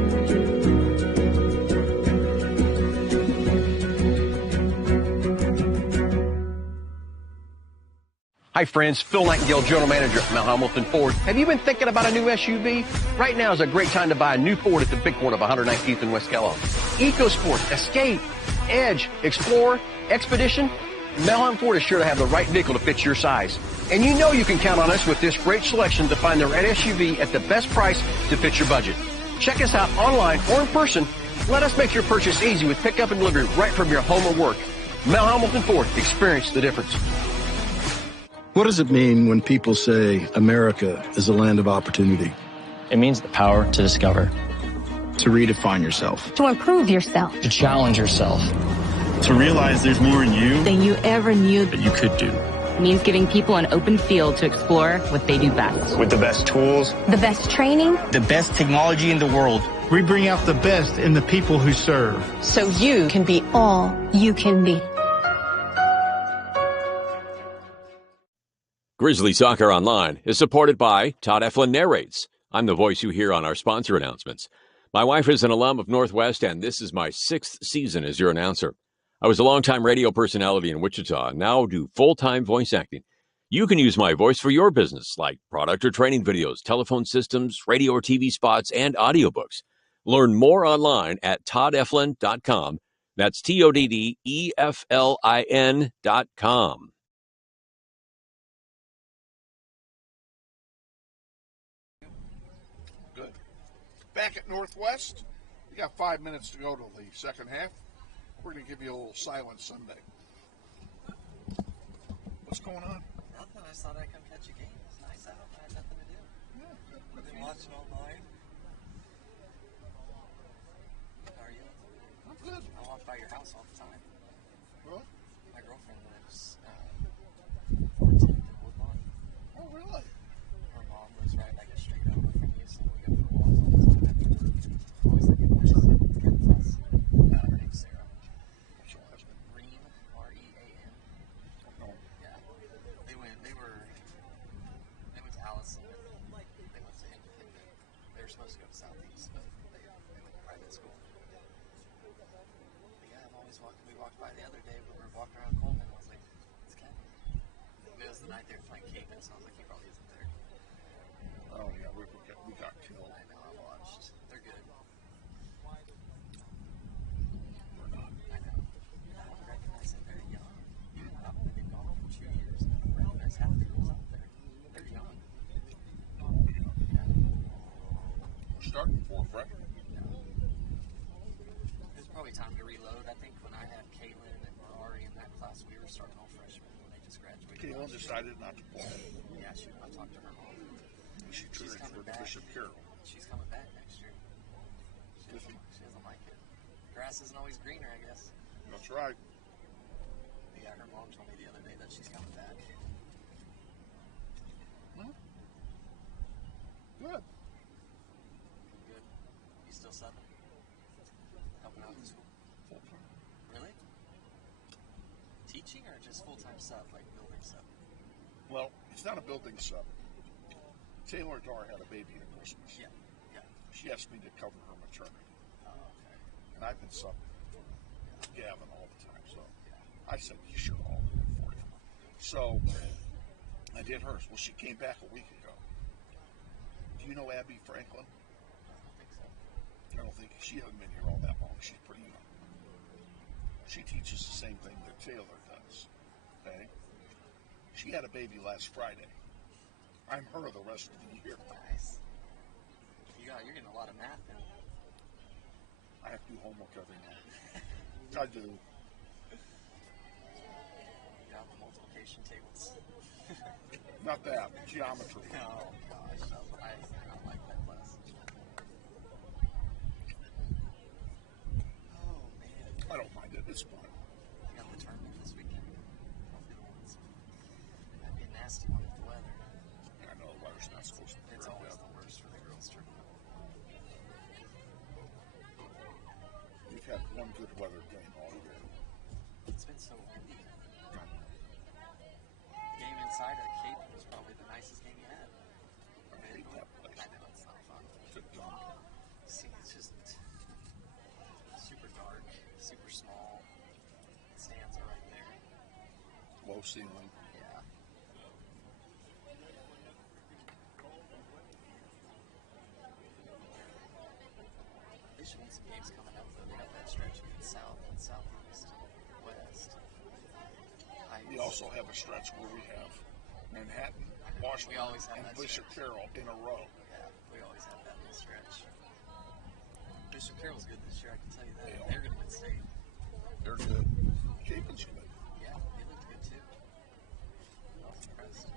Hi friends, Phil Nightingale, General Manager at Mount Hamilton Ford. Have you been thinking about a new SUV? Right now is a great time to buy a new Ford at the big corner of 119th and West Kellogg. EcoSport, Escape, Edge, Explorer, Expedition. Mount Hamilton Ford is sure to have the right vehicle to fit your size. And you know you can count on us with this great selection to find the right SUV at the best price to fit your budget. Check us out online or in person. Let us make your purchase easy with pickup and delivery right from your home or work. Mount Hamilton Ford, experience the difference. What does it mean when people say America is a land of opportunity? It means the power to discover, To redefine yourself. To improve yourself. to challenge yourself. To realize there's more in you Than you ever knew. that you could do. Means giving people an open field to explore what they do best. With the best tools, The best training. The best technology in the world. We bring out the best in the people who serve. So you can be all you can be. Grizzly Soccer Online is supported by Todd Eflin Narrates. I'm the voice you hear on our sponsor announcements. My wife is an alum of Northwest, and this is my 6th season as your announcer. I was a longtime radio personality in Wichita and now do full-time voice acting. You can use my voice for your business, like product or training videos, telephone systems, radio or TV spots, and audiobooks. Learn more online at toddeflin.com. That's TODDEFLIN.com. Good. Back at Northwest, we got 5 minutes to go to the second half. We're going to give you a little Silent Sunday. What's going on? Nothing. I just thought I'd come catch a game. It's nice out. I had nothing to do. Yeah, good. I've been watching online. How are you? I'm good. I walk by your house all the time. Well, My girlfriend lives 14th and Woodlawn. oh, really? Her mom lives right like a street over from you, so we go for walks all the time. Always looking nice. Kansas. Her name's Sarah. What's your last name? Ream, R-E-A-M. No. Yeah. They were killed. I know, I watched. They're good. We're not. I know. I don't recognize that they're young. They've been gone for 2 years. I don't recognize half the girls out there. They're young. Yeah. We're starting 4 freshmen. It's probably time to reload. I think when I had Caitlin and Ari in that class, we were starting all freshmen when they just graduated. Caitlin decided not to play. Yeah, I talked to her mom. She's coming for back. Bishop Carroll. She's coming back next year. She doesn't like it. Grass isn't always greener, I guess. That's right. Yeah, her mom told me the other day that she's coming back. Good. Good. You still subbing? Helping out in school? Full-time. Really? Teaching or just full-time sub, like building sub? Well, it's not a building sub. Taylor Dar had a baby at Christmas. Yeah. She asked me to cover her maternity. Oh, okay. And I've been subbing for Gavin all the time. So I said, you sure, I'll do it for you. So I did hers. Well, she came back a week ago. Do you know Abby Franklin? I don't think so. I don't think she hasn't been here all that long. She's pretty young. She teaches the same thing that Taylor does. Okay? She had a baby last Friday. I'm her the rest of the year. Nice. You're getting a lot of math in. I have to do homework every night. I do. You got the multiplication tables. Not that. Geometry. Oh, gosh. I don't like that class. Oh, man. I don't mind it. It's fun. You got the tournament this weekend. Hopefully the ones. Might be a nasty one with the weather. I know the weather's not supposed to be It's very always bad. the worst for the girls' tournament. We've had one good weather game all year. It's been so windy. The game inside of the Cape was probably the nicest game you had. I hate that place. I know, it's not fun. It's a dump. See, it's just super dark, super small. The stands are right there. Low ceiling. Yeah. They should win some games coming up, though. They have that stretch in the south and southeast, west. We also have a stretch where we have Manhattan, Washington, We always have and that Bishop stretch. Carroll in a row. Yeah, we always have that little stretch. Bishop Carroll's good this year, I can tell you that. They are. They're going to win state. They're good. Capin's good. Yeah, they looked good too. I was impressed.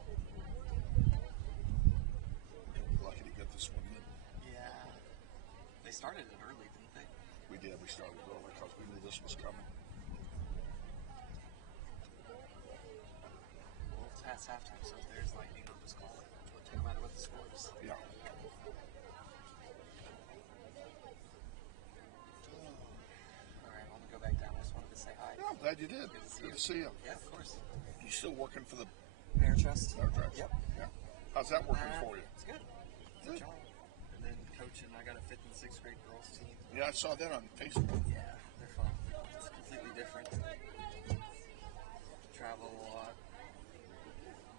Lucky to get this one in. Yeah. They started it early, didn't they? We did. We started early because we knew this was coming. Well, it's past halftime, so if there's lightning, I'll just call it. No matter what the score is. Yeah. Alright, I'm going to go back down. I just wanted to say hi. Yeah, I'm glad you did. Good to see you. Yeah, of course. You still working for the Bear Trust? Bear Trust? Yep. Yeah. How's that working for you? It's good. Good job. And then coaching, I got a 5th and 6th grade girls team. Yeah, I saw that on Facebook. Yeah, they're fun. It's completely different. Travel a lot.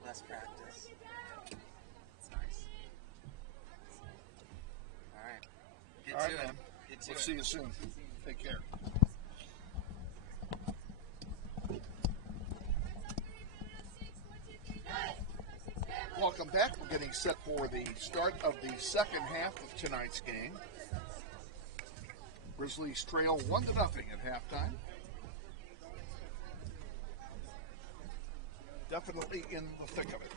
Less practice. It's nice. Alright. Get All to right, it. man. Get to We'll it. see you soon. Take care. Welcome back. We're getting set for the start of the second half of tonight's game. Grizzlies trail 1-0 at halftime. Definitely in the thick of it.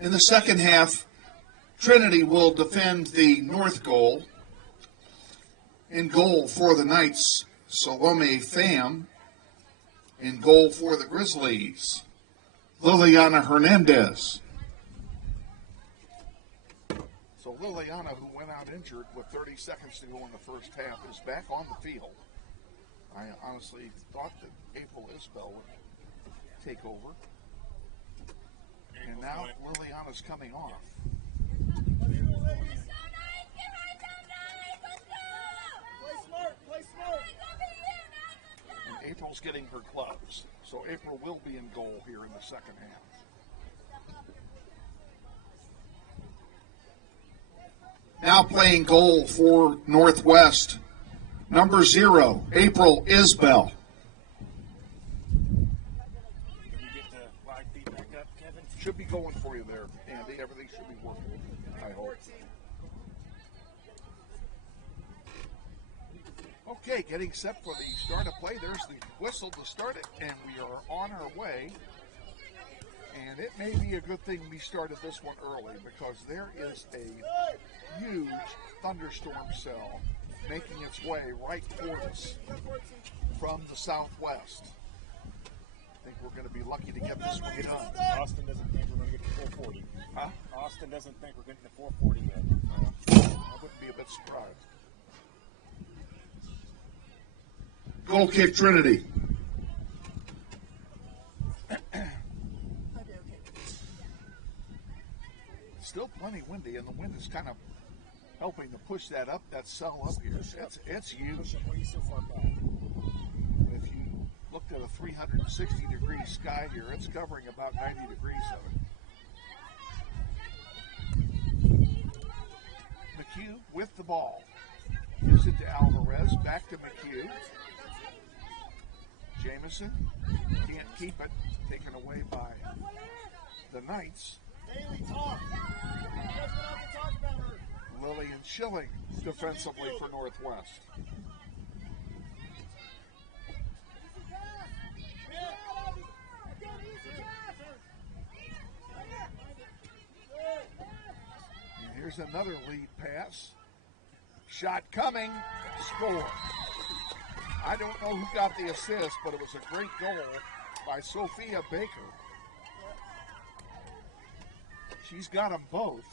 In the second half, Trinity will defend the north goal. In goal for the Knights, Salome Pham. In goal for the Grizzlies, Liliana Hernandez. So Liliana, who went out injured with 30 seconds to go in the first half, is back on the field. I honestly thought that April Isbell would take over. And now Liliana's coming off. And April's getting her gloves. So April will be in goal here in the second half. Now playing goal for Northwest, number 0, April Isbell. Should be going for you there, Andy. Everything should be working, I hope. Okay, getting set for the start of play. There's the whistle to start it, and we are on our way. And it may be a good thing we started this one early because there is a huge thunderstorm cell making its way right toward us from the southwest. I think we're going to be lucky to get this one done. Austin doesn't think we're going to get to 440. Huh? Austin doesn't think we're getting to 440 yet. I wouldn't be a bit surprised. Goal kick, Trinity. Still plenty windy, and the wind is kind of helping to push that cell up here. It's huge. Why are you so far back? If you looked at a 360-degree sky here, it's covering about 90 degrees of it. McHugh with the ball. Gives it to Alvarez. Back to McHugh. Jamison can't keep it. Taken away by the Knights. Lillian Schilling defensively for Northwest. And here's another lead pass. Shot coming. Score. I don't know who got the assist, but it was a great goal by Sophia Baker. She's got them both.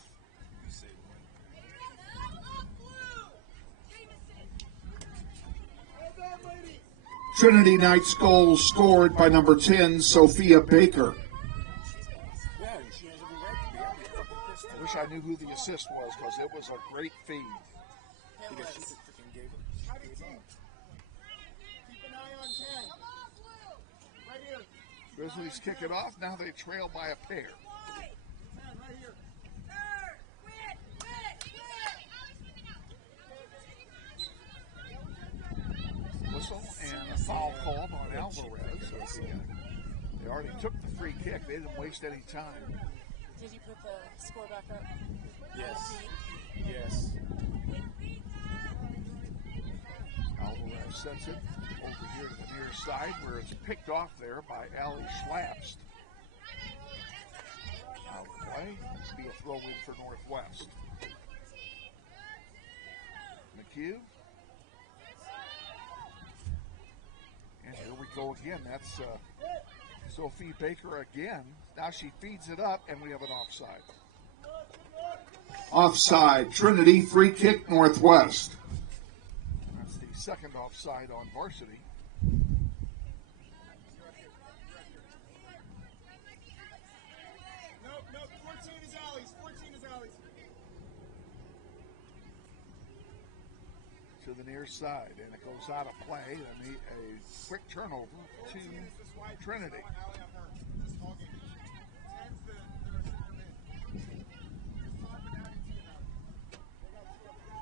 Trinity Knights goal scored by number 10, Sophia Baker. I wish I knew who the assist was because it was a great feed. Grizzlies kick it off. Now they trail by a pair. Whistle and a foul called on Alvarez. They already took the free kick. They didn't waste any time. Did you put the score back up? Yes. Yes. Alvarez sends it over here to the near side where it's picked off there by Allie Schlapst. Out of play. Be a throw in for Northwest. McHugh. And here we go again. That's Sophie Baker again. Now she feeds it up, and we have an offside. Offside, Trinity, free kick, Northwest. That's the second offside on varsity. Nope, 14 is Allie's. 14 is Allie's. To the near side, and it goes out of play. And a quick turnover to Trinity.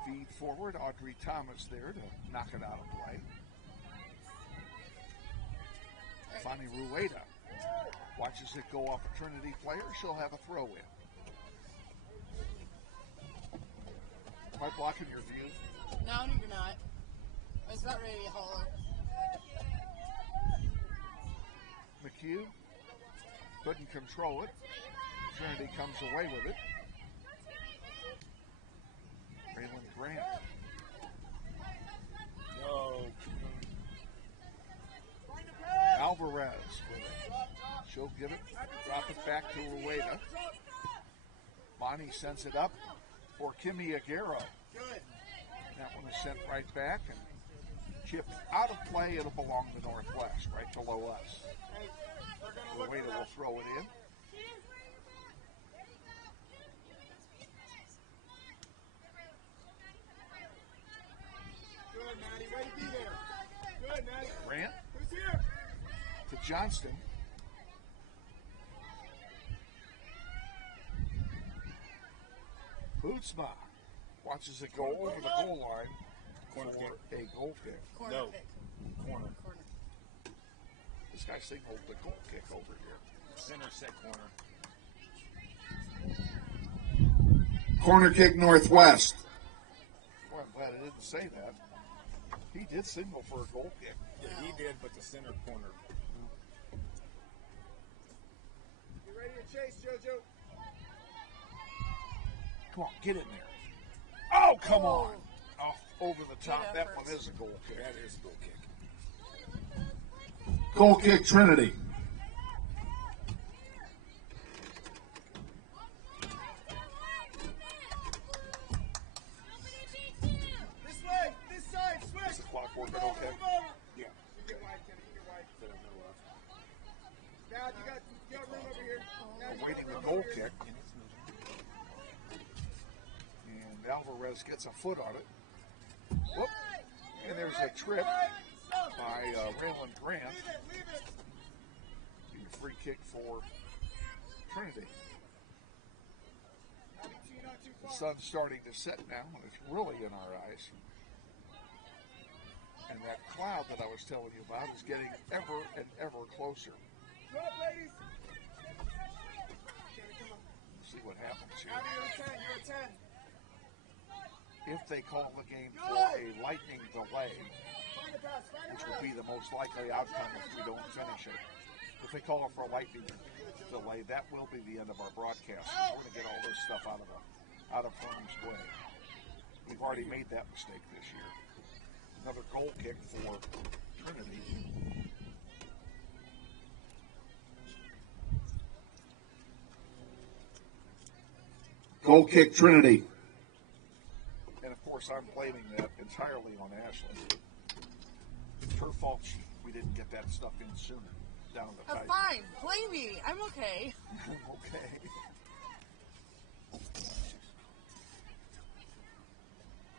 Feed forward, Audrey Thomas there to knock it out of play. Fanny Rueda watches it go off a Trinity player. She'll have a throw in. Am I blocking your view? No, you're not. I was about ready to holler. McHugh couldn't control it. Trinity comes away with it. Raylan Grant. No. Alvarez with it. She'll give it, drop it back to Rueda. Bonnie sends it up for Kimmy Aguero. That one is sent right back and chipped out of play. It'll belong to Northwest, right below us. Rueda will throw it in. Good, Maddie. Way to be there. Good, Maddie. Grant Who's here? to Johnston. Bootsma watches it go over the goal line Corner for kick. a goal kick. Corner No. kick. Corner. This guy signaled the goal kick over here. Center set corner. Corner kick Northwest. Well, I'm glad I didn't say that. He did signal for a goal kick. Yeah, he did, but the center corner. You ready to chase, JoJo? Come on, get in there. Oh, come on. Off over the top. Good That one effort. is a goal kick. That is a goal kick. Goal kick Trinity. This way. This side. Switch. Is the clock working Move over, okay? move over. Yeah. You get wide, Kenny. You get wide. That I know of. Now you got room over here. Now you Awaiting got the room goal over here. kick. And Alvarez gets a foot on it. Whoop. And there's a trip by Raylan Grant. Leave it. A free kick for Trinity. Not too The far. sun's starting to set now, and it's really in our eyes. And that cloud that I was telling you about is getting ever and ever closer. Go up, ladies. See what happens here. Abby, you're a 10. You're a 10. If they call the game for a lightning delay, Find the pass. Find the which pass. would be the most likely outcome if we don't finish it. If they call it for a lightning delay, that will be the end of our broadcast. We're going to get all this stuff out of harm's way. We've already made that mistake this year. Another goal kick for Trinity. Goal kick Trinity. And of course, I'm blaming that entirely on Ashley. It's her fault we didn't get that stuff in sooner down the pipe. Fine. Blame me. I'm okay. Okay.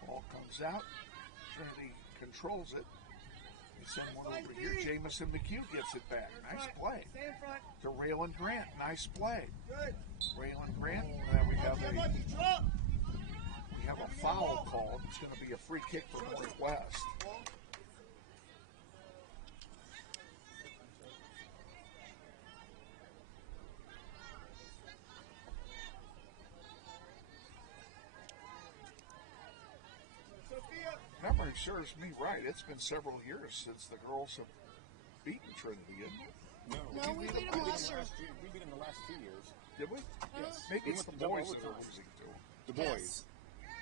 Ball comes out. Trinity controls it. They send one over here. Jamison McHugh gets it back. Nice play. Stay in front. To Raylan Grant. Nice play. Good. Raylan Grant. And then we have Okay, Lucky, drop. a foul called. It's going to be a free kick for Northwest. Sophia. Memory serves me right. It's been several years since the girls have beaten Trinity, isn't it? No, we beat them last year. We beat them the last 2 years. Did we? Yes. Maybe We it's went the to double boys that are overtime. losing to them. The boys.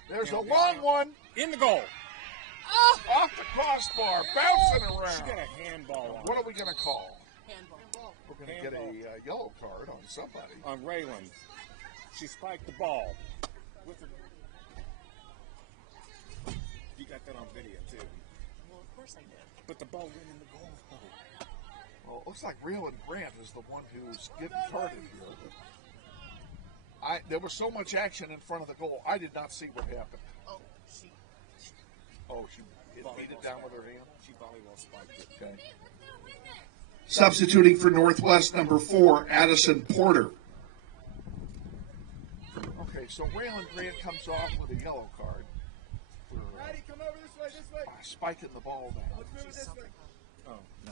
There's a Yeah, long yeah. one In the goal. off the crossbar, bouncing She got around. a handball on What are we going to call? Handball. We're going to get a yellow card on somebody. on Raylan. She spiked the ball with her. You got that on video too. Well, of course I did. But the ball went in the goal. Well, it looks like Raylan Grant is the one who's getting carded here. There was so much action in front of the goal, I did not see what happened. Oh, She beat it down with her hand? She volleyball spiked it. Okay. Substituting for Northwest, number 4, Addison Porter. Okay, so Raylan Grant comes off with a yellow card for Maddie, come over this way. spiking the ball down. Let's move it this way. Oh, no.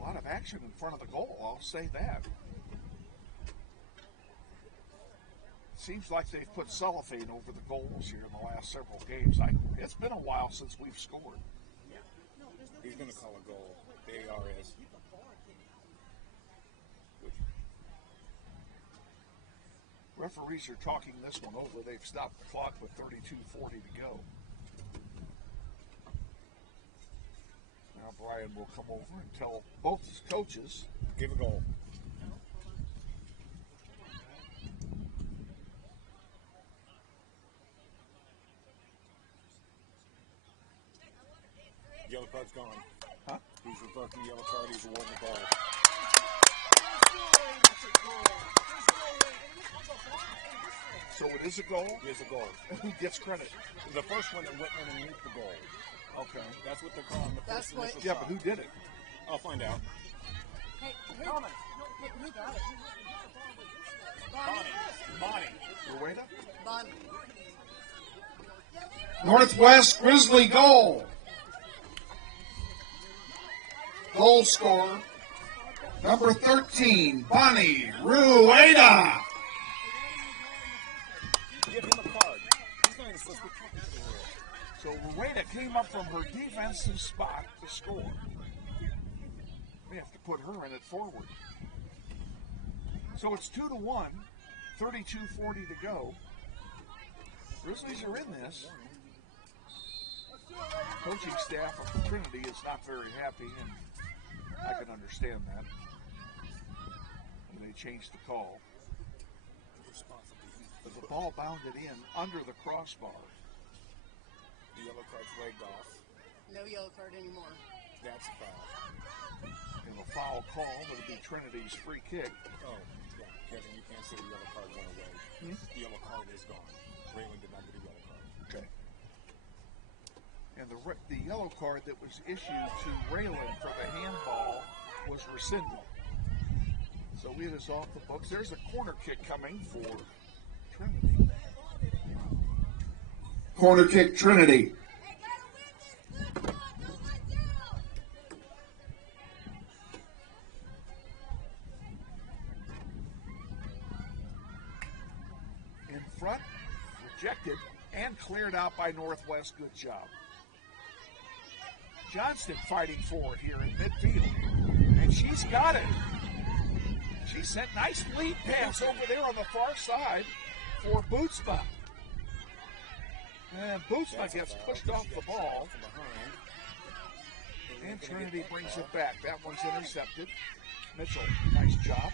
A lot of action in front of the goal, I'll say that. Seems like they've put cellophane over the goals here in the last several games. It's been a while since we've scored. He's going to call a goal. The ARS. Referees are talking this one over. They've stopped the clock with 32:40 to go. Now Brian will come over and tell both his coaches. Give a goal. Yellow card's gone. Huh? He's revoking the yellow card. He's awarding the ball. So it is a goal? It is a goal. Who gets credit? The first one that went underneath the goal. Okay. That's what they're calling the first initial Yeah, shot. but who did it? I'll find out. Hey, who got it? Bonnie. Rowena? Bonnie. Northwest Grizzly goal. Goal scorer, number 13, Bonnie Rueda. Give him a card. He's not even supposed to be talking to the world. So Rowena came up from her defensive spot to score. We have to put her in it forward. So it's 2-1, 32:40 to go. Grizzlies are in this. Coaching staff of Trinity is not very happy, and I can understand that. And they changed the call. But the ball bounded in under the crossbar. The yellow card's wagged off. No yellow card anymore. That's a foul. And a foul call, it'll be Trinity's free kick. Oh, yeah. Kevin, you can't say the yellow card went away. The yellow card is gone. Raylan did not get a yellow card. Okay. And the yellow card that was issued to Raylan for the handball was rescinded. So it is off the books. There's a corner kick coming for Trinity. Corner kick, Trinity. In front, rejected, and cleared out by Northwest. Good job. Johnston fighting for it here in midfield. And she's got it. She sent nice lead pass over there on the far side for Bootsma. And Bootsma gets pushed off the ball. And Trinity brings it back. That one's intercepted. Mitchell, nice job.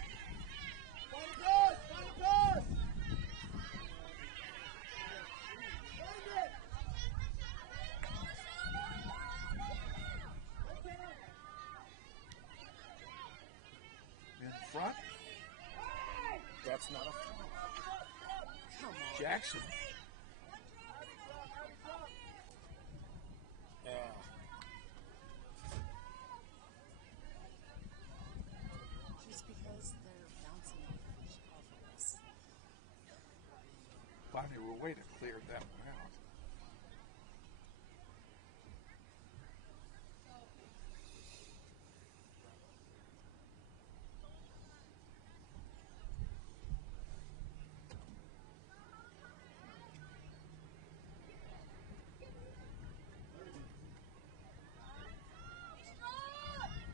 In front. That's not a foul. Jackson. Yeah. Just because they're bouncing off of us. Bonnie Rueda cleared that one out.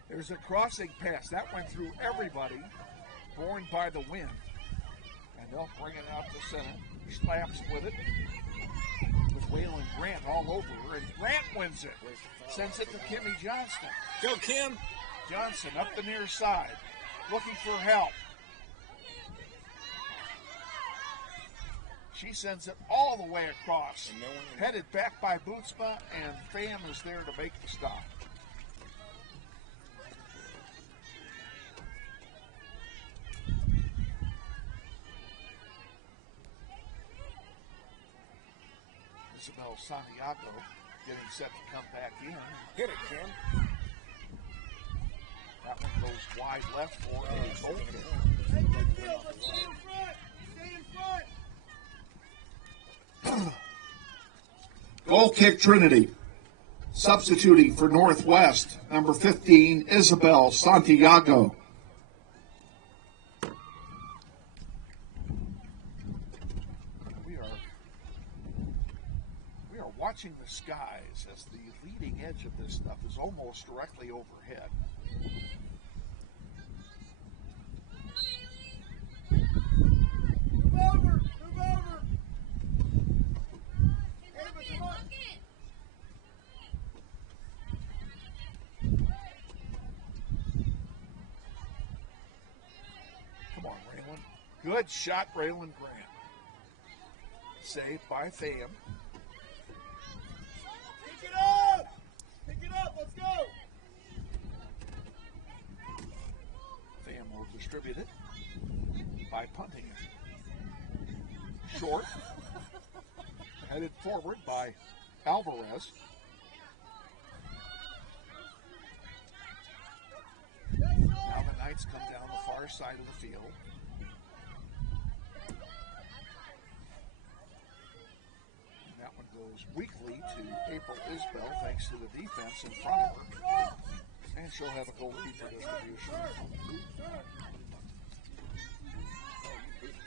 There's a crossing pass. That went through everybody, borne by the wind. And they'll bring it out to center. Slaps with it. With Waylon Grant all over her. And Grant wins it. Sends it to Kimmy Johnston. Go, Kim. Johnson up the near side. Looking for help. She sends it all the way across. Headed back by Bootsma, and Pham is there to make the stop. Isbell Santiago getting set to come back in. Hit it, Kim. That one goes wide left for a goal kick. Goal kick, Trinity. Substituting for Northwest, number 15, Isabel Santiago. We are watching the skies as the leading edge of this stuff is almost directly overhead. Move over! Move over! Ava, come on! Come on, Raylan. Good shot, Raylan Grant. Saved by Pham. Pick it up! Pick it up! Let's go! Pham will distribute it by punting it. short. Headed forward by Alvarez. Now the Knights come down the far side of the field. And that one goes weakly to April Isbell thanks to the defense in front of her. And she'll have a goalkeeper distribution.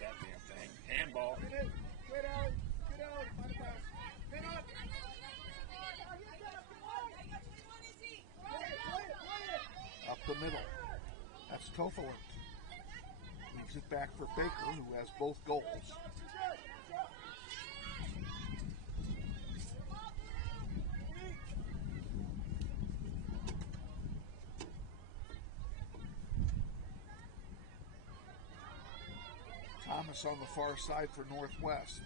That damn thing. Handball. Get out. Find a pass. Get up. Up the middle. That's Tofelent. Leaves it back for Baker, who has both goals. Thomas on the far side for Northwest.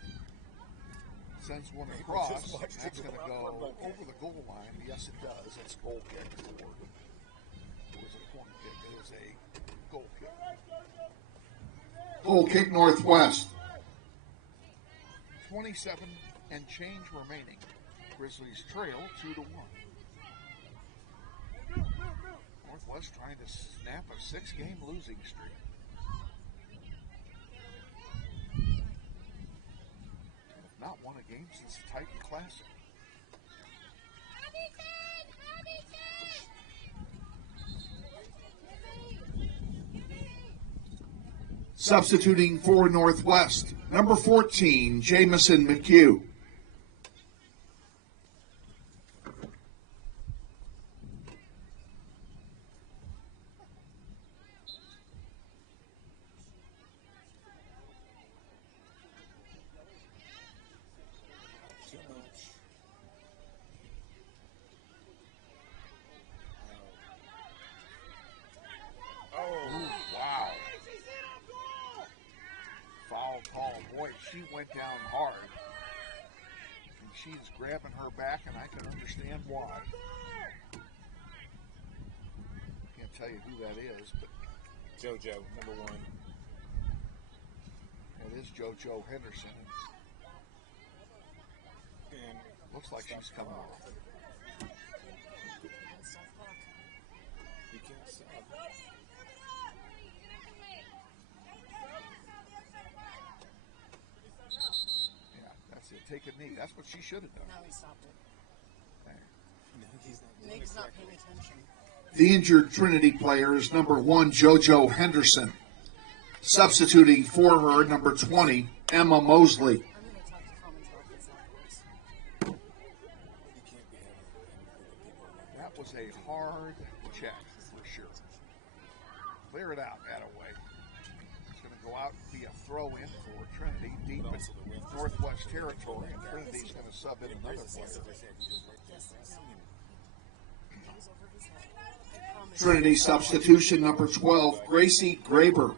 Sends one across. That's going to go over the goal line. Yes, it does. It's a goal kick forward. It was a corner kick. It is a goal kick. Goal kick Northwest. 27 and change remaining. Grizzlies trail 2-1. Northwest trying to snap a 6-game losing streak. Not won a game since the Titan Classic. Substituting for Northwest, number 14, Jamison McHugh. She went down hard. And she's grabbing her back, and I can understand why. Can't tell you who that is, but JoJo, number 1. It is JoJo Henderson. And looks like she's coming off. You can't stop. Take a knee. That's what she should have done. Now he stopped it. No, Nick's not paying attention. The injured Trinity player is number 1, JoJo Henderson. Substituting for her, number 20, Emma Mosley. That was a hard check for sure. Clear it out that way. It's going to go out and be a throw in for Trinity deep in Northwest territory, and Trinity's going to sub in another player. Trinity substitution, number 12, Gracie Graber.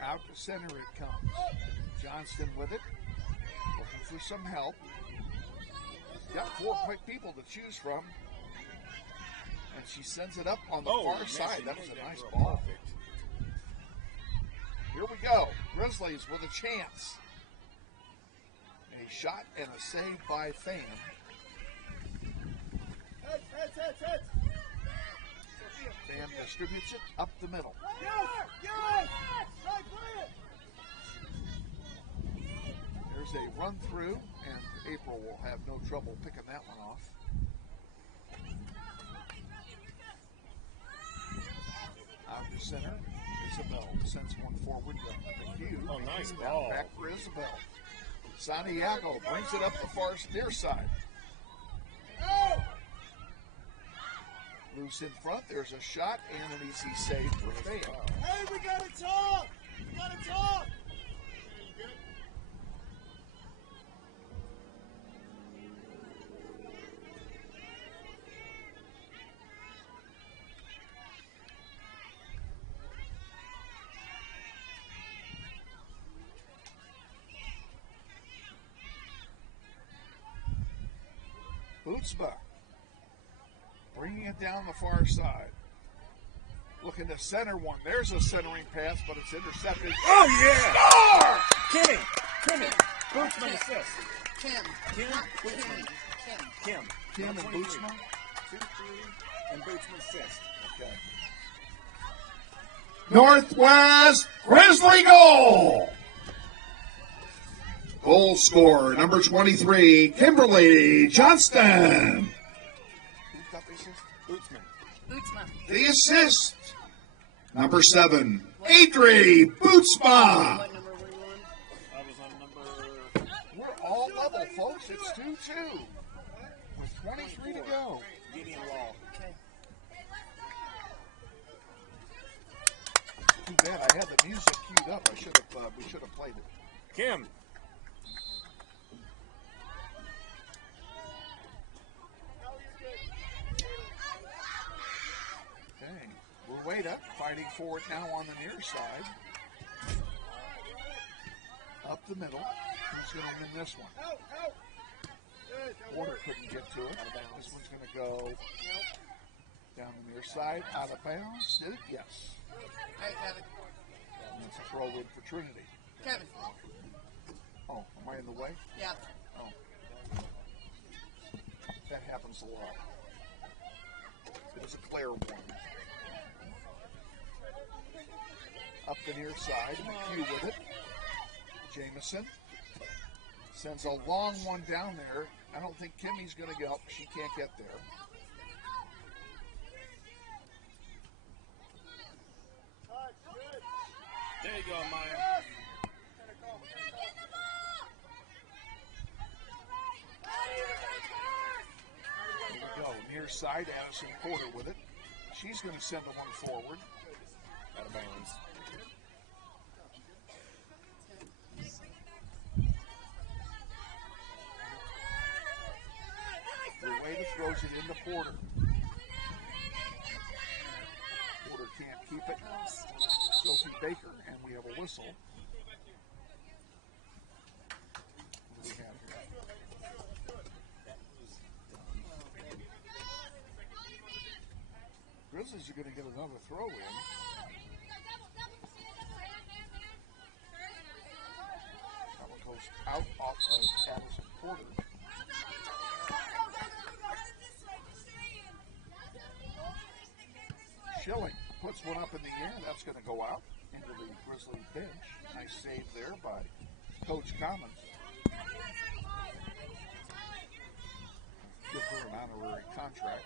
Out to center it comes. Johnston with it. Looking for some help. She's got 4 quick people to choose from. And she sends it up on the far side. That was a nice ball. Here we go. Grizzlies with a chance. A shot and a save by Fan. Fan distributes it up the middle. There's a run through, and April will have no trouble picking that one off. Out to center, Isabel sends one forward to McHugh. Oh, nice now ball. back for Isabel. Santiago brings it up the far near side. Loose in front, there's a shot and an easy save for Fan. Hey, we gotta talk! We gotta talk! Isbell. Bringing it down the far side. Looking to center one. There's a centering pass, but it's intercepted. Oh, yeah! Score! Kimmy. Bootsman assist. Kim. Bootsman. Kim and Bootsman? 2-3, and Bootsman assist. Okay. Northwest Grizzly goal. Goal scorer, number 23, Kimberly Johnston. Who's got the assist? Bootsman. The assist, number 7, Adri Bootsma. What number were you on? I was on number... We're all level, folks. It's 2-2 with 23 to go. Gideon Law. Okay. Too bad I had the music queued up. We should have played it. Kim. Okay. Rueda fighting for it now on the near side. Up the middle. Who's going to win this one? Warner couldn't get to it. This one's going to go down the near side. Out of bounds. Did it? Yes. Hey, Kevin. And it's a throw in for Trinity. Kevin. Oh, am I in the way? Yeah. Oh. That happens a lot. It was a clear one. Up the near side, McHugh with it. Jamison sends a long one down there. I don't think Kimmy's going to go. She can't get there. There you go, Maya. Here we go. Near side, Addison Porter with it. She's going to send the one forward. Out of bounds. Rueda throws it into Porter. Porter can't keep it. Sophie Baker, and we have a whistle. What do we have here? Grizzlies are going to get another throw in. That one goes out off of Addison Porter. Schilling puts one up in the air. That's going to go out into the Grizzly bench. Nice save there by Coach Commons. Give her an honorary contract.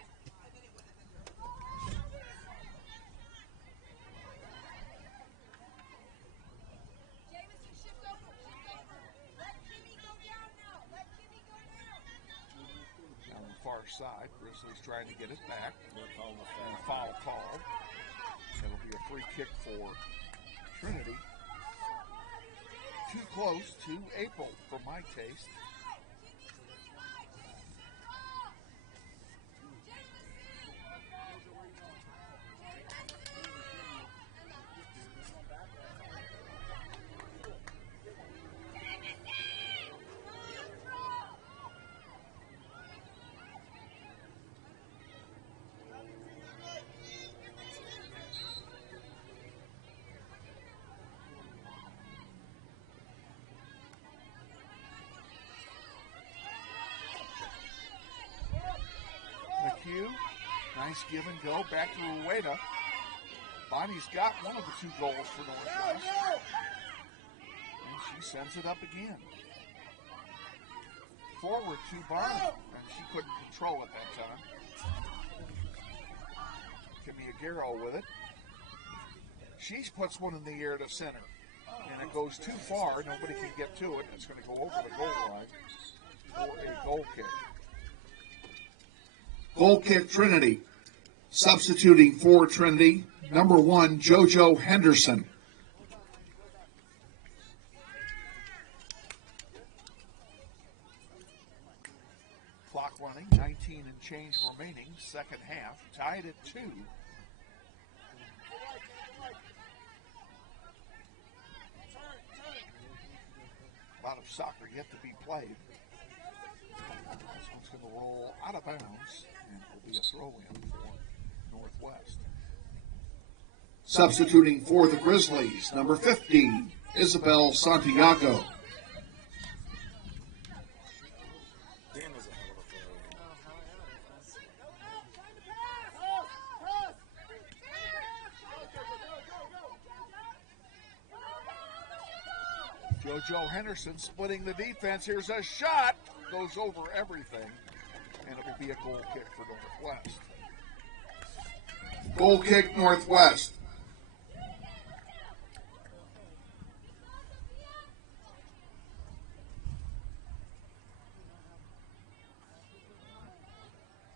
Down the far side, Grizzlies trying to get it back. And a foul call. It'll be a free kick for Trinity. Too close to April for my taste. McHugh, nice give and go. Back to Rueda. Bonnie's got one of the two goals for Northwest. And she sends it up again. Forward to Bonnie. And she couldn't control it that time. Kimmy Aguero with it. She puts one in the air to center. And it goes too far. Nobody can get to it. It's going to go over the goal line for a goal kick. Goal kick Trinity. Substituting for Trinity, number 1, JoJo Henderson. Clock running, 19 and change remaining, second half, tied at 2. A lot of soccer yet to be played. This one's going to roll out of bounds, and it will be a throw-in for Northwest. Substituting for the Grizzlies, number 50, Isbell Santiago. JoJo Henderson splitting the defense. Here's a shot. Goes over everything. And it will be a goal kick for Northwest. Goal kick, Northwest.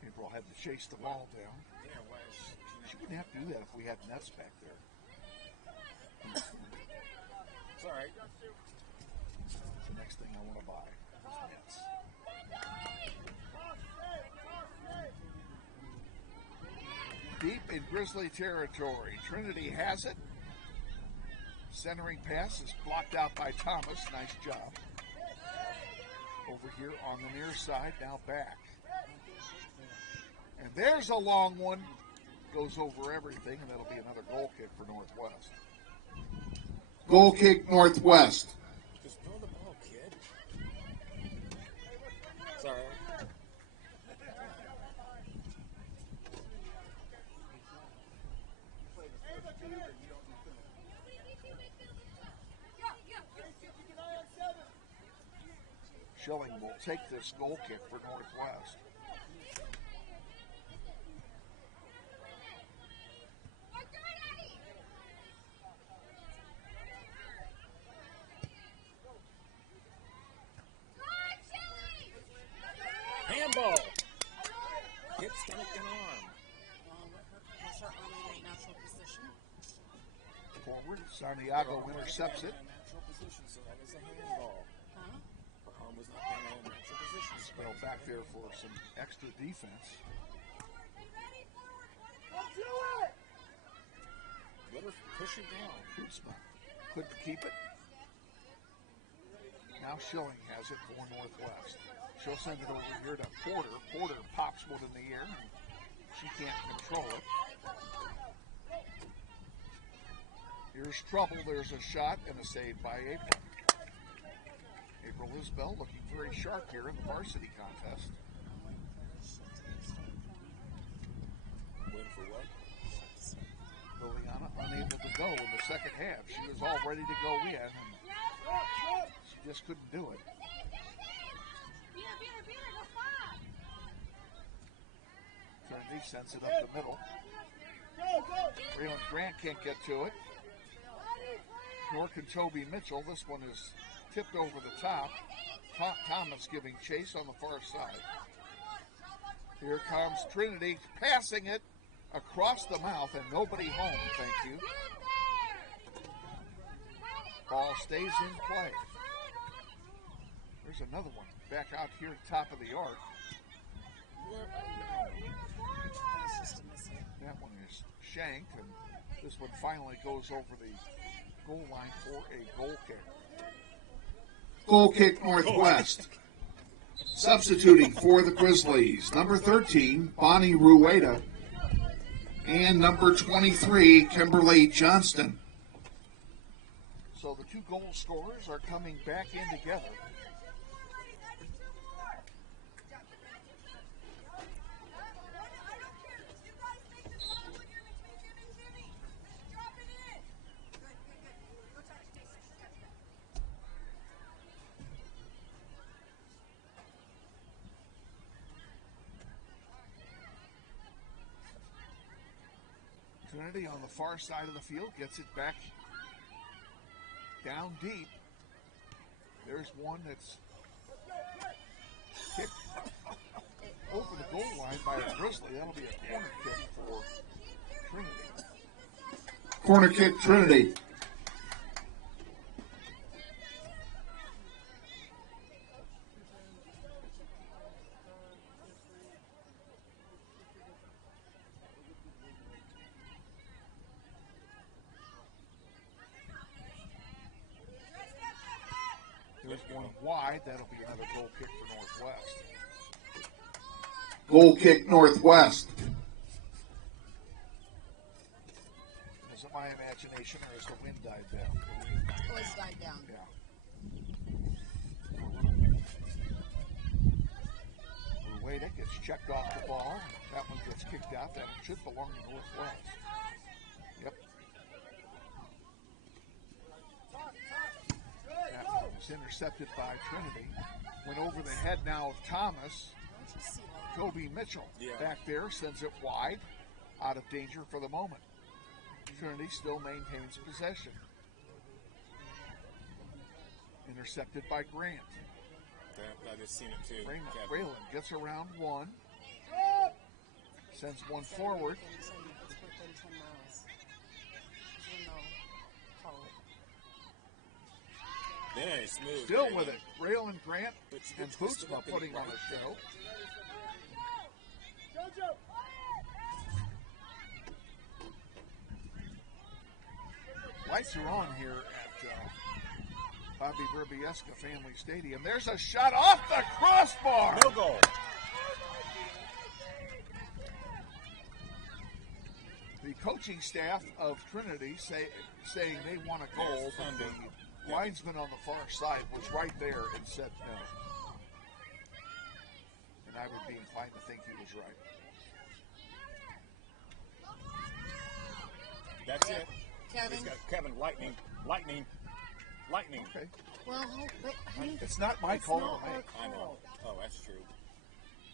April had to chase the ball down. She wouldn't have to do that if we had nets back there. It's all right. That's the next thing I want to buy. Nets. Deep in Grizzly territory. Trinity has it. Centering pass is blocked out by Thomas. Nice job. Over here on the near side, now back. And there's a long one. Goes over everything, and that'll be another goal kick for Northwest. Goal kick, Northwest. Just throw the ball, kid. It's all right. Schilling will take this goal kick for Northwest. Handball. Hit stomach and arm. What's our arm in a natural position? Forward, Santiago intercepts it. Natural position, so that is a handball. Huh? Her arm was not in a natural position. Well, back there for some extra defense. Let her push her down. Kuzma couldn't keep it. Now Schilling has it for Northwest. She'll send it over here to Porter. Porter pops one in the air. She can't control it. Here's trouble. There's a shot and a save by April. April Isbell looking very sharp here in the varsity contest. Win for what? Liliana unable to go in the second half. She was all ready to go in, and she just couldn't do it. Trinity sends it up the middle. Raylan Grant can't get to it. Nor can Toby Mitchell. This one is tipped over the top. Thomas giving chase on the far side. Here comes Trinity passing it across the mouth and nobody home, thank you. Ball stays in play. There's another one back out here top of the arc. That one is shanked, and this one finally goes over the goal line for a goal kick. Goal kick, Northwest. Substituting for the Grizzlies, number 13, Bonnie Rueda, and number 23, Kimberly Johnston. So the two goal scorers are coming back in together. Trinity on the far side of the field gets it back down deep. There's one that's kicked over the goal line by a Grizzly. That'll be a corner kick for Trinity. Corner kick, Trinity. There's one wide. That'll be another goal kick for Northwest. Goal kick Northwest. Is it my imagination or has the wind died down? The voice died down. Yeah. Rueda gets checked off the ball. That one gets kicked out. That should belong to Northwest. Yep. That one was intercepted by Trinity. Went over the head now of Thomas. Kobe Mitchell back there sends it wide. Out of danger for the moment. Trinity still maintains possession. Intercepted by Grant. I just seen it too. Raylan gets around one. Sends one forward. Very smooth. Still with it. Raylan, Grant, and Bootsma putting on a show. Lights are on here at Bobby Berbieska Family Stadium. There's a shot off the crossbar. No goal. The coaching staff of Trinity saying they want a goal, but the linesman on the far side was right there and said no. And I would be inclined to think he was right. That's it. Kevin. Kevin, lightning. Okay. Well, but it's not my call to make. I know. Oh, that's true.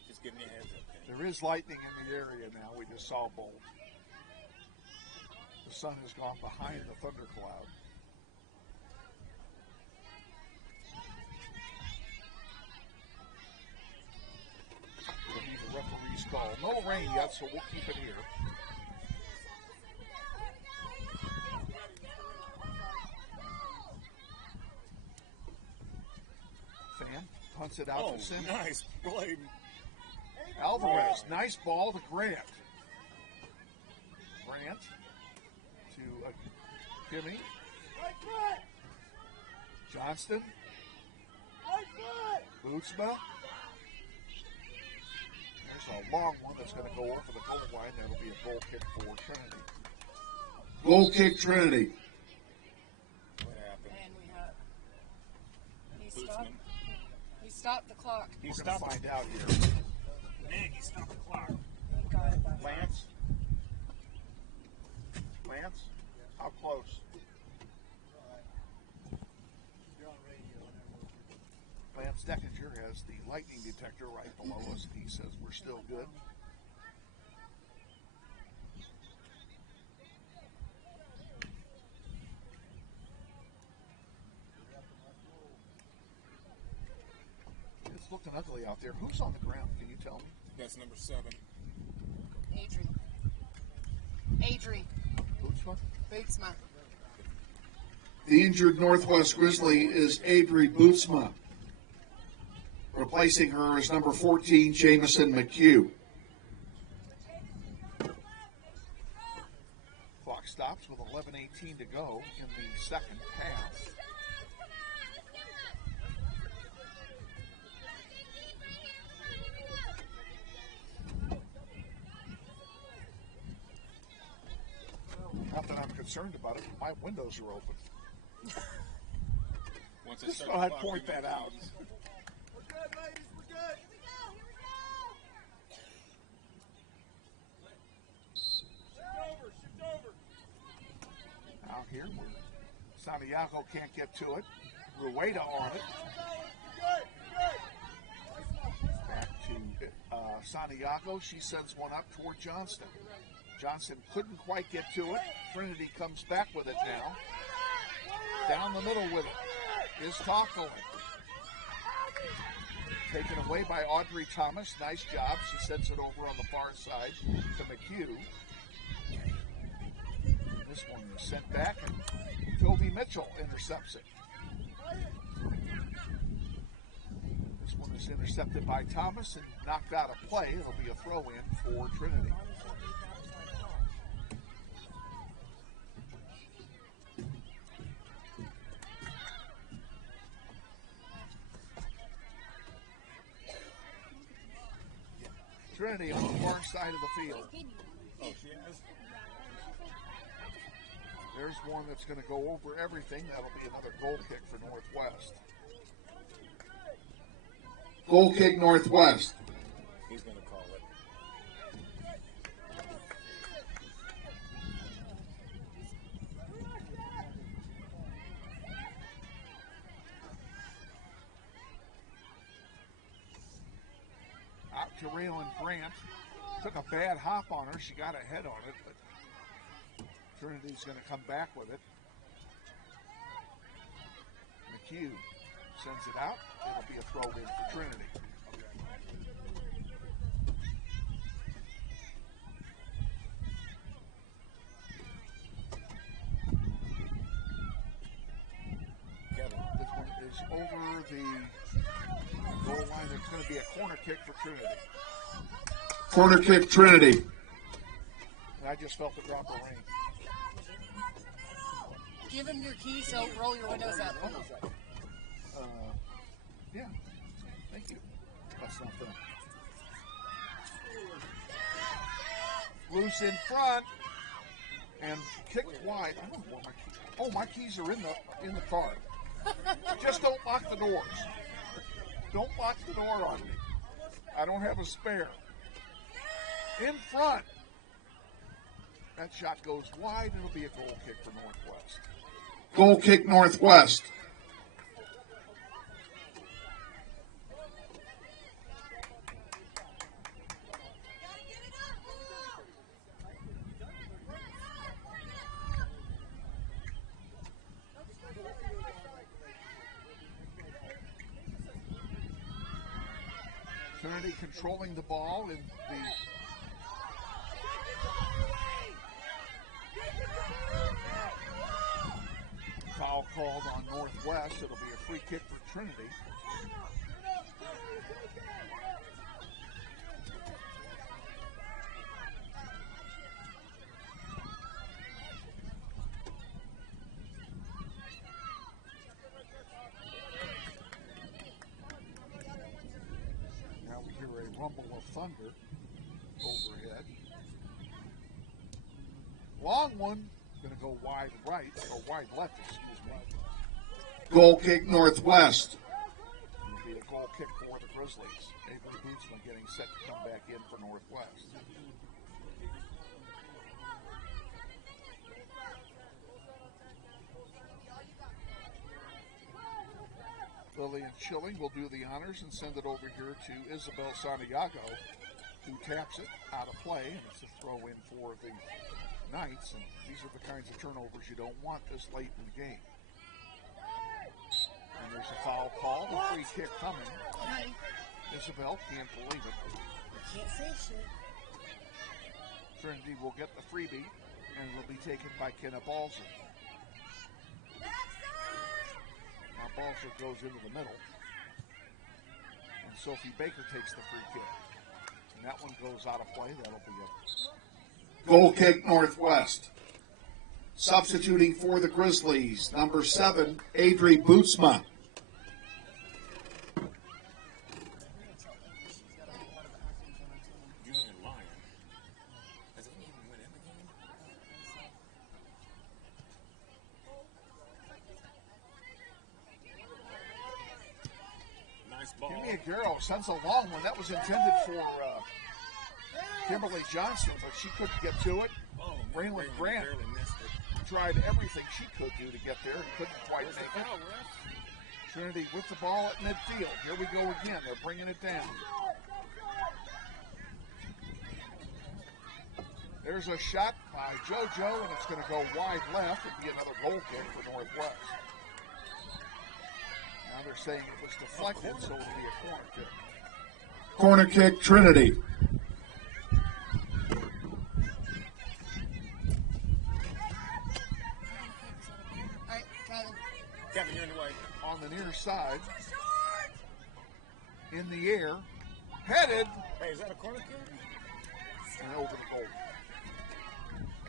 Just give me a heads up. There is lightning in the area now. We just saw a bolt. The sun has gone behind the thundercloud. It'll be the referee's call. No rain yet, so we'll keep it here. Fan punts it out to center. Nice play. Alvarez, nice ball to Grant. Grant to Kimmy. Johnston. Bootsma. There's a long one that's going to go over the goal line. That'll be a goal kick for Trinity. Goal kick Trinity. What happened? And we have he stopped the clock. We're going to find out here. Man, he stopped the clock. Lance? Lance? How close? Lance Deckinger has the lightning detector right below us. He says we're still good. It's looking ugly out there. Who's on the ground? Can you tell me? That's number 7. Adri. Bootsma. The injured Northwest Grizzly is Adri Bootsma. Replacing her is number 14, Jamison McHugh. Clock stops with 11:18 to go in the second half. Not that I'm concerned about it. My windows are open. Just thought I'd point that out. We're good, ladies. We're good. Shift over. Out here, Santiago can't get to it. Rueda on it. Back to Santiago. She sends one up toward Johnston. Johnson couldn't quite get to it. Trinity comes back with it now. Down the middle with it is Tocklin. Taken away by Audrey Thomas. Nice job. She sends it over on the far side to McHugh. This one is sent back, and Toby Mitchell intercepts it. This one is intercepted by Thomas and knocked out of play. It'll be a throw-in for Trinity. side of the field. Oh, she has? There's one that's going to go over everything. That'll be another goal kick for Northwest. Goal kick, Northwest. He's going to call it. Out to Raylan Grant. Took a bad hop on her. She got a head on it, but Trinity's going to come back with it. McHugh sends it out. It'll be a throw in for Trinity. This one is over the goal line. It's going to be a corner kick for Trinity. Corner kick, Trinity. And I just felt the drop of rain. Give him your key, so roll your windows up. Yeah. Thank you. That's not them. Loose in front and kicked wide. I don't know where my keys. Oh, my keys are in the car. Just don't lock the doors. Don't lock the door on me. I don't have a spare. In front. That shot goes wide. It'll be a goal kick for Northwest. Goal kick, Northwest. Trinity controlling the ball in the foul called on Northwest. It'll be a free kick for Trinity. Now we hear a rumble of thunder overhead. Long one. Going to go wide right, or wide left, excuse me. Goal kick, Northwest. It'll be a goal kick for the Grizzlies. Avery Bootsman getting set to come back in for Northwest. Lillian Chilling will do the honors and send it over here to Isabel Santiago, who taps it out of play, and it's a throw in for the Knights, and these are the kinds of turnovers you don't want this late in the game. And there's a foul call, a free kick coming. Isabel can't believe it. Can't say shit. Trinity will get the freebie, and it'll be taken by Kenna Balzer. Now Balzer goes into the middle, and Sophie Baker takes the free kick. And that one goes out of play. That'll be a Goal kick, Northwest. Substituting for the Grizzlies, number 7, Adri Bootsma. Give me a girl. Sends a long one. That was intended for Kimberly Johnson, but she couldn't get to it. Raylan Grant tried everything she could do to get there and couldn't quite make it. Trinity with the ball at midfield. Here we go again. They're bringing it down. There's a shot by JoJo, and it's going to go wide left. It'll be another goal kick for Northwest. Now they're saying it was deflected, so it'll be a corner kick. Corner kick, Trinity. Kevin, you're in the way. On the near side. In the air. Headed. Hey, is that a corner kick? And over the goal.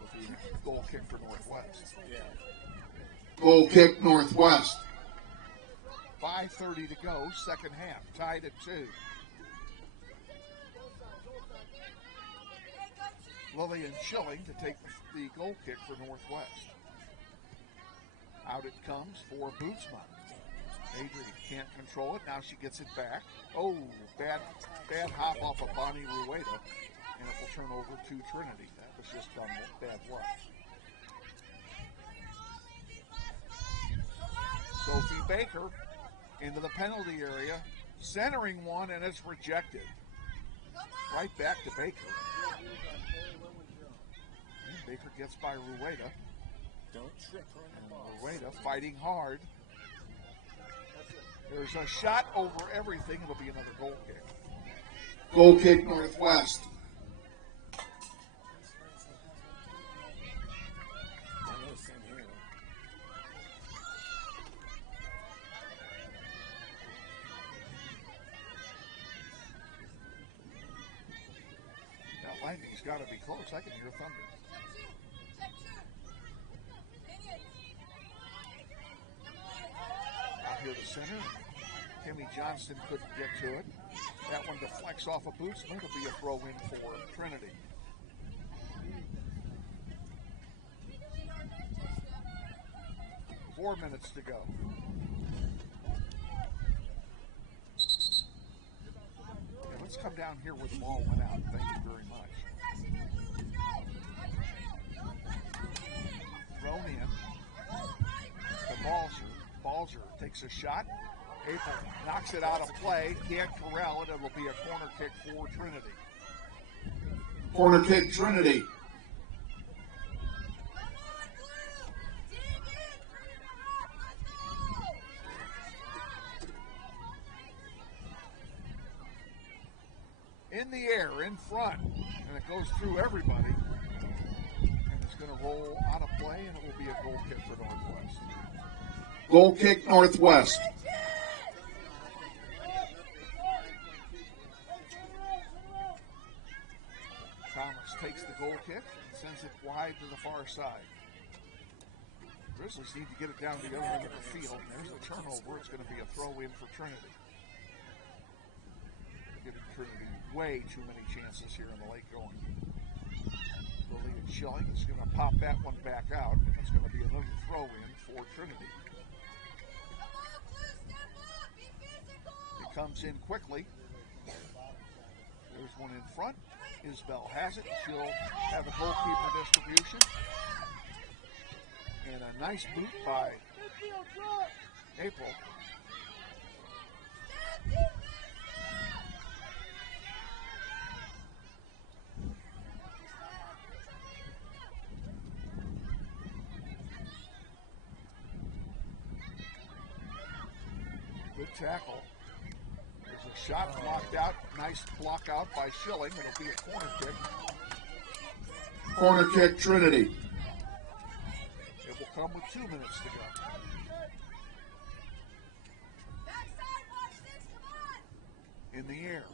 With the goal kick for Northwest. Yeah. Goal kick, Northwest. 5:30 to go, second half. Tied at 2. Lillian Schilling to take the goal kick for Northwest. Out it comes for Bootsma. Adri can't control it. Now she gets it back. Oh, bad hop off of Bonnie Rueda, and it will turn over to Trinity. That was just bad luck. Sophie Baker into the penalty area, centering one, and it's rejected. Right back to Baker. And Baker gets by Rueda. Don't trip her in the ball. Rueda fighting hard. There's a shot over everything. It'll be another goal kick. Goal kick, Northwest. I know, same here. That lightning's got to be close. I can hear thunder. Out here the center. Kimmy Johnston couldn't get to it. That one deflects off of Bootsman. It'll be a throw in for Trinity. Four minutes to go. Yeah, let's come down here where the ball went out. Thank you very much. Thrown in. The Balzer takes a shot. April knocks it out of play. Can't corral it. It'll be a corner kick for Trinity. Corner kick, Trinity. In the air, in front, and it goes through everybody. And it's going to roll out of play, and it will be a goal kick for Northwest. Goal kick, Northwest. Thomas takes the goal kick and sends it wide to the far side. Grizzlies need to get it down to the other end of the field. And there's a turnover. It's going to be a throw in for Trinity. Giving Trinity way too many chances here in the late going. Lillian Schilling is going to pop that one back out, and it's going to be another throw in for Trinity. It comes in quickly. There's one in front. Isbell has it. She'll have a goalkeeper distribution. And a nice boot by April. Good tackle. There's a shot blocked out. Nice block out by Schilling. It'll be a corner kick. Corner kick, Trinity. It will come with 2 minutes to go. In the air.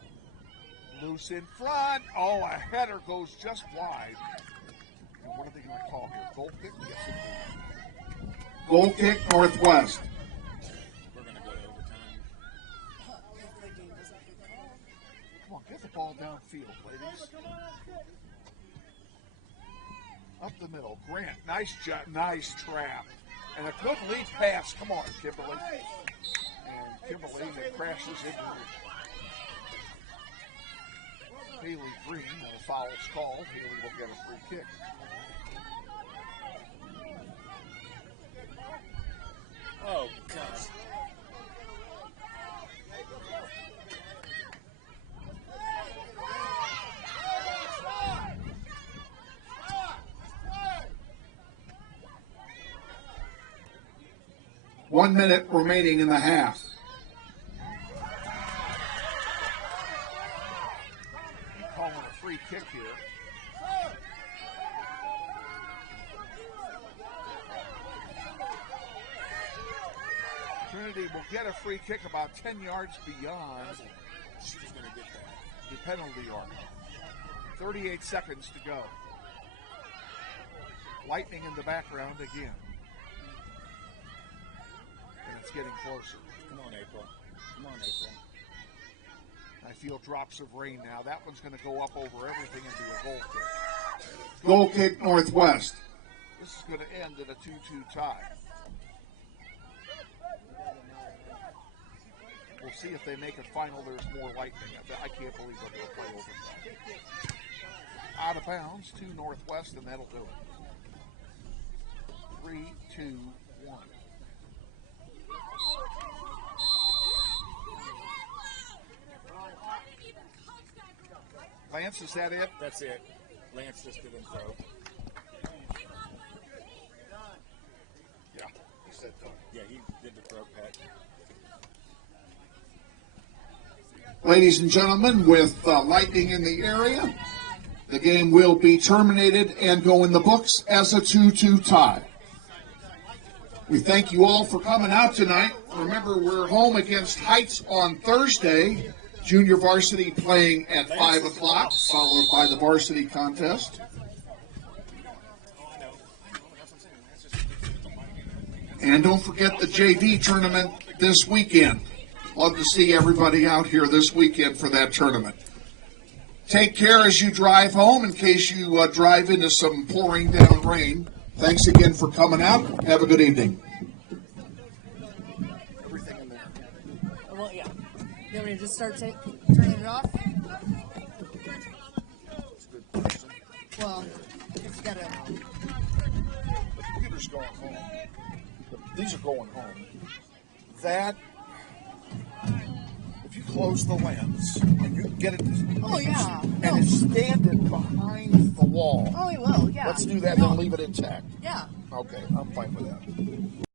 Loose in front. Oh, a header goes just wide. And what are they going to call here? Goal kick? Yes, it is. Goal kick, Northwest. Come on, get the ball downfield, ladies. Up the middle. Grant, nice trap. And a good lead pass. Come on, Kimberly. And Kimberly crashes into Haley Green. And a foul is called. Haley will get a free kick. Oh, God. One minute remaining in the half. Calling a free kick here. Trinity will get a free kick about 10 yards beyond She's going to get that. the penalty arc. 38 seconds to go. Lightning in the background again. And it's getting closer. Come on, April. Come on, April. I feel drops of rain now. That one's going to go up over everything and be a goal kick. Goal kick, Northwest. This is going to end in a 2-2 tie. We'll see if they make it final. There's more lightning. I can't believe they're going to play overtime. Out of bounds to Northwest, and that'll do it. 3, 2, 1. Lance, is that it? That's it. Lance just didn't throw. Yeah, he said throw. Yeah, he did the throw, Pat. Ladies and gentlemen, with lightning in the area, the game will be terminated and go in the books as a 2-2 tie. We thank you all for coming out tonight. Remember, we're home against Heights on Thursday. Junior varsity playing at 5 o'clock, followed by the varsity contest. And don't forget the JV tournament this weekend. Love to see everybody out here this weekend for that tournament. Take care as you drive home in case you drive into some pouring down rain. Thanks again for coming out. Have a good evening. Everything in there. Well, yeah. You want me to just start turning it off? Well, it's got to. The computer's going home. These are going home. That, if you close the lens and you get it, Oh, yeah. and it's standing behind the wall. Oh, it will, yeah. Let's do that and then leave it intact. Yeah. Okay, I'm fine with that.